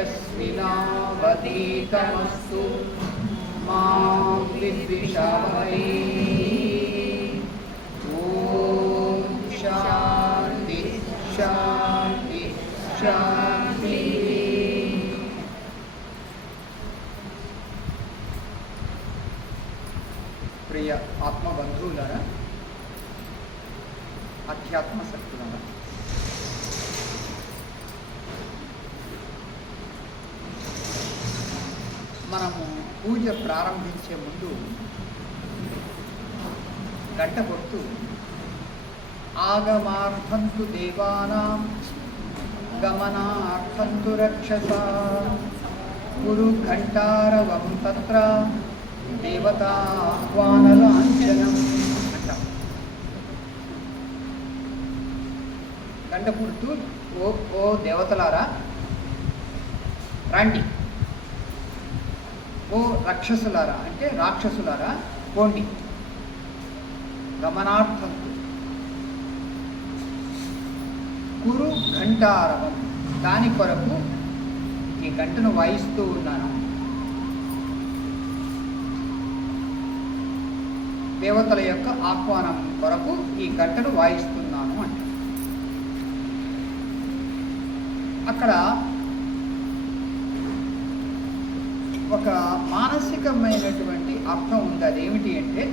तेजस्विनावतीतमस्तु मा विद्विषावहै। ओम शांति शांति शांति। ప్రియ ఆత్మబంధువులారా, అధ్యాత్మ శక్తులారా, మనము పూజ ప్రారంభించే ముందు గంట కొడుతూ ఆగమార్థంతు దేవానాం గమనార్థంతు రక్షసా గురు ఘంటారవం తత్ర దేవతాహ్వానలాంఛనం అంటాం. గంట కొడుతూ ఓ దేవతలారా రండి, ఓ రాక్షసులారా అంటే రాక్షసులారా పోండి. గమనార్థం కురు ఘంటారవం, దాని కొరకు ఈ గంటను వాయిస్తూ ఉన్నాను. దేవతల యొక్క ఆహ్వానం కొరకు ఈ గంటను వాయిస్తున్నాను అంటే అక్కడ ఒక మానసికమైనటువంటి అర్థం ఉంది. అదేమిటి అంటే,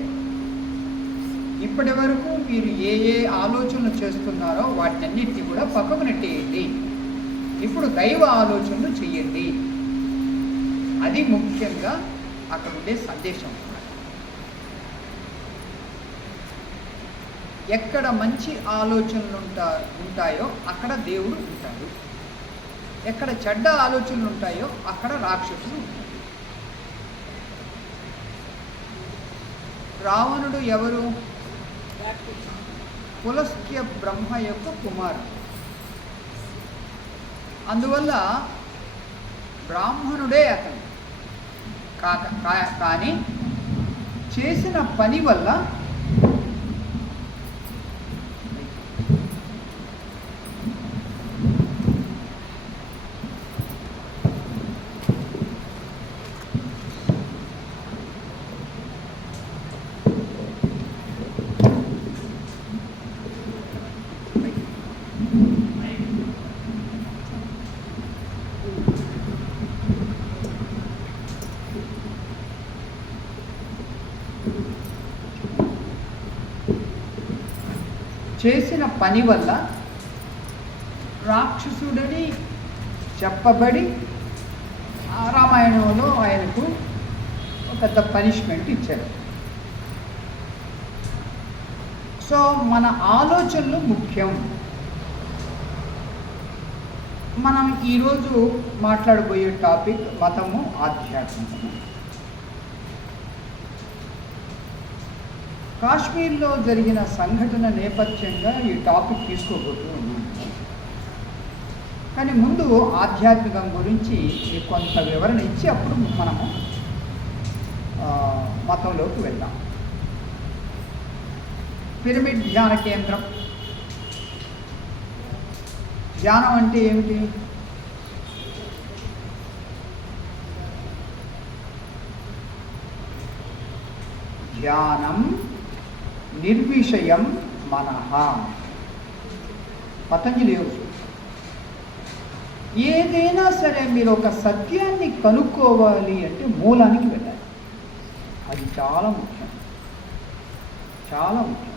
ఇప్పటి వరకు మీరు ఏ ఏ ఆలోచనలు చేస్తున్నారో వాటినన్నిటినీ కూడా పక్కకు నెట్టేయండి, ఇప్పుడు దైవ ఆలోచనలు చెయ్యండి. అది ముఖ్యంగా అక్కడ ఉండే సందేశం. ఎక్కడ మంచి ఆలోచనలు ఉంటాయో అక్కడ దేవుడు ఉంటాడు, ఎక్కడ చెడ్డ ఆలోచనలు ఉంటాయో అక్కడ రాక్షసులు ఉంటారు. రావణుడు ఎవరు? పులస్త్య బ్రహ్మ యొక్క కుమారుడు. అందువల్ల బ్రాహ్మణుడే అతను కానీ చేసిన పని వల్ల చేసిన పని వల్ల రాక్షసుడని చెప్పబడి రామాయణంలో ఆయనకు ఒక పెద్ద పనిష్మెంట్ ఇచ్చారు. సో మన ఆలోచనలు ముఖ్యం. మనం ఈరోజు మాట్లాడబోయే టాపిక్ మతము, ఆధ్యాత్మికము. కాశ్మీర్లో జరిగిన సంఘటన నేపథ్యంగా ఈ టాపిక్ తీసుకోబోతూ ఉన్నాను. కానీ ముందు ఆధ్యాత్మికం గురించి కొంత వివరణ ఇచ్చి అప్పుడు మనము మతంలోకి వెళ్దాం. పిరమిడ్ ధ్యాన కేంద్రం. ధ్యానం అంటే ఏమిటి? ధ్యానం నిర్విషయం మనః. పతంజలి యోగి. ఏదైనా సరే మీరు ఒక సత్యాన్ని కనుక్కోవాలి అంటే మూలానికి వెళ్ళాలి. అది చాలా ముఖ్యం, చాలా ముఖ్యం.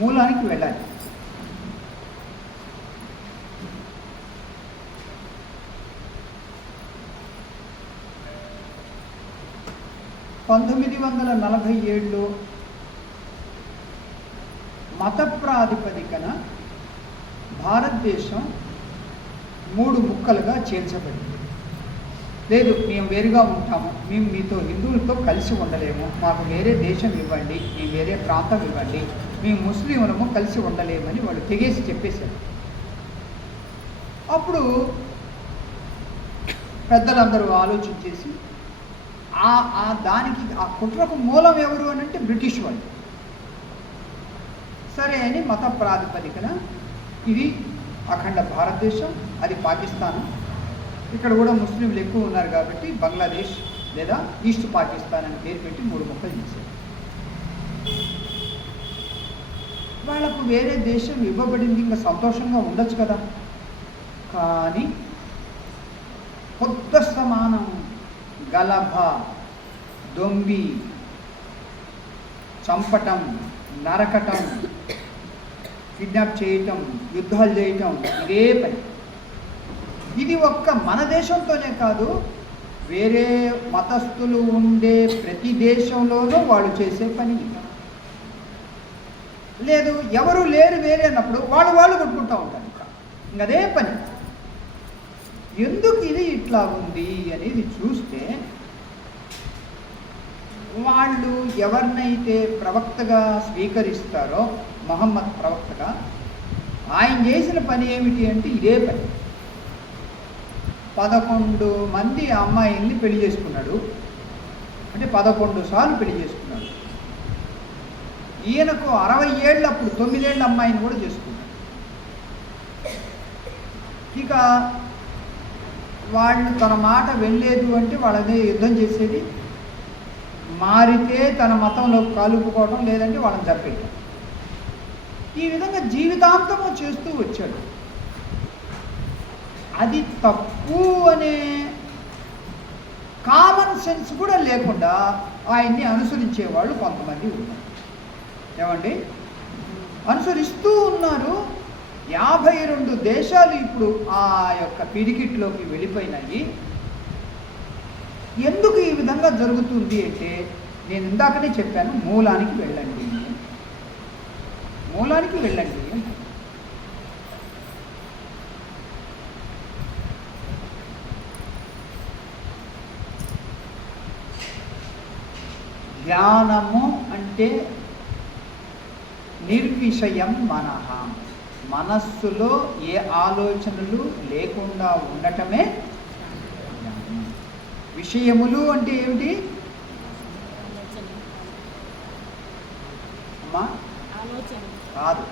మూలానికి వెళ్ళాలి. (1947) మత ప్రాతిపదికన భారతదేశం 3 ముక్కలుగా చేర్చబడింది. లేదు, మేము వేరుగా ఉంటాము, మేము మీతో హిందువులతో కలిసి ఉండలేము, మాకు వేరే దేశం ఇవ్వండి, మేము వేరే ప్రాంతం ఇవ్వండి, మేము ముస్లింలము కలిసి ఉండలేమని వాళ్ళు తెగేసి చెప్పేశారు. అప్పుడు పెద్దలందరూ ఆలోచించేసి దానికి ఆ కుట్రకు మూలం ఎవరు అని అంటే బ్రిటిష్ వాళ్ళు. సరే అని మత ప్రాతిపదికన ఇది అఖండ భారతదేశం, అది పాకిస్తాను, ఇక్కడ కూడా ముస్లింలు ఎక్కువ ఉన్నారు కాబట్టి బంగ్లాదేశ్ లేదా ఈస్ట్ పాకిస్తాన్ అని పేరు పెట్టి 3 ముక్కలు చేశారు. వాళ్ళకు వేరే దేశం ఇవ్వబడింది, ఇంకా సంతోషంగా ఉండొచ్చు కదా. కానీ కొత్త సమానం గలభ, దొంబి, చంపటం, నరకటం, కిడ్నాప్ చేయటం, యుద్ధాలు చేయటం, ఇదే పని. ఇది ఒక్క మన దేశంతోనే కాదు, వేరే మతస్థులు ఉండే ప్రతి దేశంలోనూ వాళ్ళు చేసే పని. లేదు ఎవరు లేరు వేరే అన్నప్పుడు వాళ్ళు కొట్టుకుంటూ ఉంటారు. ఇంకా అదే పని. ఎందుకు ఇది ఇట్లా ఉంది అనేది చూస్తే, వాళ్ళు ఎవరినైతే ప్రవక్తగా స్వీకరిస్తారో, మొహమ్మద్ ప్రవక్తగా, ఆయన చేసిన పని ఏమిటి అంటే ఇదే పని. 11 మంది అమ్మాయిల్ని పెళ్లి చేసుకున్నాడు, అంటే 11 సార్లు పెళ్లి చేసుకున్నాడు. ఈయనకు 60 ఏళ్ళు, అప్పుడు 9 ఏళ్ళ అమ్మాయిని కూడా చేసుకున్నాడు. ఇక వాళ్ళు తన మాట వెళ్ళలేదు అంటే వాళ్ళనే యుద్ధం చేసేది, మారితే తన మతంలో కలుపుకోవడం, లేదంటే వాళ్ళని చంపేయడం. ఈ విధంగా జీవితాంతము చేస్తూ వచ్చాడు. అది తప్పు అనే కామన్ సెన్స్ కూడా లేకుండా ఆయన్ని అనుసరించేవాళ్ళు కొంతమంది ఉన్నారు. ఏమండి, అనుసరిస్తూ ఉన్నారు. 52 దేశాలు ఇప్పుడు ఆ యొక్క పిడికిట్లోకి వెళ్ళిపోయినాయి. ఎందుకు ఈ విధంగా జరుగుతుంది అంటే, నేను ఇందాకనే చెప్పాను, మూలానికి వెళ్ళండి, మూలానికి వెళ్ళండి. ధ్యానము అంటే నిర్విషయం మనః, మనస్సులో ఏ ఆలోచనలు లేకుండా ఉండటమే ధ్యానం. విషయములు అంటే ఏమిటి? కాదు,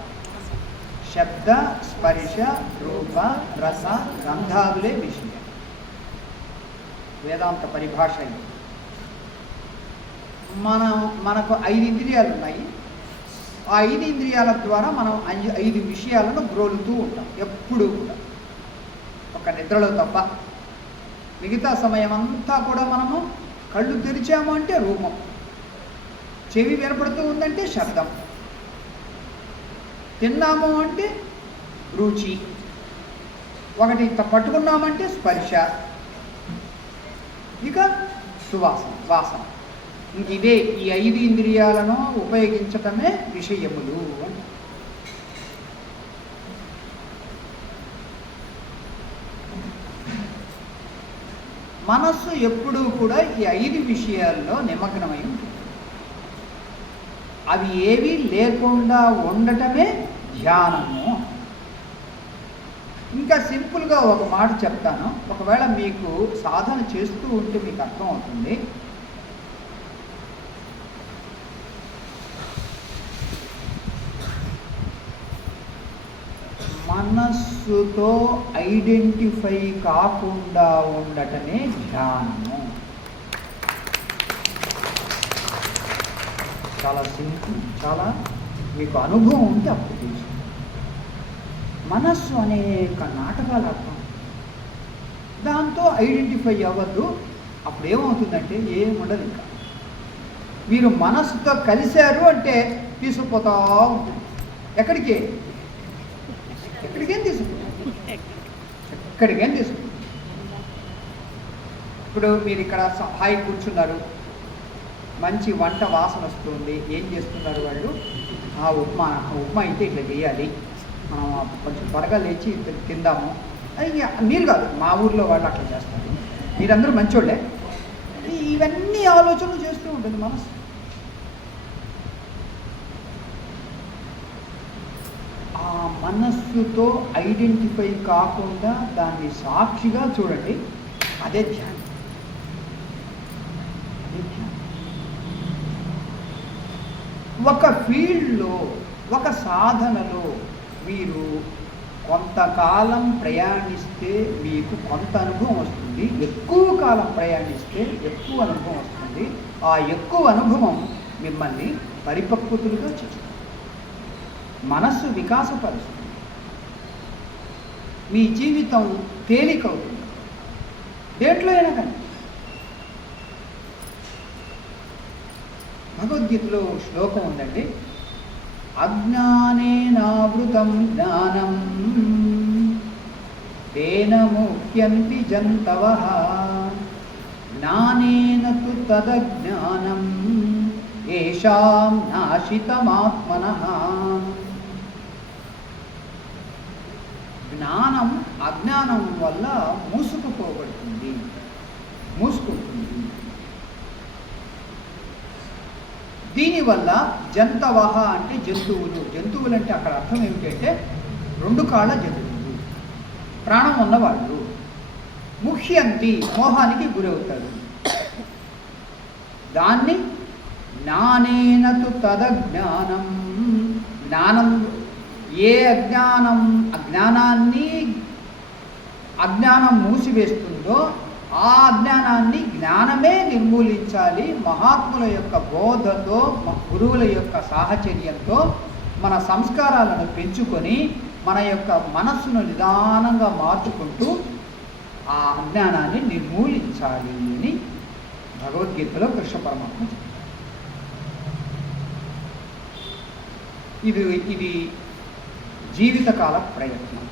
శబ్ద, స్పర్శ, రూప, రస, గంధాదులే విషయం. వేదాంత పరిభాష ఇది. మనకు 5 ఇంద్రియాలు ఉన్నాయి. ఆ 5 ఇంద్రియాల ద్వారా మనం 5 విషయాలను గ్రోలుతూ ఉంటాం ఎప్పుడూ కూడా, ఒక నిద్రలో తప్ప. మిగతా సమయం అంతా కూడా మనము కళ్ళు తెరిచాము అంటే రూపం, చెవి వినపడుతూ ఉందంటే శబ్దం, తిన్నాము అంటే రుచి, ఒకటి పట్టుకున్నామంటే స్పర్శ, ఇక సువాసన, వాసన. ఇంక ఇదే, ఈ 5 ఇంద్రియాలను ఉపయోగించటమే విషయములు అంటే. మనస్సు ఎప్పుడూ కూడా ఈ 5 విషయాల్లో నిమగ్నమై ఉంటుంది. అవి ఏవి లేకుండా ఉండటమే ధ్యానము. ఇంకా సింపుల్గా ఒక మాట చెప్తాను, ఒకవేళ మీకు సాధన చేస్తూ ఉంటే మీకు అర్థమవుతుంది. మనస్సుతో ఐడెంటిఫై కాకుండా ఉండటమే ధ్యానము. చాలా సింపుల్, చాలా మీకు అనుభవం ఉంటే అప్పుడు తెలుసు. మనస్సు అనేక నాటకాలు ఆడతాం, దాంతో ఐడెంటిఫై అవ్వద్దు. అప్పుడు ఏమవుతుందంటే ఏముండదు. ఇంకా మీరు మనస్సుతో కలిశారు అంటే తీసుకుపోతా ఉంటుంది. ఎక్కడికేం తీసుకుంటుంది, ఎక్కడికేం తీసుకుంటుంది. ఇప్పుడు మీరు ఇక్కడ హాయి కూర్చున్నారు, మంచి వంట వాసన వస్తుంది. ఏం చేస్తున్నారు వాళ్ళు? ఉప్మా అయితే ఇట్లా చేయాలి, మనం కొంచెం త్వరగా లేచి తిందాము. మీరు కాదు, మా ఊర్లో వాళ్ళు అట్లా చేస్తారు, మీరందరూ మంచోళ్ళే. ఇవన్నీ ఆలోచనలు చేస్తూ ఉంటుంది మనసు. ఆ మనస్సుతో ఐడెంటిఫై కాకుండా దాన్ని సాక్షిగా చూడండి, అదే ధ్యానం. ఒక ఫీల్డ్లో, ఒక సాధనలో మీరు కొంతకాలం ప్రయాణిస్తే మీకు కొంత అనుభవం వస్తుంది, ఎక్కువ కాలం ప్రయాణిస్తే ఎక్కువ అనుభవం వస్తుంది. ఆ ఎక్కువ అనుభవం మిమ్మల్ని పరిపక్వతులుగా చేస్తుంది, మనస్సు వికాసపరుస్తుంది, మీ జీవితం తేలికవుతుంది. దేంట్లో అయినా కానీ భగవద్గీతలో శ్లోకం ఉందండి, అజ్ఞానేనావృతం జ్ఞానం తేన ముహ్యంతి జంతవః జ్ఞానేన తు తదజ్ఞానం ఏషాం నాశితమాత్మనః. జ్ఞానం అజ్ఞానం వల్ల మూసుకుపోబడుతుంది, మూసుకుంటుంది. దీనివల్ల జంతవహ అంటే జంతువులు, జంతువులు అంటే అక్కడ అర్థం ఏమిటంటే 2 కాళ్ళ జంతువులు, ప్రాణం ఉన్నవాళ్ళు. ముహ్యంతి మోహానికి గురవుతారు. దాన్ని జ్ఞానేనతు తదజ్ఞానం, జ్ఞానం ఏ అజ్ఞానం మూసివేస్తుందో ఆ అజ్ఞానాన్ని జ్ఞానమే నిర్మూలించాలి. మహాత్ముల యొక్క బోధతో, గురువుల యొక్క సాహచర్యంతో మన సంస్కారాలను పెంచుకొని మన యొక్క మనస్సును నిదానంగా మార్చుకుంటూ ఆ అజ్ఞానాన్ని నిర్మూలించాలి అని భగవద్గీతలో కృష్ణ పరమాత్మ చెప్తారు. ఇది జీవితకాల ప్రయత్నం.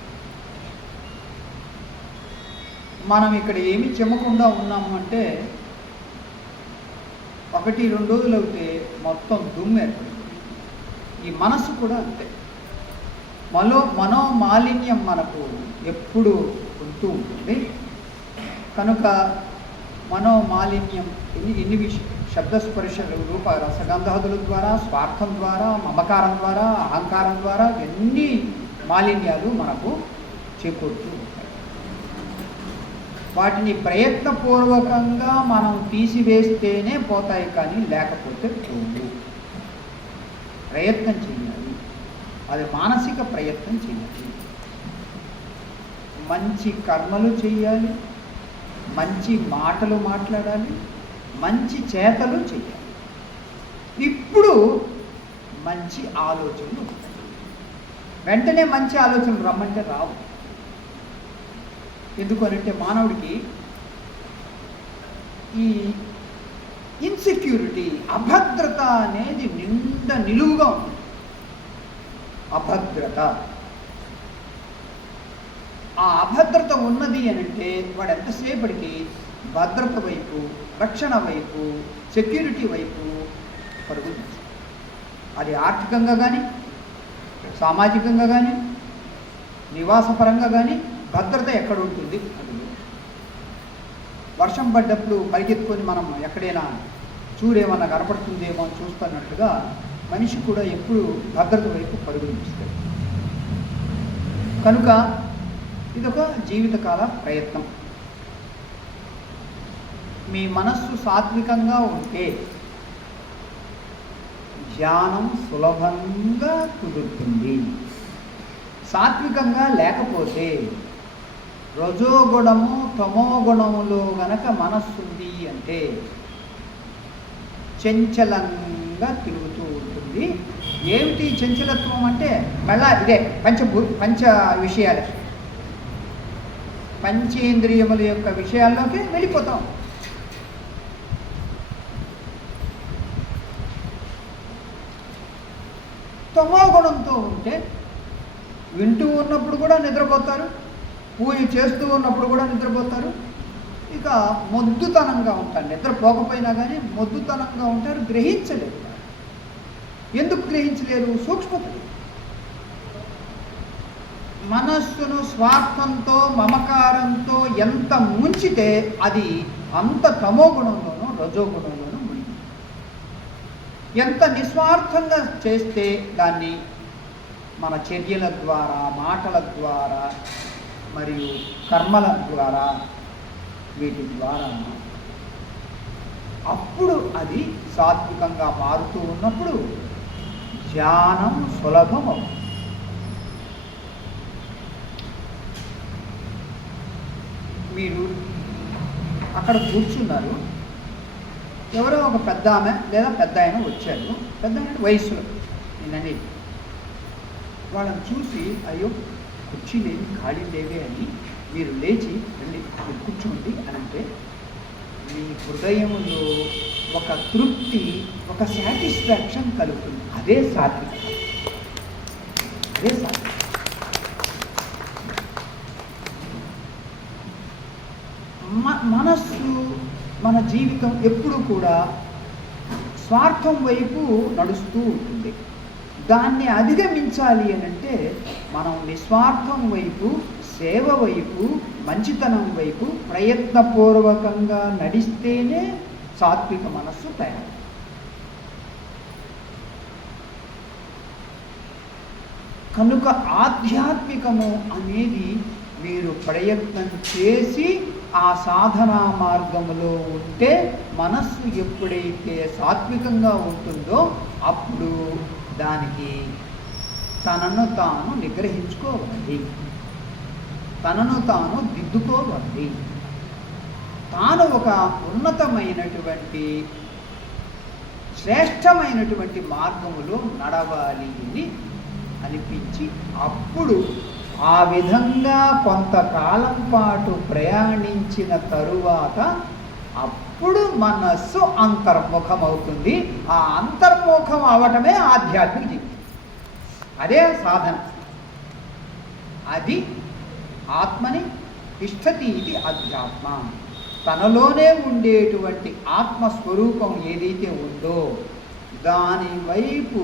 మనం ఇక్కడ ఏమి చెమ్మకుండా ఉన్నాము అంటే 1-2 రోజులు అవుతే మొత్తం దుమ్ము ఏర్పడుతుంది. ఈ మనస్సు కూడా అంతే. మనోమాలిన్యం మనకు ఎప్పుడు ఉంటూ ఉంటుంది. కనుక మనోమాలిన్యం ఎన్ని శబ్దస్పర్శ రూప రసగంధాదుల ద్వారా, స్వార్థం ద్వారా, మమకారం ద్వారా, అహంకారం ద్వారా ఎన్ని మాలిన్యాలు మనకు చేకూరుతూ ఉంటాయి. వాటిని ప్రయత్నపూర్వకంగా మనం తీసివేస్తేనే పోతాయి, కానీ లేకపోతే పోవు. ప్రయత్నం చేయాలి, అది మానసిక ప్రయత్నం చేయాలి. మంచి కర్మలు చేయాలి, మంచి మాటలు మాట్లాడాలి, మంచి చేతలు చేయాలి. ఇప్పుడు మంచి ఆలోచనలు ఉంటాయి. వెంటనే మంచి ఆలోచనలు రమ్మంటే రావు. ఎందుకనంటే మానవుడికి ఈ ఇన్సెక్యూరిటీ, అభద్రత అనేది నిలువుగా ఉంది. అభద్రత, ఆ అభద్రత ఉన్నది అనంటే వాడు ఎంతసేపటికి భద్రత వైపు, రక్షణ వైపు, సెక్యూరిటీ వైపు పరుగు తీస్తాడు. అది ఆర్థికంగా కానీ, సామాజికంగా కానీ, నివాసపరంగా కానీ భద్రత ఎక్కడ ఉంటుంది? అది వర్షం పడ్డప్పుడు పరిగెత్తుకొని మనం ఎక్కడైనా చూడేమన్నా కనపడుతుందేమో అని చూస్తున్నట్లుగా మనిషి కూడా ఎప్పుడు భద్రత వైపు పరుగులు తీస్తాడు. కనుక ఇదొక జీవితకాల ప్రయత్నం. మీ మనస్సు సాత్వికంగా ఉంటే ధ్యానం సులభంగా కుదురుతుంది. సాత్వికంగా లేకపోతే రజోగుణము, తమోగుణములో గనక మనస్సుంది అంటే చంచలంగా తిరుగుతూ ఉంటుంది. ఏమిటి చంచలత్వం అంటే మళ్ళా ఇదే పంచ విషయాలే, పంచేంద్రియముల యొక్క విషయాల్లోకి వెళ్ళిపోతాం. తమోగుణంతో ఉంటే వింటూ ఉన్నప్పుడు కూడా నిద్రపోతారు, పూజ చేస్తూ ఉన్నప్పుడు కూడా నిద్రపోతారు. ఇక మొద్దుతనంగా ఉంటారు, నిద్రపోకపోయినా కానీ మొద్దుతనంగా ఉంటారు, గ్రహించలేరు. ఎందుకు గ్రహించలేరు? సూక్ష్మత. మనస్సును స్వార్థంతో, మమకారంతో ఎంత ముంచితే అది అంత తమోగుణంలోనూ రజోగుణంలోనూ మునిగి. ఎంత నిస్వార్థంగా చేస్తే దాన్ని మన చర్యల ద్వారా, మాటల ద్వారా మరియు కర్మల ద్వారా, వీటి ద్వారా అప్పుడు అది సాత్వికంగా మారుతూ ఉన్నప్పుడు ధ్యానం సులభం అవుతుంది. మీరు అక్కడ కూర్చున్నారు, ఎవరో ఒక పెద్ద ఆమె లేదా పెద్ద ఆయన వచ్చారు, పెద్ద ఆయన వయసులో నేనండి, వాళ్ళని చూసి అయ్యో కుర్చీ లేని ఖాళీ లేవే అని మీరు లేచి వెళ్ళి మీరు కూర్చోండి అని అంటే మీ హృదయంలో ఒక తృప్తి, ఒక సాటిస్ఫాక్షన్ కలుగుతుంది. అదే సాత్వికత, అదే సాత్వికత. మనస్సు, మన జీవితం ఎప్పుడు కూడా స్వార్థం వైపు నడుస్తూ ఉంటుంది. దాన్ని అధిగమించాలి అని అంటే మనం నిస్వార్థం వైపు, సేవ వైపు, మంచితనం వైపు ప్రయత్నపూర్వకంగా నడిస్తేనే సాత్విక మనస్సు తయారు. కనుక ఆధ్యాత్మికము అనేది మీరు ప్రయత్నం చేసి ఆ సాధనా మార్గంలో ఉంటే మనస్సు ఎప్పుడైతే సాత్వికంగా ఉంటుందో అప్పుడు దానికి తనను తాను నిగ్రహించుకోవాలి, తనను తాను దిద్దుకోవాలి, తాను ఒక ఉన్నతమైనటువంటి శ్రేష్టమైనటువంటి మార్గములో నడవాలి అని అనిపించి అప్పుడు ఆ విధంగా కొంతకాలం పాటు ప్రయాణించిన తరువాత అప్పుడు మనస్సు అంతర్ముఖమవుతుంది. ఆ అంతర్ముఖం అవటమే ఆధ్యాత్మిక జీవితం, అదే సాధన. అది ఆత్మని తిష్టతి ఇది అధ్యాత్మ. తనలోనే ఉండేటువంటి ఆత్మస్వరూపం ఏదైతే ఉందో దాని వైపు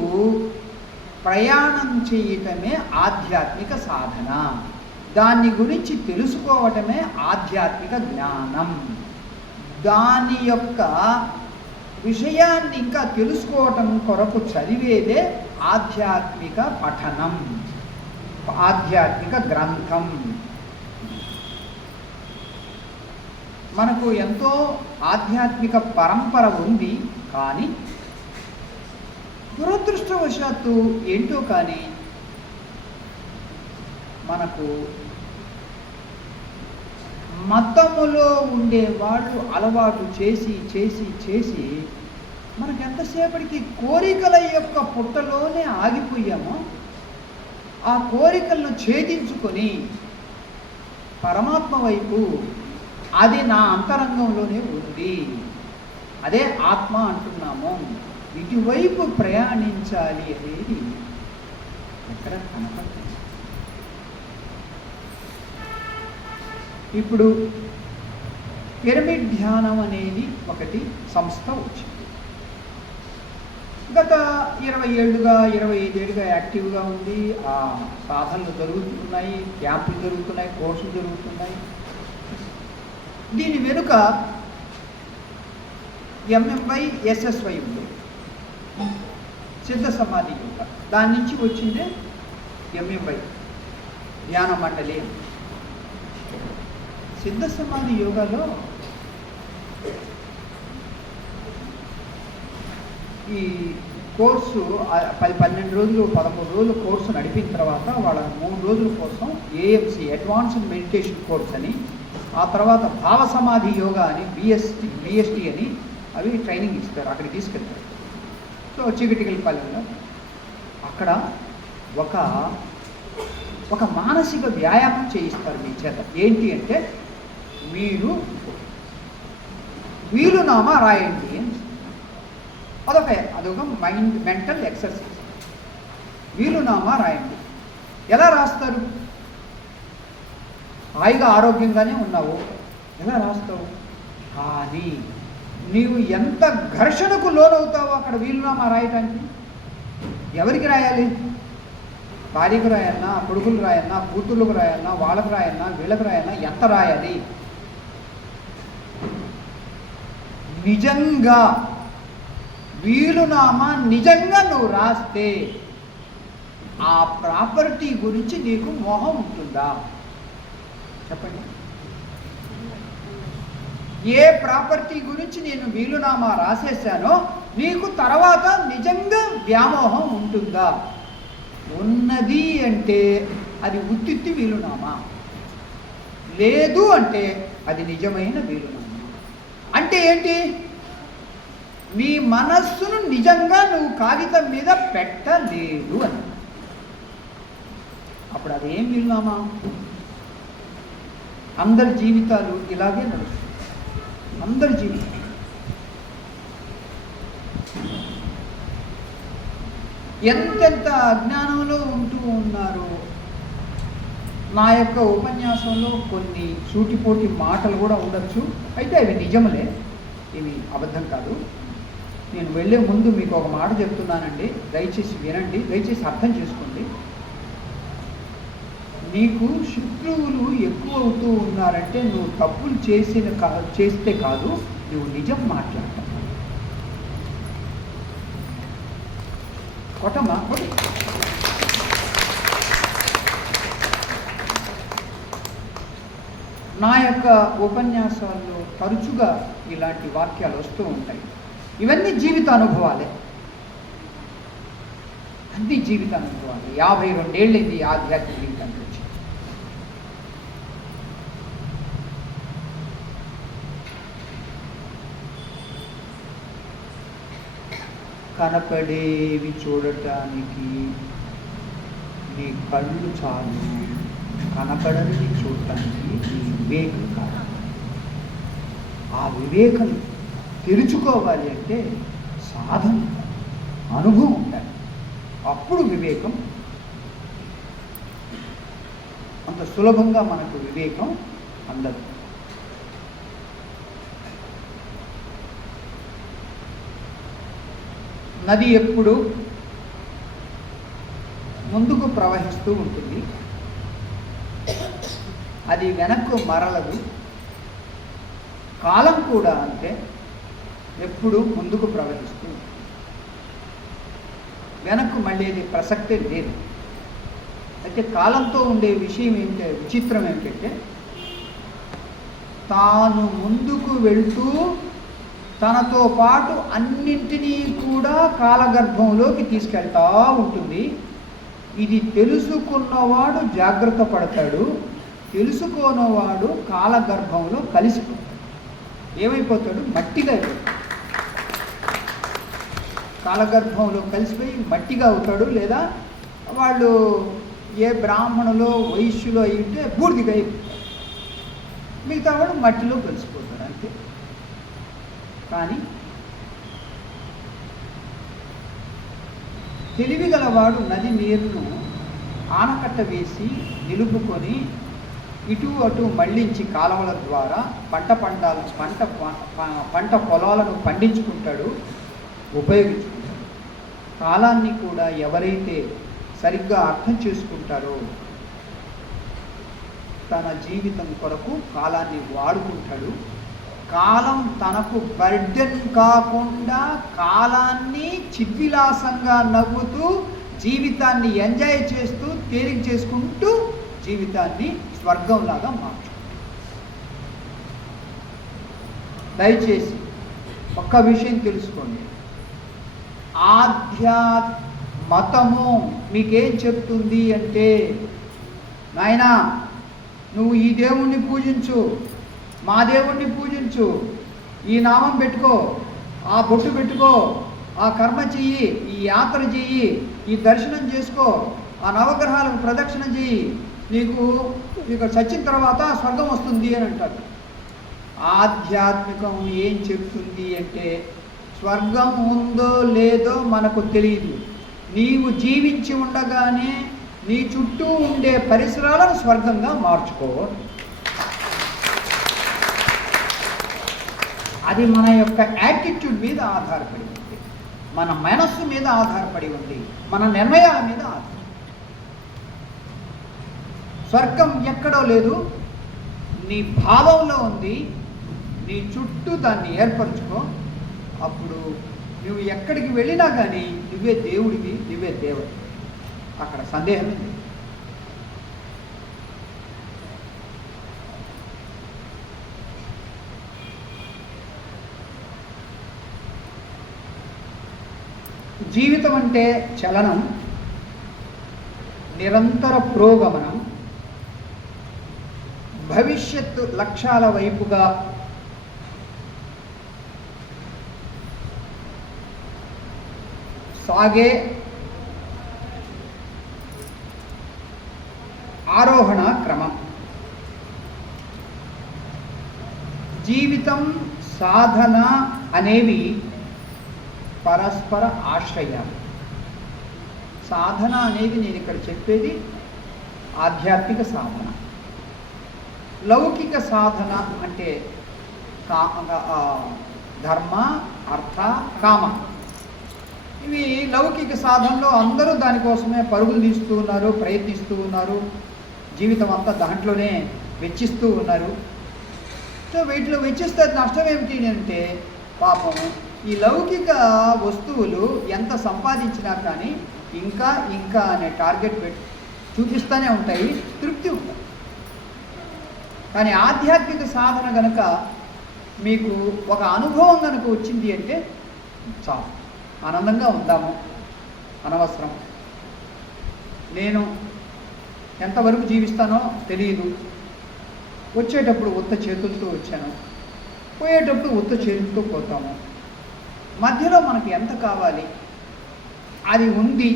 ప్రయాణం చేయటమే ఆధ్యాత్మిక సాధన. దాని గురించి తెలుసుకోవటమే ఆధ్యాత్మిక జ్ఞానం. దాని యొక్క విషయాన్ని ఇంకా తెలుసుకోవటం కొరకు చదివేదే ఆధ్యాత్మిక పఠనం, ఆధ్యాత్మిక గ్రంథం. మనకు ఎంతో ఆధ్యాత్మిక పరంపర ఉంది, కానీ దురదృష్టవశాత్తు ఏంటో కానీ మనకు మతములో ఉండేవాళ్ళు అలవాటు చేసి చేసి చేసి మనకు ఎంతసేపటికి కోరికల యొక్క పుట్టలోనే ఆగిపోయామో ఆ కోరికలను ఛేదించుకొని పరమాత్మ వైపు, అది నా అంతరంగంలోనే ఉంది, అదే ఆత్మ అంటున్నాము, ఇటువైపు ప్రయాణించాలి అనేది ఎక్కడ కనపడుతుంది. ఇప్పుడు పిరమిడ్ ధ్యానం అనేది ఒకటి సంస్థ వచ్చింది. గత 20 ఏళ్ళుగా 25 ఏళ్ళుగా యాక్టివ్గా ఉంది. ఆ సాధనలు జరుగుతున్నాయి, క్యాంపులు జరుగుతున్నాయి, కోర్సులు జరుగుతున్నాయి. దీని వెనుక ఎంఎంవై ఎస్ఎస్వై ఉంది, సిద్ధ సమాధి యోగ. దాని నుంచి వచ్చిందే ఎంఎంవై ధ్యాన మండలి. సిద్ధ సమాధి యోగాలో ఈ కోర్సు 10-12 రోజులు 13 రోజులు కోర్సు నడిపిన తర్వాత వాళ్ళ 3 రోజుల కోసం ఏఎంసి అడ్వాన్స్డ్ మెడిటేషన్ కోర్స్ అని, ఆ తర్వాత భావ సమాధి యోగా అని బిఎస్టి అని అవి ట్రైనింగ్ ఇస్తారు, అక్కడికి తీసుకెళ్తారు. సో చీకటికల్పల్లిలో అక్కడ ఒక మానసిక వ్యాయామం చేయిస్తారు మీ చేత. ఏంటి అంటే మీరు వీలునామా రాయండి అని. అదొక మెంటల్ ఎక్సర్సైజ్. వీలునామా రాయండి. ఎలా రాస్తారు? హాయిగా ఆరోగ్యంగానే ఉన్నావు, ఎలా రాస్తావు? కానీ నీవు ఎంత ఘర్షణకు లోనవుతావో అక్కడ వీలునామా రాయటానికి. ఎవరికి రాయాలి? భార్యకు రాయన్నా, కొడుకులు రాయన్నా, కూతుర్లకు రాయన్నా, వాళ్ళకు రాయన్నా, వీళ్ళకు రాయన్నా, ఎంత రాయాలి? నిజంగా వీలునామా నిజంగా నువ్వు రాస్తే ఆ ప్రాపర్టీ గురించి నీకు మోహం ఉంటుందా? చెప్పండి. ఏ ప్రాపర్టీ గురించి నేను వీలునామా రాసేసానో నీకు తర్వాత నిజంగా వ్యామోహం ఉంటుందా? ఉన్నది అంటే అది ఉత్తిత్తి వీలునామా. లేదు అంటే అది నిజమైన వీలునామా. అంటే ఏంటి? నీ మనస్సును నిజంగా నువ్వు కాగితం మీద పెట్టలేదు అని. అప్పుడు అదేం వీలునామా? అందరి జీవితాలు ఇలాగే నడుస్తాయి. అందరి జీవితం ఎంతెంత అజ్ఞానంలో ఉంటూ ఉన్నారు. నా యొక్క ఉపన్యాసంలో కొన్ని సూటిపోటి మాటలు కూడా ఉండొచ్చు, అయితే అవి నిజములే, ఇవి అబద్ధం కాదు. నేను వెళ్ళే ముందు మీకు ఒక మాట చెప్తున్నానండి, దయచేసి వినండి, దయచేసి అర్థం చేసుకోండి. నీకు శత్రువులు ఎక్కువ అవుతూ ఉన్నారంటే నువ్వు తప్పులు చేస్తే కాదు, నువ్వు నిజం మాట్లాడతావు. కొట్టమ్మా కొట్టి. నా యొక్క ఉపన్యాసాల్లో తరచుగా ఇలాంటి వాక్యాలు వస్తూ ఉంటాయి. ఇవన్నీ జీవిత అనుభవాలే, అన్ని జీవిత అనుభవాలు. 52 ఏళ్ళైంది ఆధ్యాత్మిక జీవితానికి వచ్చి. కనపడేవి చూడటానికి నీ కళ్ళు చాలు, కనపడనిది చూడటానికి నీ వివేకం కాదు. ఆ వివేకం తెరుచుకోవాలి అంటే సాధన, అనుభవం ఉండాలి. అప్పుడు వివేకం, అంత సులభంగా మనకు వివేకం అందదు. నది ఎప్పుడు ముందుకు ప్రవహిస్తూ ఉంటుంది, అది వెనక్కు మరలదు. కాలం కూడా అంతే, ఎప్పుడు ముందుకు ప్రవహిస్తూ వెనక్కు మళ్ళీ ప్రసక్తే లేదు. అయితే కాలంతో ఉండే విషయం ఏంటంటే, విచిత్రం ఏంటంటే, తాను ముందుకు వెళ్తూ తనతో పాటు అన్నింటినీ కూడా కాలగర్భంలోకి తీసుకెళ్తా ఉంటుంది. ఇది తెలుసుకున్నవాడు జాగ్రత్త పడతాడు, తెలుసుకోనవాడు కాలగర్భంలో కలిసిపోతాడు. ఏమైపోతాడు? మట్టిగా అయిపోతాడు. కాలగర్భంలో కలిసిపోయి మట్టిగా అవుతాడు. లేదా వాళ్ళు ఏ బ్రాహ్మణులో వైశ్యులో అయి ఉంటే బూడిదిగా అయిపోతాడు. మిగతా వాడు మట్టిలో కలిసిపోతాడు, అంతే. కానీ తెలివిగలవాడు నది నీరును ఆనకట్ట వేసి నిలుపుకొని ఇటు అటు మళ్లించి కాలువల ద్వారా పంట పొలాలను పండించుకుంటాడు, ఉపయోగించుకుంటాడు. కాలాన్ని కూడా ఎవరైతే సరిగ్గా అర్థం చేసుకుంటారో తన జీవితం కొరకు కాలాన్ని వాడుకుంటాడు. కాలం తనకు బర్డెన్ కాకుండా కాలాన్ని చిద్విలాసంగా నవ్వుతూ జీవితాన్ని ఎంజాయ్ చేస్తూ తేలిక చేసుకుంటూ జీవితాన్ని స్వర్గంలాగా మార్చు. దయచేసి ఒక్క విషయం తెలుసుకోండి. మతము మీకేం చెప్తుంది అంటే, నాయనా నువ్వు ఈ దేవుణ్ణి పూజించు, మా దేవుణ్ణి పూజించు, ఈ నామం పెట్టుకో, ఆ బొట్టు పెట్టుకో, ఆ కర్మ చెయ్యి, ఈ యాత్ర చెయ్యి, ఈ దర్శనం చేసుకో, ఆ నవగ్రహాలకు ప్రదక్షిణ చెయ్యి, నీకు ఇక్కడ చచ్చిన తర్వాత స్వర్గం వస్తుంది అని అంటారు. ఆధ్యాత్మికం ఏం చెప్తుంది అంటే, స్వర్గం ఉందో లేదో మనకు తెలియదు. నీవు జీవించి ఉండగానే నీ చుట్టూ ఉండే పరిసరాలను స్వర్గంగా మార్చుకో. అది మన యొక్క యాటిట్యూడ్ మీద ఆధారపడి ఉంది, మన మనస్సు మీద ఆధారపడి ఉంది, మన నిర్ణయాల మీద ఆధారపడి. స్వర్గం ఎక్కడో లేదు, నీ భావంలో ఉంది. నీ చుట్టూ దాన్ని ఏర్పరచుకో. అప్పుడు నువ్వు ఎక్కడికి వెళ్ళినా కానీ నువ్వే దేవుడివి, నువ్వే దేవత. అక్కడ సందేహం లేదు. జీవితం అంటే చలనం, నిరంతర పురోగమనం, భవిష్యత్తు లక్ష్యాల వైపుగా సాగే ఆరోహణ క్రమం. జీవితం, సాధన అనేవి పరస్పర ఆశ్రయాలు. సాధన అనేది నేను ఇక్కడ చెప్పేది ఆధ్యాత్మిక సాధన. లౌకిక సాధన అంటే ధర్మ, అర్థ, కామ. ఇవి లౌకిక సాధనలో అందరూ దానికోసమే పరుగులు తీస్తూ ఉన్నారు, ప్రయత్నిస్తూ ఉన్నారు, జీవితం అంతా దాంట్లోనే వెచ్చిస్తూ ఉన్నారు. సో వీటిలో వెచ్చిస్తే నష్టం ఏమిటి అంటే, పాపం ఈ లౌకిక వస్తువులు ఎంత సంపాదించినా కానీ ఇంకా ఇంకా అనే టార్గెట్ చూపిస్తూనే ఉంటాయి, తృప్తి ఉంటుంది. కానీ ఆధ్యాత్మిక సాధన కనుక మీకు ఒక అనుభవం కనుక వచ్చింది అంటే చాలు, ఆనందంగా ఉందాము, అనవసరం నేను ఎంతవరకు జీవిస్తానో తెలియదు, వచ్చేటప్పుడు ఉత్త చేతులతో వచ్చాను, పోయేటప్పుడు ఉత్త చేతులతో పోతాము, మధ్యలో మనకు ఎంత కావాలి అది ఉంది,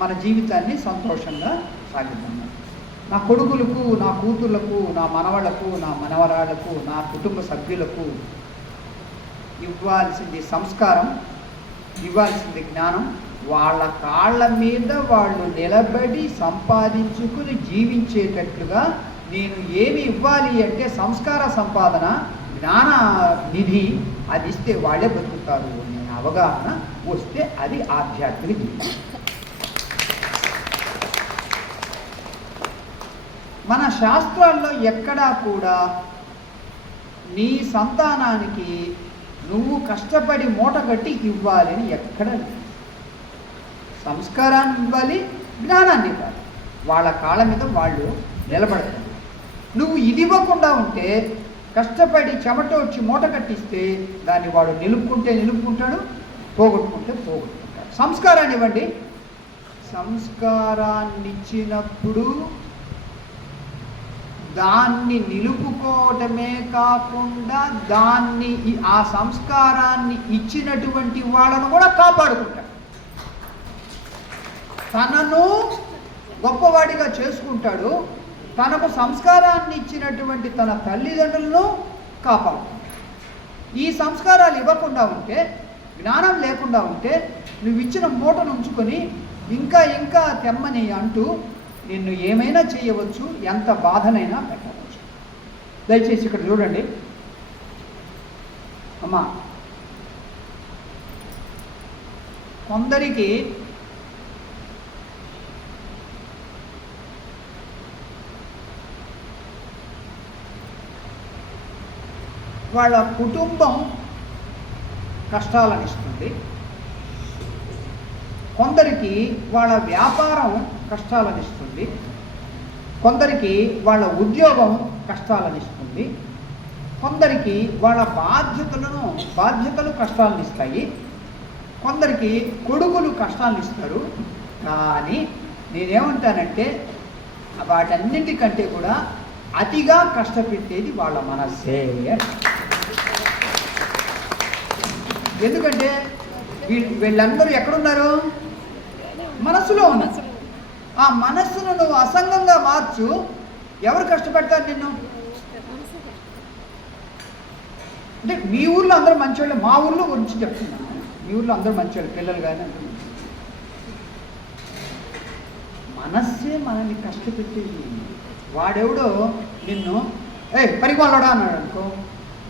మన జీవితాన్ని సంతోషంగా సాగిద్దాము. నా కొడుకులకు, నా కూతుర్లకు, నా మనవళ్లకు, నా మనవరాళ్లకు, నా కుటుంబ సభ్యులకు ఇవ్వాల్సింది సంస్కారం, ఇవ్వాల్సింది జ్ఞానం. వాళ్ళ కాళ్ళ మీద వాళ్ళు నిలబడి సంపాదించుకుని జీవించేటట్లుగా నేను ఏమి ఇవ్వాలి అంటే సంస్కార సంపాదన, జ్ఞాన నిధి, అది ఇస్తే వాళ్ళే బతుకుతారు అనే అవగాహన వస్తే అది ఆధ్యాత్మిక జీవితం. మన శాస్త్రాల్లో ఎక్కడా కూడా నీ సంతానానికి నువ్వు కష్టపడి మూట కట్టి ఇవ్వాలి అని ఎక్కడ సంస్కారాన్ని ఇవ్వాలి, జ్ఞానాన్ని ఇవ్వాలి, వాళ్ళ కాళ్ళ మీద వాళ్ళు నిలబడతారు. నువ్వు ఇది ఇవ్వకుండా ఉంటే, కష్టపడి చెమట వచ్చి మూట కట్టిస్తే దాన్ని వాడు నిలుపుకుంటాడు, పోగొట్టుకుంటే పోగొట్టుకుంటాడు. సంస్కారాన్ని ఇవ్వండి. సంస్కారాన్ని ఇచ్చినప్పుడు దాన్ని నిలుపుకోవటమే కాకుండా దాన్ని ఆ సంస్కారాన్ని ఇచ్చినటువంటి వాళ్ళను కూడా కాపాడుకుంటాడు. తనను గొప్పవాడిగా చేసుకుంటాడు, తనకు సంస్కారాన్ని ఇచ్చినటువంటి తన తల్లిదండ్రులను కాపాడుకుంటాడు. ఈ సంస్కారాలు ఇవ్వకుండా ఉంటే, జ్ఞానం లేకుండా ఉంటే, నువ్వు ఇచ్చిన మూటను ఉంచుకొని ఇంకా ఇంకా తెమ్మని అంటూ నిన్ను ఏమైనా చేయవచ్చు, ఎంత బాధనైనా పెట్టవచ్చు. దయచేసి ఇక్కడ చూడండి అమ్మా, కొందరికి వాళ్ళ కుటుంబం కష్టాలను ఇస్తుంది, కొందరికి వాళ్ళ వ్యాపారం కష్టాలను ఇస్తుంది, కొందరికి వాళ్ళ ఉద్యోగం కష్టాలను ఇస్తుంది, కొందరికి వాళ్ళ బాధ్యతలు కష్టాలను ఇస్తాయి, కొందరికి కొడుకులు కష్టాలను ఇస్తారు. కానీ నేనేమంటానంటే వాటన్నింటికంటే కూడా అతిగా కష్టపెట్టేది వాళ్ళ మనస్సే. ఎందుకంటే వీళ్ళందరూ ఎక్కడున్నారు? మనస్సులో ఉన్నారు. ఆ మనస్సును నువ్వు అసంగంగా మార్చు, ఎవరు కష్టపెడతారు నిన్ను? అంటే మీ ఊర్లో అందరూ మంచివాళ్ళు, మా ఊర్లో గురించి చెప్తున్నాను. మీ ఊర్లో అందరూ మంచివాళ్ళు, పిల్లలు కానీ అంటున్నారు. మనస్సే మనల్ని కష్టపెట్టేది. వాడెవడో నిన్ను పరిమాణోడా అన్నాడు అనుకో,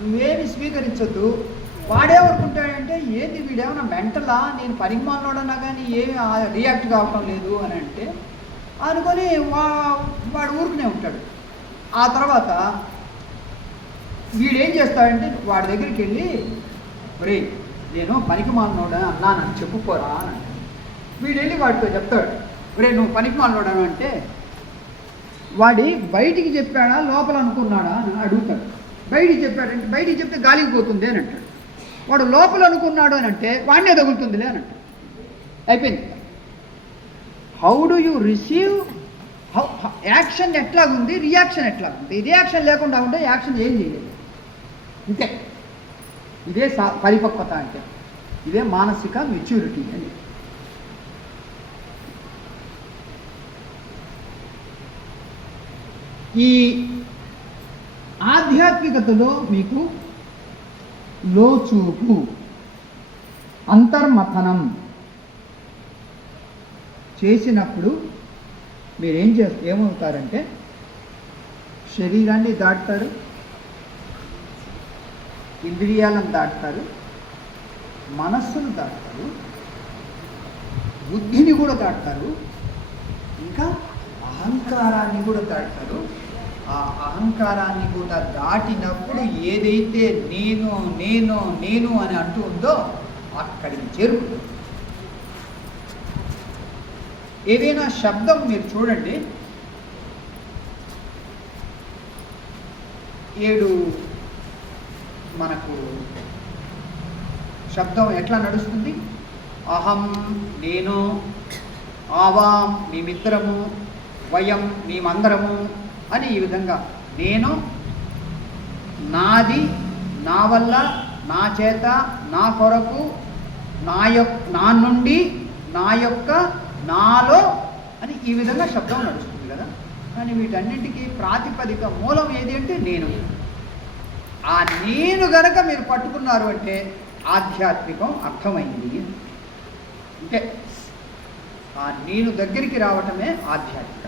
నువ్వేమి స్వీకరించొద్దు. వాడేమనుకుంటాడంటే, ఏంటి వీడేమన్నా మెంటలా, నేను పరిమాణోడన్నా కానీ ఏమి రియాక్ట్ కావటం లేదు అని అంటే అనుకొని వాడు ఊరుకునే ఉంటాడు. ఆ తర్వాత వీడేం చేస్తాడంటే వాడి దగ్గరికి వెళ్ళి, ఒరే నేను పనికిమాలినోడా అన్నానని చెప్పుకోరా అని అంటాడు. వీడు వెళ్ళి వాడితో చెప్తాడు, ఒరే నువ్వు పనికిమాలినోడాను అంటే, వాడి బయటికి చెప్పాడా లోపల అనుకున్నాడా అని అడుగుతాడు. బయటికి చెప్పాడంటే, బయటికి చెప్తే గాలికి పోతుంది అని అంటాడు. వాడు లోపల అనుకున్నాడు అని అంటే వాడినే తగులుతుందిలే అని అంటాడు. అయిపోయింది. How do you receive, action ఎట్లాగుంది, రియాక్షన్ ఎట్లాగుంది. రియాక్షన్ లేకుండా ఉంటే యాక్షన్ ఏం చేయలేదు. ఇంతే. ఇదే పరిపక్వత అంటే, ఇదే మానసిక మెచ్యూరిటీ అని. ఈ ఆధ్యాత్మికతలో మీకు లోచూపు, అంతర్మథనం చేసినప్పుడు మీరేం ఏమవుతారంటే శరీరాన్ని దాటుతారు, ఇంద్రియాలను దాటుతారు, మనస్సును దాటుతారు, బుద్ధిని కూడా దాటుతారు, ఇంకా అహంకారాన్ని కూడా దాటుతారు. ఆ అహంకారాన్ని కూడా దాటినప్పుడు ఏదైతే నేను నేను నేను అని అంటూ ఉందో అక్కడికి చేరుకుంటుంది. ఏదైనా శబ్దం మీరు చూడండి, 7 మనకు శబ్దం ఎట్లా నడుస్తుంది? అహం నేను, ఆవాం మేమిద్దరము, వయం మేమందరము అని ఈ విధంగా నేను, నాది, నా వల్ల, నా చేత, నా కొరకు, నా నుండి, నా యొక్క, నాలో అని ఈ విధంగా శబ్దం నడుస్తుంది కదా. కానీ వీటన్నింటికీ ప్రాతిపదిక మూలం ఏది అంటే నేను. ఆ నేను గనక మీరు పట్టుకున్నారు అంటే ఆధ్యాత్మికం అర్థమైంది. అంటే ఆ నేను దగ్గరికి రావటమే ఆధ్యాత్మికత.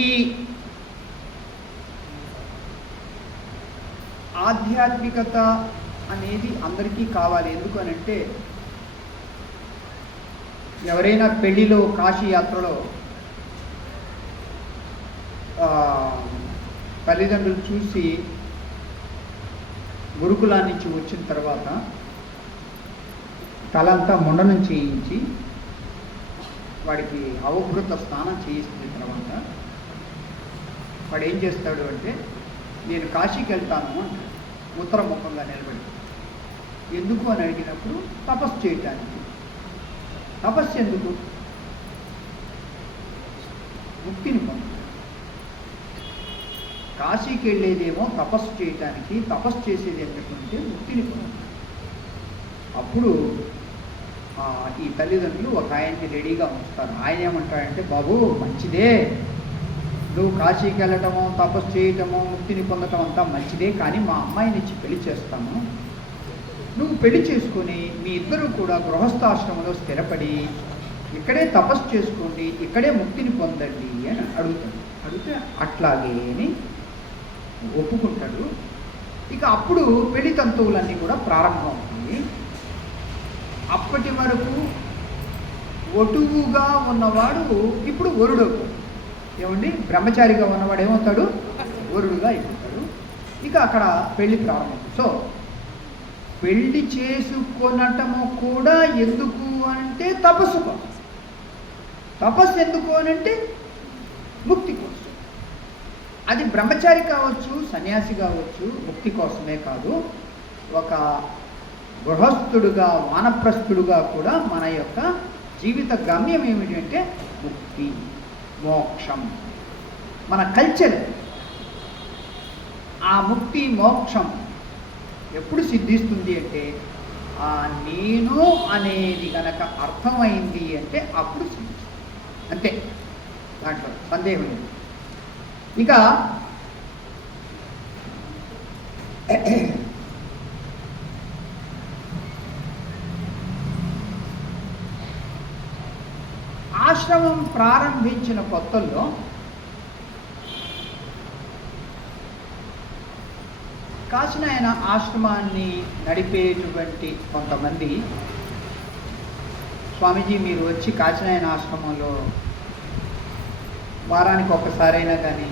ఈ ఆధ్యాత్మికత అనేది అందరికీ కావాలి. ఎందుకు అని అంటే, ఎవరైనా పెళ్లిలో, కాశీ యాత్రలో తల్లిదండ్రులు చూసి గురుకులా నుంచి వచ్చిన తర్వాత తలంతా ముండనం చేయించి వాడికి అవభృత స్నానం చేయిస్తున్న తర్వాత వాడు ఏం చేస్తాడు అంటే, నేను కాశీకి వెళ్తాను అంటాడు ఉత్తరముఖంగా నిలబడి. ఎందుకు అని అడిగినప్పుడు తపస్సు చేయటానికి. తపస్సు ఎందుకు? ముక్తిని పొందాలి. కాశీకి వెళ్ళేదేమో తపస్సు చేయటానికి, తపస్సు చేసేది ఎందుకంటే ముక్తిని పొందాలి. అప్పుడు ఈ తల్లిదండ్రులు ఒక ఆయన్ని రెడీగా ఉంచుతారు. ఆయన ఏమంటాడంటే, బాబు మంచిదే, నువ్వు కాశీకి వెళ్ళటము, తపస్సు చేయటము, ముక్తిని పొందటం అంతా మంచిదే, కానీ మా అమ్మాయిని ఇచ్చి పెళ్లి చేస్తాము, నువ్వు పెళ్లి చేసుకొని మీ ఇద్దరు కూడా గృహస్థాశ్రమంలో స్థిరపడి ఇక్కడే తపస్సు చేసుకోండి, ఇక్కడే ముక్తిని పొందండి అని అడుగుతాడు. అడిగితే అట్లాగే అని ఒప్పుకుంటాడు. ఇక అప్పుడు పెళ్లి తంతువులన్నీ కూడా ప్రారంభం అవుతుంది. అప్పటి వరకు ఒటువుగా ఉన్నవాడు ఇప్పుడు వరుడు. ఏమండి, బ్రహ్మచారిగా ఉన్నవాడు ఏమవుతాడు? వరుడుగా అయిపోతాడు. ఇక అక్కడ పెళ్లి ప్రారంభం. సో పెళ్లి చేసుకొనటము కూడా ఎందుకు అంటే తపస్సు కోసం. తపస్సు ఎందుకు అనంటే ముక్తి కోసం. అది బ్రహ్మచారి కావచ్చు, సన్యాసి కావచ్చు, ముక్తి కోసమే కాదు, ఒక గృహస్థుడుగా, వానప్రస్థుడుగా కూడా మన యొక్క జీవిత గమ్యం ఏమిటంటే ముక్తి, మోక్షం. మన కల్చర్ ఆ ముక్తి మోక్షం ఎప్పుడు సిద్ధిస్తుంది అంటే, ఆ నేను అనేది కనుక అర్థమైంది అంటే అప్పుడు సిద్ధిస్తుంది. అంతే, దాంట్లో సందేహం లేదు. ఇక ఆశ్రమం ప్రారంభించిన కొత్తల్లో కాశీనాయన ఆశ్రమాన్ని నడిపేటువంటి కొంతమంది, స్వామీజీ మీరు వచ్చి కాశీనాయన ఆశ్రమంలో వారానికి ఒకసారైనా కానీ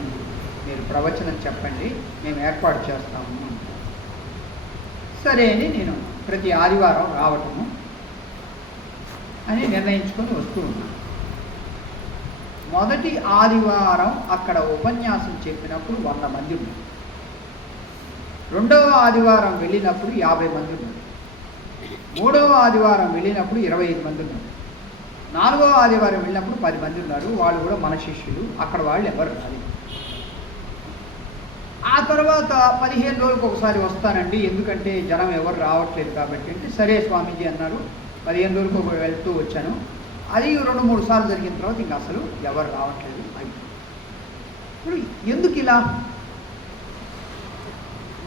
మీరు ప్రవచనం చెప్పండి, మేము ఏర్పాటు చేస్తాము. సరే అని నేను ప్రతి ఆదివారం రావటము అని నిర్ణయించుకొని వస్తూ ఉన్నాను. మొదటి ఆదివారం అక్కడ ఉపన్యాసం చెప్పినప్పుడు 100 మంది ఉన్నారు. రెండవ ఆదివారం వెళ్ళినప్పుడు 50 మంది ఉన్నారు. మూడవ ఆదివారం వెళ్ళినప్పుడు 25 మంది ఉన్నారు. 4వ ఆదివారం వెళ్ళినప్పుడు 10 మంది ఉన్నారు. వాళ్ళు కూడా మన శిష్యులు. అక్కడ వాళ్ళు ఎవరు రాలేదు. ఆ తర్వాత 15 రోజులకు ఒకసారి వస్తానండి, ఎందుకంటే జనం ఎవరు రావట్లేదు కాబట్టి అంటే, సరే స్వామీజీ అన్నారు. 15 రోజులకు వెళ్తూ వచ్చాను. అది 2-3 సార్లు జరిగిన తర్వాత ఇంకా అసలు ఎవరు రావట్లేదు. ఇప్పుడు ఎందుకు ఇలా?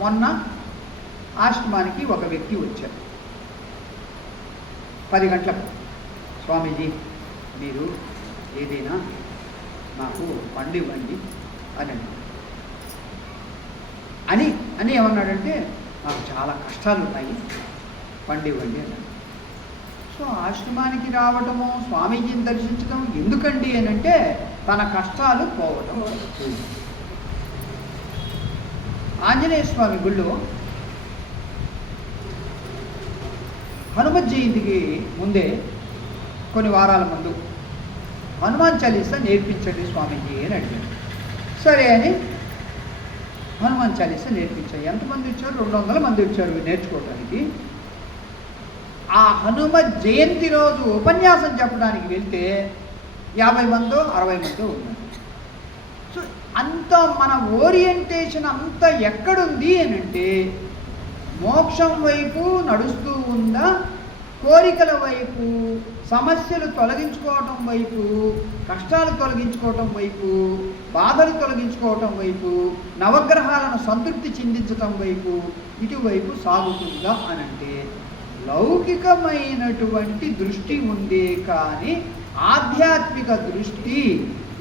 మొన్న ఆశ్రమానికి ఒక వ్యక్తి వచ్చారు 10 గంటలకు. స్వామీజీ మీరు ఏదైనా నాకు పండు ఇవ్వండి అని ఏమన్నాడంటే, నాకు చాలా కష్టాలు ఉన్నాయి, పండు ఇవ్వండి అన్నాడు. సో ఆశ్రమానికి రావటము, స్వామీజీని దర్శించడం ఎందుకండి అని అంటే, తన కష్టాలు పోవటం. ఆంజనేయ స్వామి గుళ్ళో హనుమత్ జయంతికి ముందే కొన్ని వారాల ముందు హనుమాన్ చాలీసా నేర్పించండి స్వామీజీ అని అడిగాడు. సరే అని హనుమాన్ చాలీసా నేర్పించారు. ఎంతమంది వచ్చారు? 200 మంది వచ్చారు నేర్చుకోవడానికి. ఆ హనుమత్ జయంతి రోజు ఉపన్యాసం చెప్పడానికి వెళ్తే 50 మందో 60 మందో ఉన్నారు. సో అంత మన ఓరియంటేషన్ అంతా ఎక్కడుంది అని అంటే, మోక్షం వైపు నడుస్తూ ఉందా, కోరికల వైపు, సమస్యలు తొలగించుకోవటం వైపు, కష్టాలు తొలగించుకోవటం వైపు, బాధలు తొలగించుకోవటం వైపు, నవగ్రహాలను సంతృప్తి చెందించటం వైపు, ఇటువైపు సాగుతుందా అనంటే, లౌకికమైనటువంటి దృష్టి ఉందే కానీ ఆధ్యాత్మిక దృష్టి,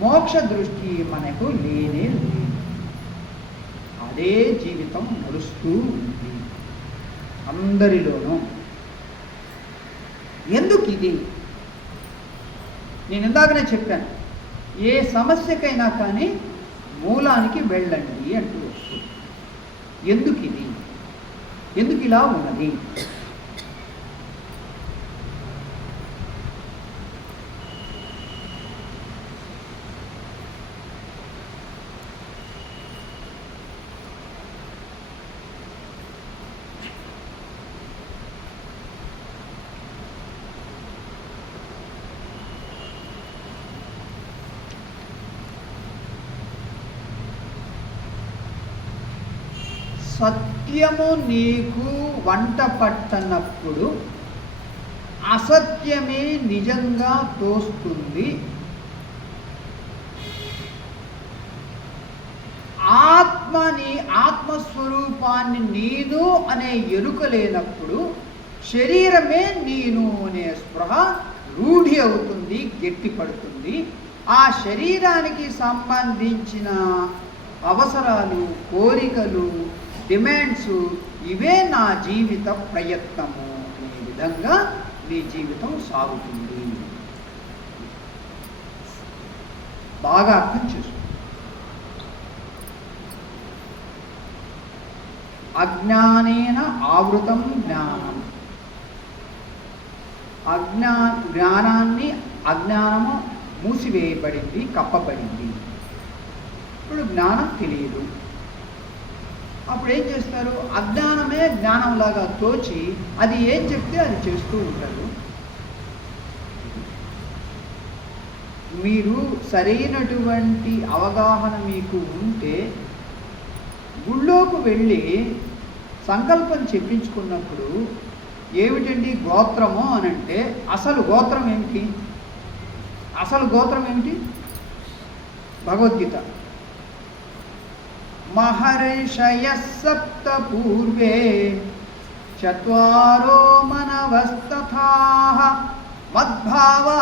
మోక్ష దృష్టి మనకు లేనే లేదు. అదే జీవితం నడుస్తూ ఉంది అందరిలోనూ. ఎందుకు ఇది? నేను ఇందాకనే చెప్పాను, ఏ సమస్యకైనా కానీ మూలానికి వెళ్ళండి అంటూ వస్తుంది. ఎందుకు ఇది? ఎందుకు ఇలా ఉన్నది? సత్యము నీకు వంట పట్టనప్పుడు అసత్యమే నిజంగా తోస్తుంది. ఆత్మస్వరూపాన్ని నేను అనే ఎరుక లేనప్పుడు శరీరమే నేను అనే స్పృహ రూఢి అవుతుంది, గట్టిపడుతుంది. ఆ శరీరానికి సంబంధించిన అవసరాలు, కోరికలు, డిమాండ్స్, ఇవే నా జీవిత ప్రయత్నము అనే విధంగా నీ జీవితం సాగుతుంది. బాగా అర్థం చేసుకో. అజ్ఞానేన ఆవృతం జ్ఞానం. జ్ఞానాన్ని అజ్ఞానము మూసివేయబడింది, కప్పబడింది. ఇప్పుడు జ్ఞానం తెలియదు. అప్పుడు ఏం చేస్తారు? అజ్ఞానమే జ్ఞానంలాగా తోచి అది ఏం చెప్తే అది చేస్తూ ఉంటారు. మీరు సరైనటువంటి అవగాహన మీకు ఉంటే గుళ్ళోకి వెళ్ళి సంకల్పం చెప్పించుకున్నప్పుడు ఏమిటండి గోత్రము అని అంటే, అసలు గోత్రం ఏమిటి? అసలు గోత్రం ఏమిటి? భగవద్గీత. మహర్షయః సప్త పూర్వే చత్వారో మనవస్తథాః మద్భావా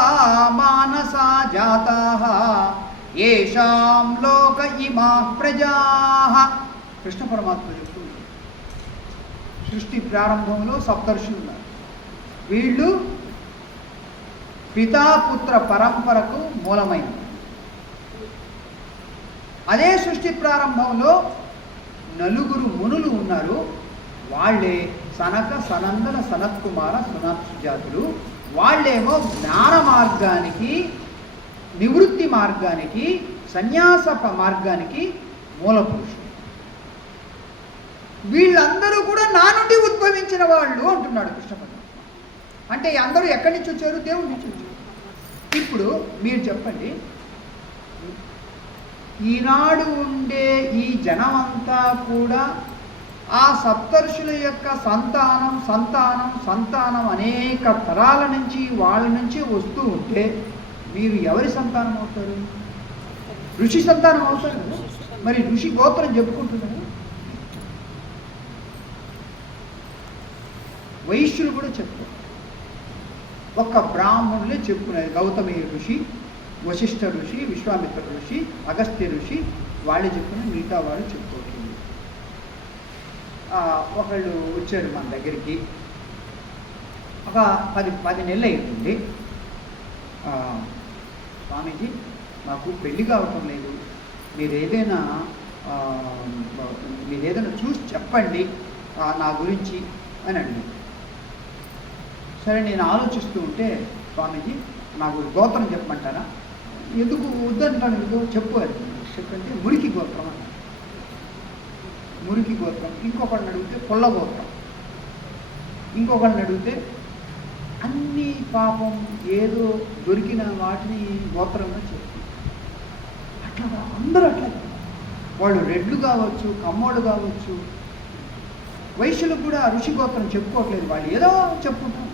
మానసా జాతాః యేషాం లోక ఇమాః ప్రజాః. కృష్ణ పరమాత్మ చెప్తుంది, సృష్టి ప్రారంభంలో సప్తర్షులు ఉన్నారు. వీళ్ళు పితాపుత్ర పరంపరకు మూలమైనది. అదే సృష్టి ప్రారంభంలో 4 మునులు ఉన్నారు. వాళ్ళే సనక, సనందన, సనత్కుమార, సునాత్సుజాతులు. వాళ్ళేమో జ్ఞాన మార్గానికి, నివృత్తి మార్గానికి, సన్యాస మార్గానికి మూల పురుషులు. వీళ్ళందరూ కూడా నా నుండి ఉద్భవించిన వాళ్ళు అంటున్నాడు కృష్ణ పరమాత్మ. అంటే అందరూ ఎక్కడి నుంచి వచ్చారు? దేవుడి నుంచి వచ్చారు. ఇప్పుడు మీరు చెప్పండి, ఈనాడు ఉండే ఈ జనమంతా కూడా ఆ సప్తర్షుల యొక్క సంతానం సంతానం సంతానం అనేక తరాల నుంచి వాళ్ళ నుంచి వస్తూ ఉంటే మీరు ఎవరి సంతానం అవుతారు? ఋషి సంతానం అవుతారు. మరి ఋషి గోత్రం చెప్పుకుంటున్నారు. వైశ్యులు కూడా చెప్తారు. ఒక్క బ్రాహ్మణులే చెప్పుకునేది. గౌతమి ఋషి, వశిష్ఠ ఋషి, విశ్వామిత్ర ఋషి, అగస్త్య ఋషి వాళ్ళే చెప్పుకుని మిగతా వాళ్ళు చెప్పుకోవట్లేదు. ఒకళ్ళు వచ్చారు మన దగ్గరికి, ఒక 10 నెలలు అవుతుంది. స్వామీజీ, నాకు పెళ్లి కావటం లేదు, మీరేదైనా చూసి చెప్పండి నా గురించి అని అడిగాను. సరే, నేను ఆలోచిస్తూ ఉంటే, స్వామీజీ నాకు గోత్రం చెప్పమంటారా? ఎందుకు వద్దంటాను, ఎందుకు చెప్పు అని చెప్పంటే, మురికి గోత్రం అన్న. మురికి గోత్రం. ఇంకొకళ్ళని అడిగితే పొల్ల గోత్రం. ఇంకొకళ్ళని అడిగితే అన్ని పాపం ఏదో దొరికిన వాటిని గోత్రంగా చెప్తారు. అట్లా అందరూ అట్లా, వాళ్ళు రెడ్లు కావచ్చు, కమ్మోళ్ళు కావచ్చు, వైశ్యులకు కూడా ఋషి గోత్రం చెప్పుకోవట్లేదు, వాళ్ళు ఏదో చెప్పుకుంటారు.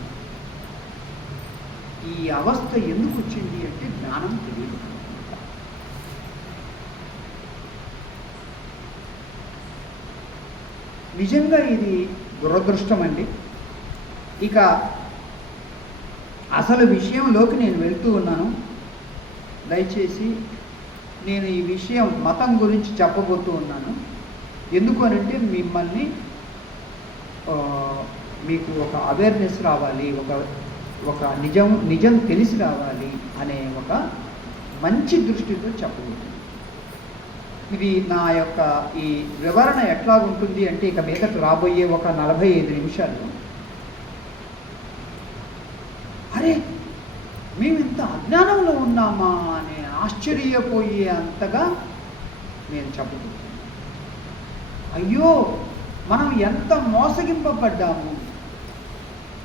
ఈ అవస్థ ఎందుకు వచ్చింది అంటే జ్ఞానం తెలియదు. నిజంగా ఇది దురదృష్టం అండి. ఇక అసలు విషయంలోకి నేను వెళ్తూ ఉన్నాను. దయచేసి నేను ఈ విషయం మతం గురించి చెప్పబోతూ ఉన్నాను. ఎందుకు అనంటే మిమ్మల్ని మీకు ఒక అవేర్నెస్ రావాలి, ఒక నిజం తెలిసి రావాలి అనే ఒక మంచి దృష్టితో చెప్పబోతుంది. ఇది నా యొక్క ఈ వివరణ ఎట్లా ఉంటుంది అంటే, ఇక మీదట రాబోయే ఒక 45 నిమిషాలు అరే మేము ఇంత అజ్ఞానంలో ఉన్నామా అని ఆశ్చర్యపోయే అంతగా నేను చెప్పబోతున్నాను. అయ్యో, మనం ఎంత మోసగింపబడ్డాము,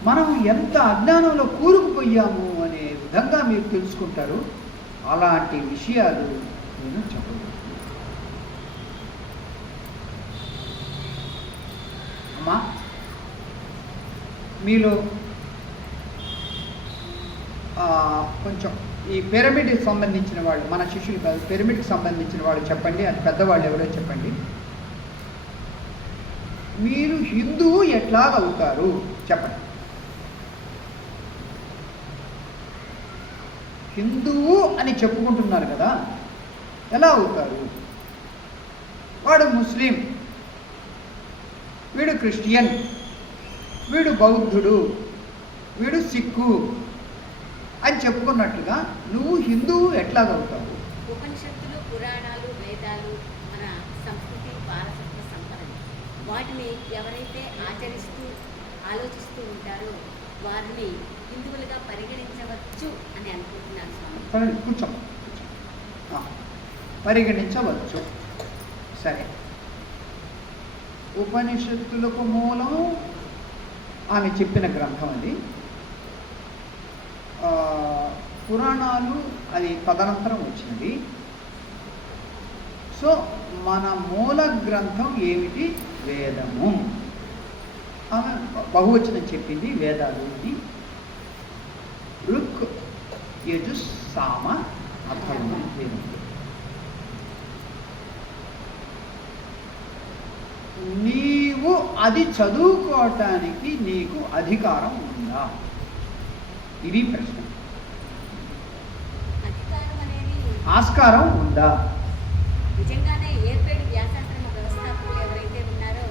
మనం ఎంత అజ్ఞానంలో కూరుకుపోయాము అనే విధంగా మీరు తెలుసుకుంటారు. అలాంటి విషయాలు నేను చెప్పబోతున్నాను. అమ్మా, మీలో కొంచెం ఈ పిరమిడ్కి సంబంధించిన వాళ్ళు, మన శిష్యులు కాదు, పిరమిడ్కి సంబంధించిన వాళ్ళు చెప్పండి. అది పెద్దవాళ్ళు ఎవరో చెప్పండి. మీరు హిందువు ఎట్లాగవుతారు చెప్పండి. హిందువు అని చెప్పుకుంటున్నారు కదా, ఎలా అవుతారు? వాడు ముస్లిం, వీడు క్రిస్టియన్, వీడు బౌద్ధుడు, వీడు సిక్కు అని చెప్పుకున్నట్లుగా నువ్వు హిందువు ఎట్లాగవుతావు? ఉపనిషత్తులు, పురాణాలు, వేదాలు మన సంస్కృతి వారసత్వ సంపద. వాటిని ఎవరైతే ఆచరిస్తూ ఆలోచిస్తూ ఉంటారో వారిని హిందువులుగా పరిగణించవచ్చు అని అనుకుంటున్నాను స్వామి. కూర్చో, పరిగణించవచ్చు. సరే, ఉపనిషత్తులకు మూలం ఆమె చెప్పిన గ్రంథం అది. పురాణాలు అది తదనంతరం వచ్చినది. సో మన మూల గ్రంథం ఏమిటి? వేదము. ఆమె బహువచనం చెప్పింది వేదాలు. ఇది ఋక్, యజుస్, సామ, అథర్వ వేదం. నీవు అది చదువుకోవటానికి నీకు అధికారం ఉందా? ఇది ప్రశ్న. ఆస్కారం ఉందా? నిజంగానే ఏర్పేడు వ్యాసాశ్రమ వ్యవస్థాపకులు ఎవరైతే ఉన్నారో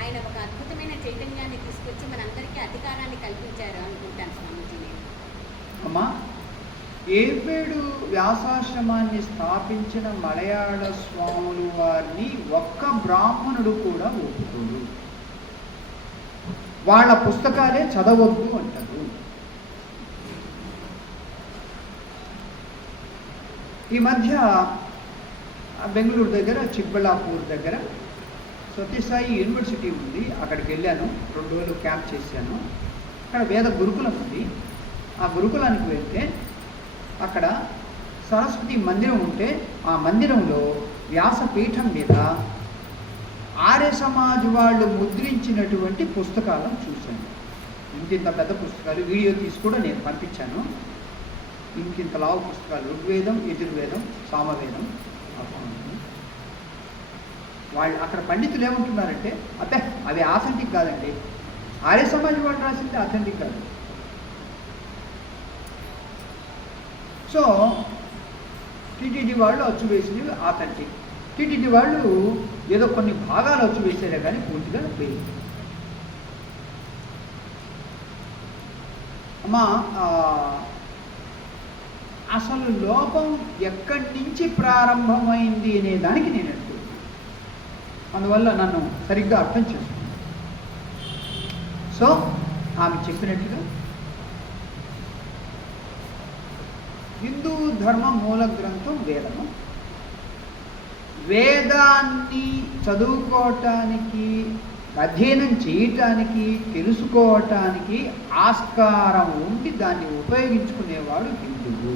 ఆయన ఒక అద్భుతమైన చైతన్యాన్ని తీసుకొచ్చి మనందరికీ అధికారాన్ని కల్పించారు అనుకుంటాను స్వామీజీ. అమ్మా, ఏర్పేడు వ్యాసాశ్రమాన్ని స్థాపించిన మలయాళ స్వాములు వారిని ఒక్క బ్రాహ్మణుడు కూడా ఒప్పుకోడు. వాళ్ళ పుస్తకాలే చదవద్దు అంటారు. ఈ మధ్య బెంగళూరు దగ్గర చిక్బళ్ళాపూర్ దగ్గర సత్యసాయి యూనివర్సిటీ ఉంది. అక్కడికి వెళ్ళాను, 2 రోజులు క్యాంప్ చేశాను. అక్కడ వేద గురుకులం ఉంది. ఆ గురుకులానికి వెళ్తే అక్కడ సరస్వతి మందిరం ఉంటే ఆ మందిరంలో వ్యాసపీఠం మీద ఆర్య సమాజ్ వాళ్ళు ముద్రించినటువంటి పుస్తకాలను చూశాను. ఇంత పెద్ద పుస్తకాలు వీడియో తీసి కూడా నేను పంపించాను. ఇంత లావు పుస్తకాలు, ఋగ్వేదం, యజుర్వేదం, సామవేదం. వాళ్ళు అక్కడ పండితులు ఏమంటున్నారంటే, అబ్బే అవి ఆథెంటిక్ కాదండి, ఆర్య సమాజ్ వాళ్ళు రాసింది ఆథెంటిక్ కాదు. సో టీటీడీ వాళ్ళు అచ్చు వేసినవి ఆథెంటిక్, టీటీడీ వాళ్ళు ఏదో కొన్ని భాగాలు అచ్చు వేసారే కానీ పూర్తిగా వేయలేదు. అమ్మా అసలు లోపం ఎక్కడి నుంచి ప్రారంభమైంది అనే దానికి నేను అడుగుతున్నాను. అందువల్ల నన్ను సరిగ్గా అర్థం చేసుకున్నాను. సో ఆమె చెప్పినట్టుగా హిందూ ధర్మ మూల గ్రంథం వేదము. వేదాన్ని చదువుకోవటానికి, అధ్యయనం చేయటానికి, తెలుసుకోవటానికి ఆస్కారం ఉండి దాన్ని ఉపయోగించుకునేవాడు హిందువు.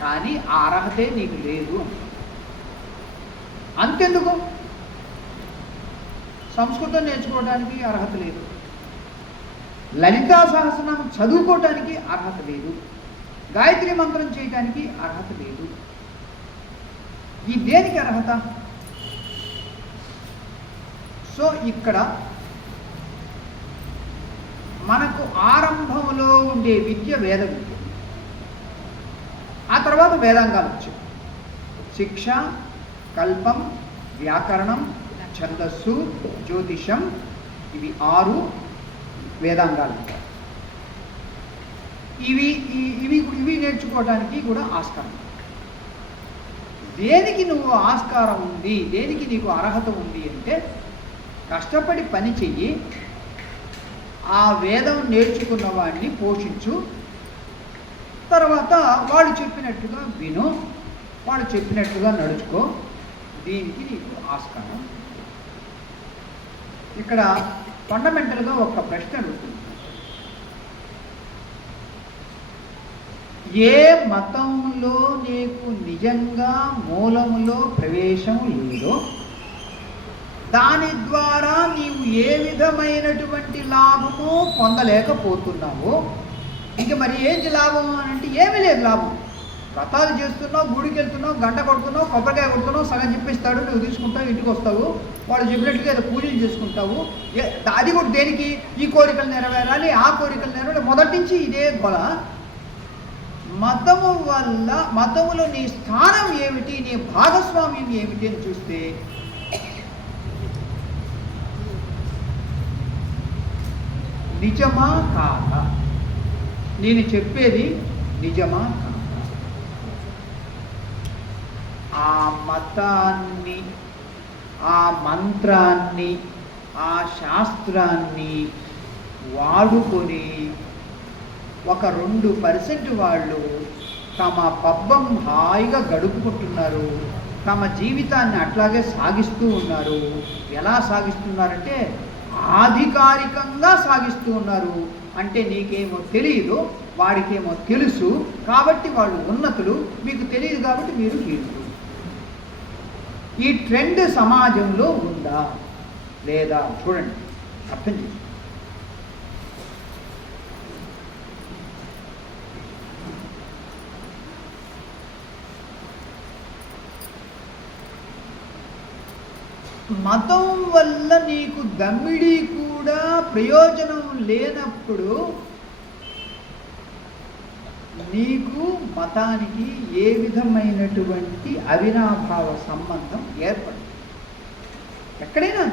కానీ ఆ అర్హతే నీకు లేదు. అంతెందుకు, సంస్కృతం నేర్చుకోవడానికి అర్హత లేదు, లలితా సహస్రనామం చదువుకోవటానికి అర్హత లేదు, గాయత్రి మంత్రం చేయటానికి అర్హత లేదు. ఈ దేనికి అర్హత? సో ఇక్కడ మనకు ఆరంభంలో ఉండే విద్య వేద విద్య. ఆ తర్వాత వేదాంగాలు వచ్చాయి. శిక్ష, కల్పం, వ్యాకరణం, ఛందస్సు, జ్యోతిషం, ఇవి 6 వేదాంగాలు. ఇవి ఇవి ఇవి నేర్చుకోవడానికి కూడా ఆస్కారం. దేనికి నువ్వు ఆస్కారం ఉంది, దేనికి నీకు అర్హత ఉంది అంటే, కష్టపడి పని చెయ్యి, ఆ వేదం నేర్చుకున్న వాడిని పోషించు, తర్వాత వాళ్ళు చెప్పినట్టుగా విను, వాళ్ళు చెప్పినట్టుగా నడుచుకో, దీనికి నీకు ఆస్కారం. ఇక్కడ ఫండమెంటల్గా ఒక ప్రశ్న అడుగుతుంది. ఏ మతంలో నీకు నిజంగా మూలములో ప్రవేశం లేదో, దాని ద్వారా నీవు ఏ విధమైనటువంటి లాభము పొందలేకపోతున్నావో, ఇంక మరి ఏంటి లాభం అని అంటే ఏమీ లేదు లాభం. వ్రతాలు చేస్తున్నావు, గుడికి వెళ్తున్నావు, గంట కొడుతున్నావు, కొబ్బరికాయ కొడుతున్నావు, సగం చెప్పిస్తాడు, నువ్వు తీసుకుంటావు, ఇంటికి వస్తావు, వాళ్ళు చెప్పినట్టుగా ఏదో పూజలు చేసుకుంటావు. అది కూడా దేనికి? ఈ కోరికలు నెరవేరాలి, ఆ కోరికలు నెరవేరాలి, మొదటి నుంచి ఇదే గొల. మతము వల్ల, మతములో నీ స్థానం ఏమిటి, నీ భాగస్వామ్యం ఏమిటి అని చూస్తే నిజమా కాదా, నేను చెప్పేది నిజమా కాదా, ఆ మతాన్ని, ఆ మంత్రాన్ని, ఆ శాస్త్రాన్ని వాడుకొని ఒక 2% వాళ్ళు తమ పబ్బం హాయిగా గడుపుకుంటున్నారు, తమ జీవితాన్ని అట్లాగే సాగిస్తూ ఉన్నారు. ఎలా సాగిస్తున్నారంటే ఆధికారికంగా సాగిస్తూ ఉన్నారు. అంటే నీకేమో తెలియదు, వాడికేమో తెలుసు, కాబట్టి వాళ్ళు ఉన్నతులు, మీకు తెలియదు కాబట్టి మీరు హీనులు. ఈ ట్రెండ్ సమాజంలో ఉందా లేదా చూడండి, అర్థం చేసుకోండి. మతం వల్ల నీకు దమ్మిడి కూడా ప్రయోజనం లేనప్పుడు నీకు మతానికి ఏ విధమైనటువంటి అవినాభావ సంబంధం ఏర్పడింది? ఎక్కడైనా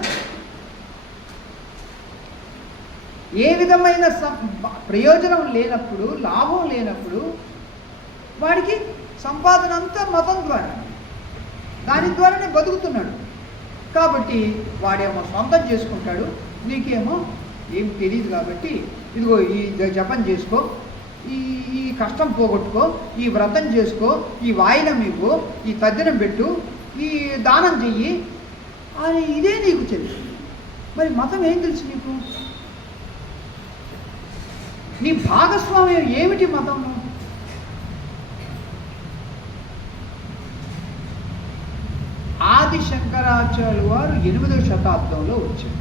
ఏ విధమైన ప్రయోజనం లేనప్పుడు, లాభం లేనప్పుడు వాడికి సంపాదన అంతా మతం ద్వారా, దాని ద్వారానే బతుకుతున్నాడు. కాబట్టి వాడేమో సొంతం చేసుకుంటాడు, నీకేమో ఏం తెలియదు కాబట్టి ఇదిగో ఈ జపం చేసుకో, ఈ కష్టం పోగొట్టుకో, ఈ వ్రతం చేసుకో, ఈ వాయినం ఇవ్వు, ఈ తద్దినం పెట్టు, ఈ దానం చెయ్యి అని ఇదే నీకు తెలుసు. మరి మతం ఏం తెలుసు నీకు? నీ భాగస్వామ్యం ఏమిటి మతము? ఆది శంకరాచార్యులు వారు 8వ శతాబ్దంలో వచ్చారు.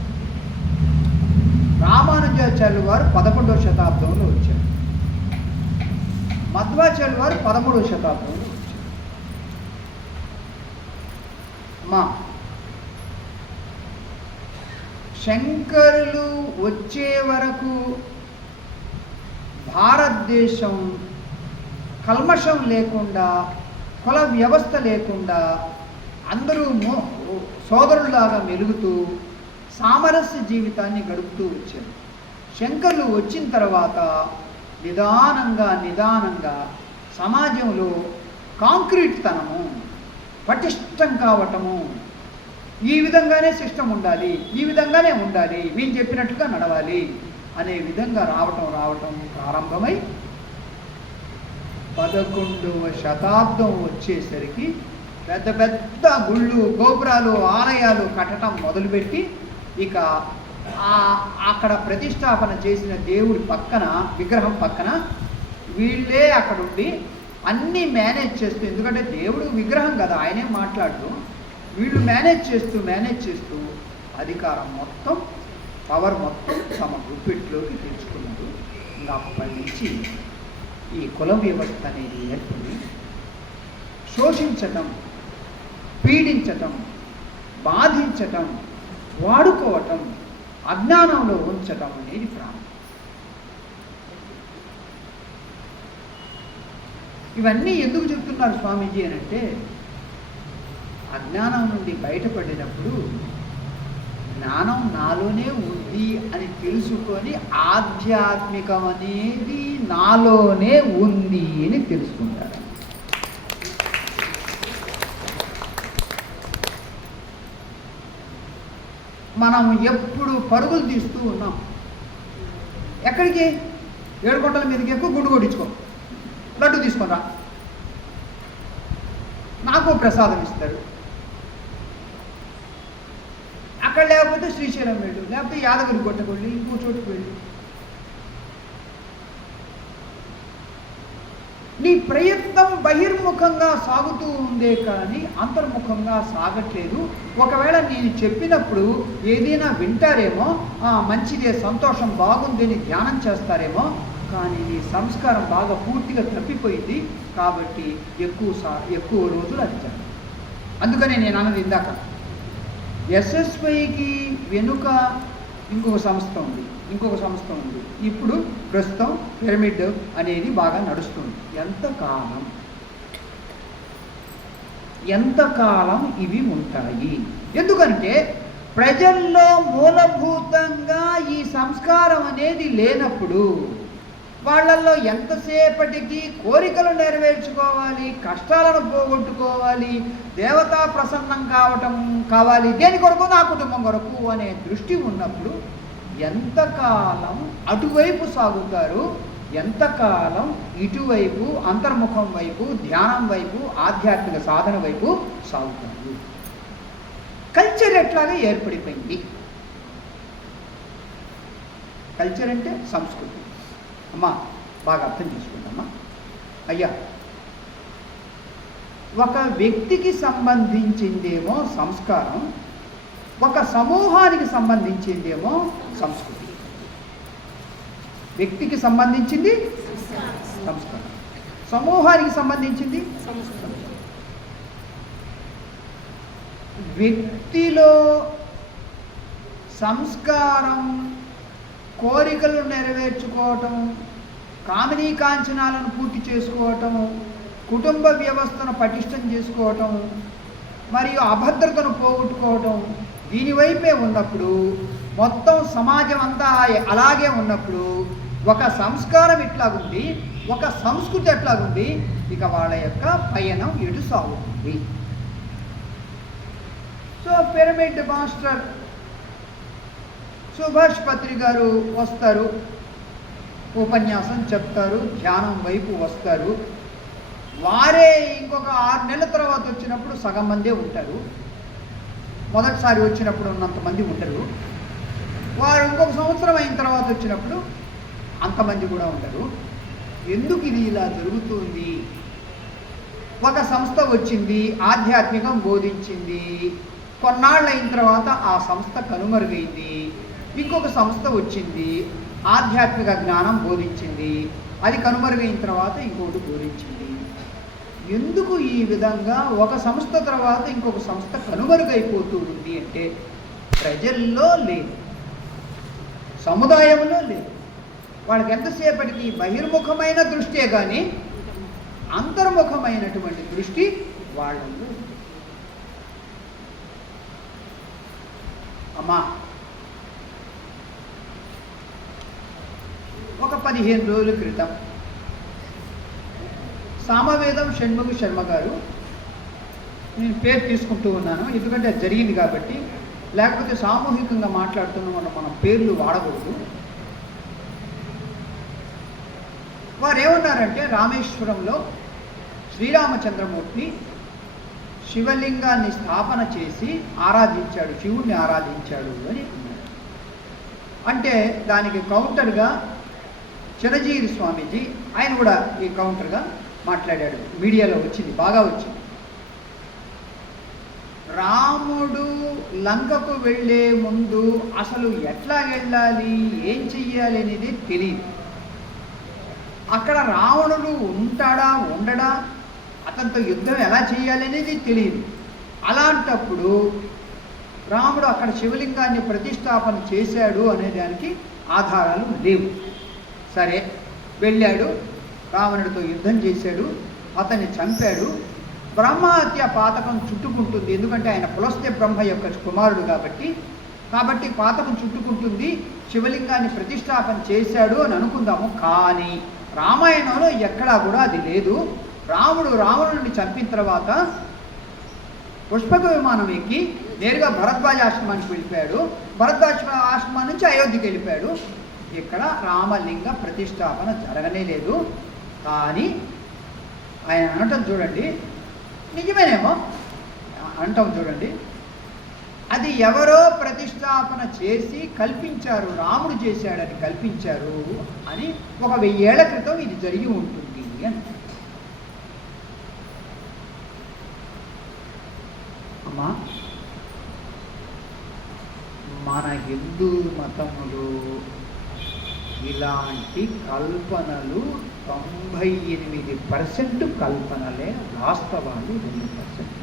రామానుజాచార్యులు వారు 11వ శతాబ్దంలో వచ్చారు. మధ్వాచార్యులు వారు 13వ శతాబ్దంలో వచ్చారు. శంకరులు వచ్చే వరకు భారతదేశం కల్మషం లేకుండా, కుల వ్యవస్థ లేకుండా అందరూ సోదరులాగా మెలుగుతూ సామరస్య జీవితాన్ని గడుపుతూ వచ్చారు. శంకరులు వచ్చిన తర్వాత నిదానంగా సమాజంలో కాంక్రీట్ తనము, పటిష్టం కావటము, ఈ విధంగానే సిస్టమ్ ఉండాలి, ఈ విధంగానే ఉండాలి, మేము చెప్పినట్టుగా నడవాలి అనే విధంగా రావటం ప్రారంభమై 11వ శతాబ్దం వచ్చేసరికి పెద్ద పెద్ద గుళ్ళు, గోపురాలు, ఆలయాలు కట్టడం మొదలుపెట్టి ఇక అక్కడ ప్రతిష్టాపన చేసిన దేవుడి పక్కన, విగ్రహం పక్కన వీళ్ళే అక్కడుండి అన్నీ మేనేజ్ చేస్తూ, ఎందుకంటే దేవుడు విగ్రహం కదా, ఆయనే మాట్లాడుతూ వీళ్ళు మేనేజ్ చేస్తూ అధికారం మొత్తం, పవర్ మొత్తం తమ గుప్పిట్లోకి తెచ్చుకున్నారు. ఇంకా అప్పటి నుంచి ఈ కుల వ్యవస్థ అనేది ఏర్పడి శోషించటం, పీడించటం, బాధించటం, వాడుకోవటం, అజ్ఞానంలో ఉంచటం అనేది ప్రారంభం. ఇవన్నీ ఎందుకు చెప్తున్నారు స్వామీజీ అని అంటే, అజ్ఞానం నుండి బయటపడినప్పుడు జ్ఞానం నాలోనే ఉంది అని తెలుసుకొని ఆధ్యాత్మికం అనేది నాలోనే ఉంది అని తెలుసుకుంటారు. మనం ఎప్పుడు పరుగులు తీస్తూ ఉన్నాం. ఎక్కడికి? 7 కొండల మీదకి ఎక్కువ గుండు కొట్టించుకో, లడ్డు తీసుకొని రా, నాకు ప్రసాదం ఇస్తారు. అక్కడ లేకపోతే శ్రీశైలం వెళ్ళు, లేకపోతే యాదగిరి కొట్టకొళ్ళి, ఇంకో చోటుకు వెళ్ళి. నీ ప్రయత్నం బహిర్ముఖంగా సాగుతూ ఉందే కానీ అంతర్ముఖంగా సాగట్లేదు. ఒకవేళ నేను చెప్పినప్పుడు ఏదైనా వింటారేమో, మంచిదే, సంతోషం, బాగుంది అని ధ్యానం చేస్తారేమో, కానీ నీ సంస్కారం బాగా పూర్తిగా తప్పిపోయింది. కాబట్టి ఎక్కువ రోజులు అది జరగదు. అందుకనే నేను అన్నది ఇందాక, ఎస్ఎస్వైకి వెనుక ఇంకొక సంస్థ ఉంది. ఇప్పుడు ప్రస్తుతం పిరమిడ్ అనేది బాగా నడుస్తుంది. ఎంతకాలం ఇవి ఉంటాయి? ఎందుకంటే ప్రజల్లో మూలభూతంగా ఈ సంస్కారం అనేది లేనప్పుడు వాళ్ళల్లో ఎంతసేపటికి కోరికలు నెరవేర్చుకోవాలి, కష్టాలను పోగొట్టుకోవాలి, దేవతా ప్రసన్నం కావాలి, దేని కొరకు? నా కుటుంబం కొరకు అనే దృష్టి ఉన్నప్పుడు ఎంతకాలం అటువైపు సాగుతారు, ఎంతకాలం ఇటువైపు అంతర్ముఖం వైపు, ధ్యానం వైపు, ఆధ్యాత్మిక సాధన వైపు సాగుతారు. కల్చర్ ఎట్లాగా ఏర్పడిపోయింది. కల్చర్ అంటే సంస్కృతి. అమ్మా బాగా అర్థం చేసుకుంటామా అయ్యా. ఒక వ్యక్తికి సంబంధించిందేమో సంస్కారం, ఒక సమూహానికి సంబంధించిందేమో సంస్కృతి. వ్యక్తికి సంబంధించింది సంస్కారం, సమూహానికి సంబంధించింది సంస్కృతి. వ్యక్తిలో సంస్కారం, కోరికలు నెరవేర్చుకోవటం, కామినీ కాంచనాలను పూర్తి చేసుకోవటం, కుటుంబ వ్యవస్థను పటిష్టం చేసుకోవటం, మరియు అభద్రతను పోగొట్టుకోవటం, దీనివైపే ఉన్నప్పుడు, మొత్తం సమాజం అంతా అలాగే ఉన్నప్పుడు ఒక సంస్కారం ఎట్లాగుంది, ఒక సంస్కృతి ఎట్లాగుంది, ఇక వాళ్ళ యొక్క పయనం ఎటు సాగుతుంది. సో పిరమిడ్ మాస్టర్ సుభాష్ పత్రి గారు వస్తారు, ఉపన్యాసం చెప్తారు, ధ్యానం వైపు వస్తారు. వారే ఇంకొక 6 నెలల తర్వాత వచ్చినప్పుడు సగం మందే ఉంటారు. మొదటిసారి వచ్చినప్పుడు ఉన్నంతమంది ఉండరు. వారు ఇంకొక సంవత్సరం అయిన తర్వాత వచ్చినప్పుడు అంతమంది కూడా ఉండరు. ఎందుకు ఇది ఇలా జరుగుతుంది ఒక సంస్థ వచ్చింది, ఆధ్యాత్మికం బోధించింది. కొన్నాళ్ళు అయిన తర్వాత ఆ సంస్థ కనుమరుగైంది. ఇంకొక సంస్థ వచ్చింది, ఆధ్యాత్మిక జ్ఞానం బోధించింది. అది కనుమరుగైన తర్వాత ఇంకొకటి బోధించింది. ఎందుకు ఈ విధంగా ఒక సంస్థ తర్వాత ఇంకొక సంస్థ కనుమరుగైపోతూ ఉంది అంటే ప్రజల్లో లేదు, సముదాయంలో లేదు. వాళ్ళకి ఎంతసేపటికి బహిర్ముఖమైన దృష్టే కానీ అంతర్ముఖమైనటువంటి దృష్టి వాళ్ళలో. అమ్మా, ఒక 15 రోజుల క్రితం సామవేదం షణ్ముఖ శర్మ గారు, నేను పేరు తీసుకుంటూ ఉన్నాను ఎందుకంటే అది జరిగింది కాబట్టి, లేకపోతే సామూహికంగా మాట్లాడుతున్న మనం పేర్లు వాడకూడదు. వారు ఏమన్నారంటే, రామేశ్వరంలో శ్రీరామచంద్రమూర్తి శివలింగాన్ని స్థాపన చేసి ఆరాధించాడు, శివుణ్ణి ఆరాధించాడు అని అన్నారు. అంటే దానికి కౌంటర్గా చిరంజీవి స్వామీజీ ఆయన కూడా ఈ కౌంటర్గా మాట్లాడాడు. మీడియాలో వచ్చింది, బాగా వచ్చింది. రాముడు లంకకు వెళ్ళే ముందు అసలు ఎట్లా వెళ్ళాలి, ఏం చెయ్యాలి అనేది తెలియదు. అక్కడ రావణుడు ఉంటాడా ఉండడా, అతనితో యుద్ధం ఎలా చేయాలి అనేది తెలియదు. అలాంటప్పుడు రాముడు అక్కడ శివలింగాన్ని ప్రతిష్టాపన చేశాడు అనే దానికి ఆధారాలు లేవు. సరే, వెళ్ళాడు, రావణుడితో యుద్ధం చేశాడు, అతన్ని చంపాడు. బ్రహ్మహత్య పాతకం చుట్టుకుంటుంది, ఎందుకంటే ఆయన పులస్త్య బ్రహ్మ యొక్క కుమారుడు కాబట్టి పాతకం చుట్టుకుంటుంది. శివలింగాన్ని ప్రతిష్టాపన చేశాడు అని అనుకుందాము. కానీ రామాయణంలో ఎక్కడా కూడా అది లేదు. రాముడు రావణుడిని చంపిన తర్వాత పుష్పక విమానం ఎక్కి నేరుగా భరద్వాజ ఆశ్రమానికి వెళ్ళిపోయాడు. భరద్వాజ ఆశ్రమం నుంచి అయోధ్యకి వెళ్ళిపోయాడు. ఇక్కడ రామలింగ ప్రతిష్టాపన జరగనే లేదు. కానీ ఆయన అనటం చూడండి, నిజమేనేమో అంటాం చూడండి, అది ఎవరో ప్రతిష్టాపన చేసి కల్పించారు, రాముడు చేశాడని కల్పించారు అని 1000 ఏళ్ల క్రితం ఇది జరిగి ఉంటుంది అని. అమ్మా, మన హిందూ మతములో ఇలాంటి కల్పనలు 98% కల్పనలే, వాస్తవాలు 2%.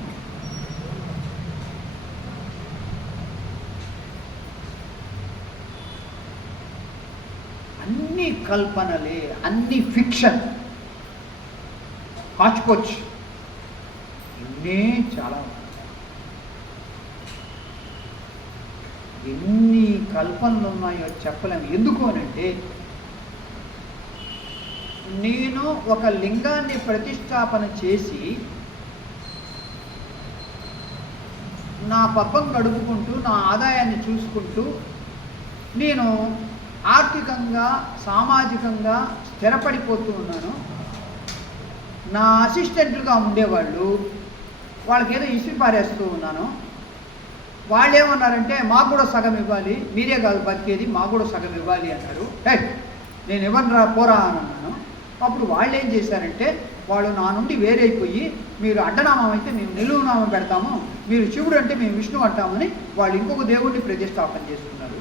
అన్ని కల్పనలే, అన్ని ఫిక్షన్, హాచ్పోచ్, ఇన్నే చాలా. ఎన్ని కల్పనలు ఉన్నాయో చెప్పలేము. ఎందుకు అనంటే, నేను ఒక లింగాన్ని ప్రతిష్టాపన చేసి నా పబ్బం గడుపుకుంటూ నా ఆదాయాన్ని చూసుకుంటూ నేను ఆర్థికంగా సామాజికంగా స్థిరపడిపోతూ ఉన్నాను. నా అసిస్టెంట్లుగా ఉండేవాళ్ళు వాళ్ళకి ఏదో ఇసి పారేస్తూ ఉన్నాను. వాళ్ళు ఏమన్నారంటే, మాకు కూడా సగం ఇవ్వాలి, మీరే కాదు బతికేది, మాకు కూడా సగం ఇవ్వాలి అన్నారు. నేను ఇవ్వను పోరా అని అన్నాను. అప్పుడు వాళ్ళు ఏం చేశారంటే, వాళ్ళు నా నుండి వేరైపోయి, మీరు అడ్డనామం అయితే మేము నిలువునామం పెడతాము, మీరు శివుడు అంటే మేము విష్ణు అంటామని వాళ్ళు ఇంకొక దేవుడిని ప్రతిష్టాపన చేస్తున్నారు.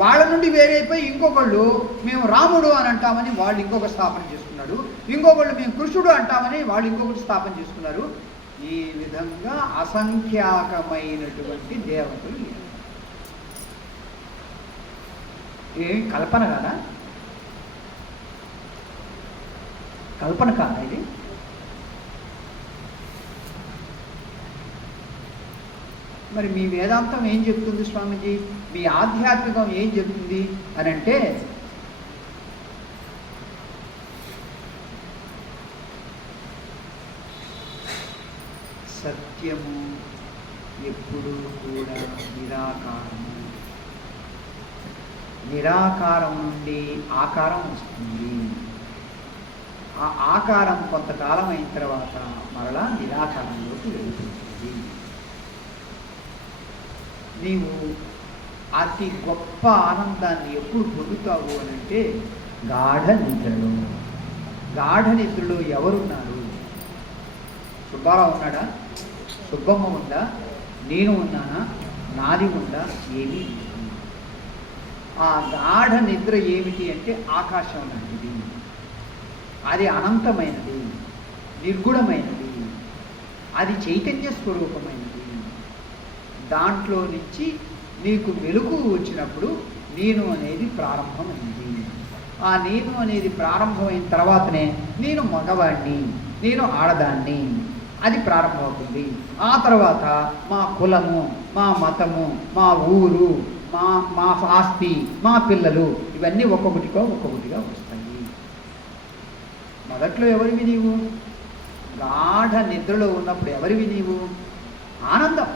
వాళ్ళ నుండి వేరైపోయి ఇంకొకళ్ళు మేము రాముడు అని అంటామని వాళ్ళు ఇంకొక స్థాపన చేసుకున్నారు. ఇంకొకళ్ళు మేము కృష్ణుడు అంటామని వాళ్ళు ఇంకొకటి స్థాపన చేసుకున్నారు. ఈ విధంగా అసంఖ్యాకమైనటువంటి దేవతలు. ఏమి కల్పన కదా? కల్పన కాదా ఇది? మరి మీ వేదాంతం ఏం చెప్తుంది స్వామీజీ, మీ ఆధ్యాత్మికం ఏం చెప్తుంది అని అంటే, సత్యము ఎప్పుడూ కూడా నిరాకారము, నిరాకారం నుండి ఆకారం వస్తుంది. ఆ ఆకారం కొంతకాలం అయిన తర్వాత మరలా నిరాకారంలోకి వెళ్తుంది. నీవు అతి గొప్ప ఆనందాన్ని ఎప్పుడు పొందుతావు అని అంటే గాఢ నిద్రలో. గాఢ నిద్రలో ఎవరున్నారు? సుబ్బారావు ఉన్నాడా? సుబ్బమ్మ ఉందా? నేను ఉన్నానా? నాది ఉందా? ఏమీ లేదు. ఆ గాఢ నిద్ర ఏమిటి అంటే ఆకాశం లాంటిది. అది అనంతమైనది, నిర్గుణమైనది, అది చైతన్య స్వరూపమైనది. దాంట్లో నుంచి నీకు మెలకు వచ్చినప్పుడు నేను అనేది ప్రారంభమైంది. ఆ నేను అనేది ప్రారంభమైన తర్వాతనే నేను మగవాడిని, నేను ఆడదాన్ని, అది ప్రారంభమవుతుంది. ఆ తర్వాత మా కులము, మా మతము, మా ఊరు, మా మా ఆస్తి, మా పిల్లలు, ఇవన్నీ ఒక్కొక్కటిగా వస్తాయి. మొదట్లో ఎవరివి నీవు? గాఢ నిద్రలో ఉన్నప్పుడు ఎవరివి నీవు? ఆనందం,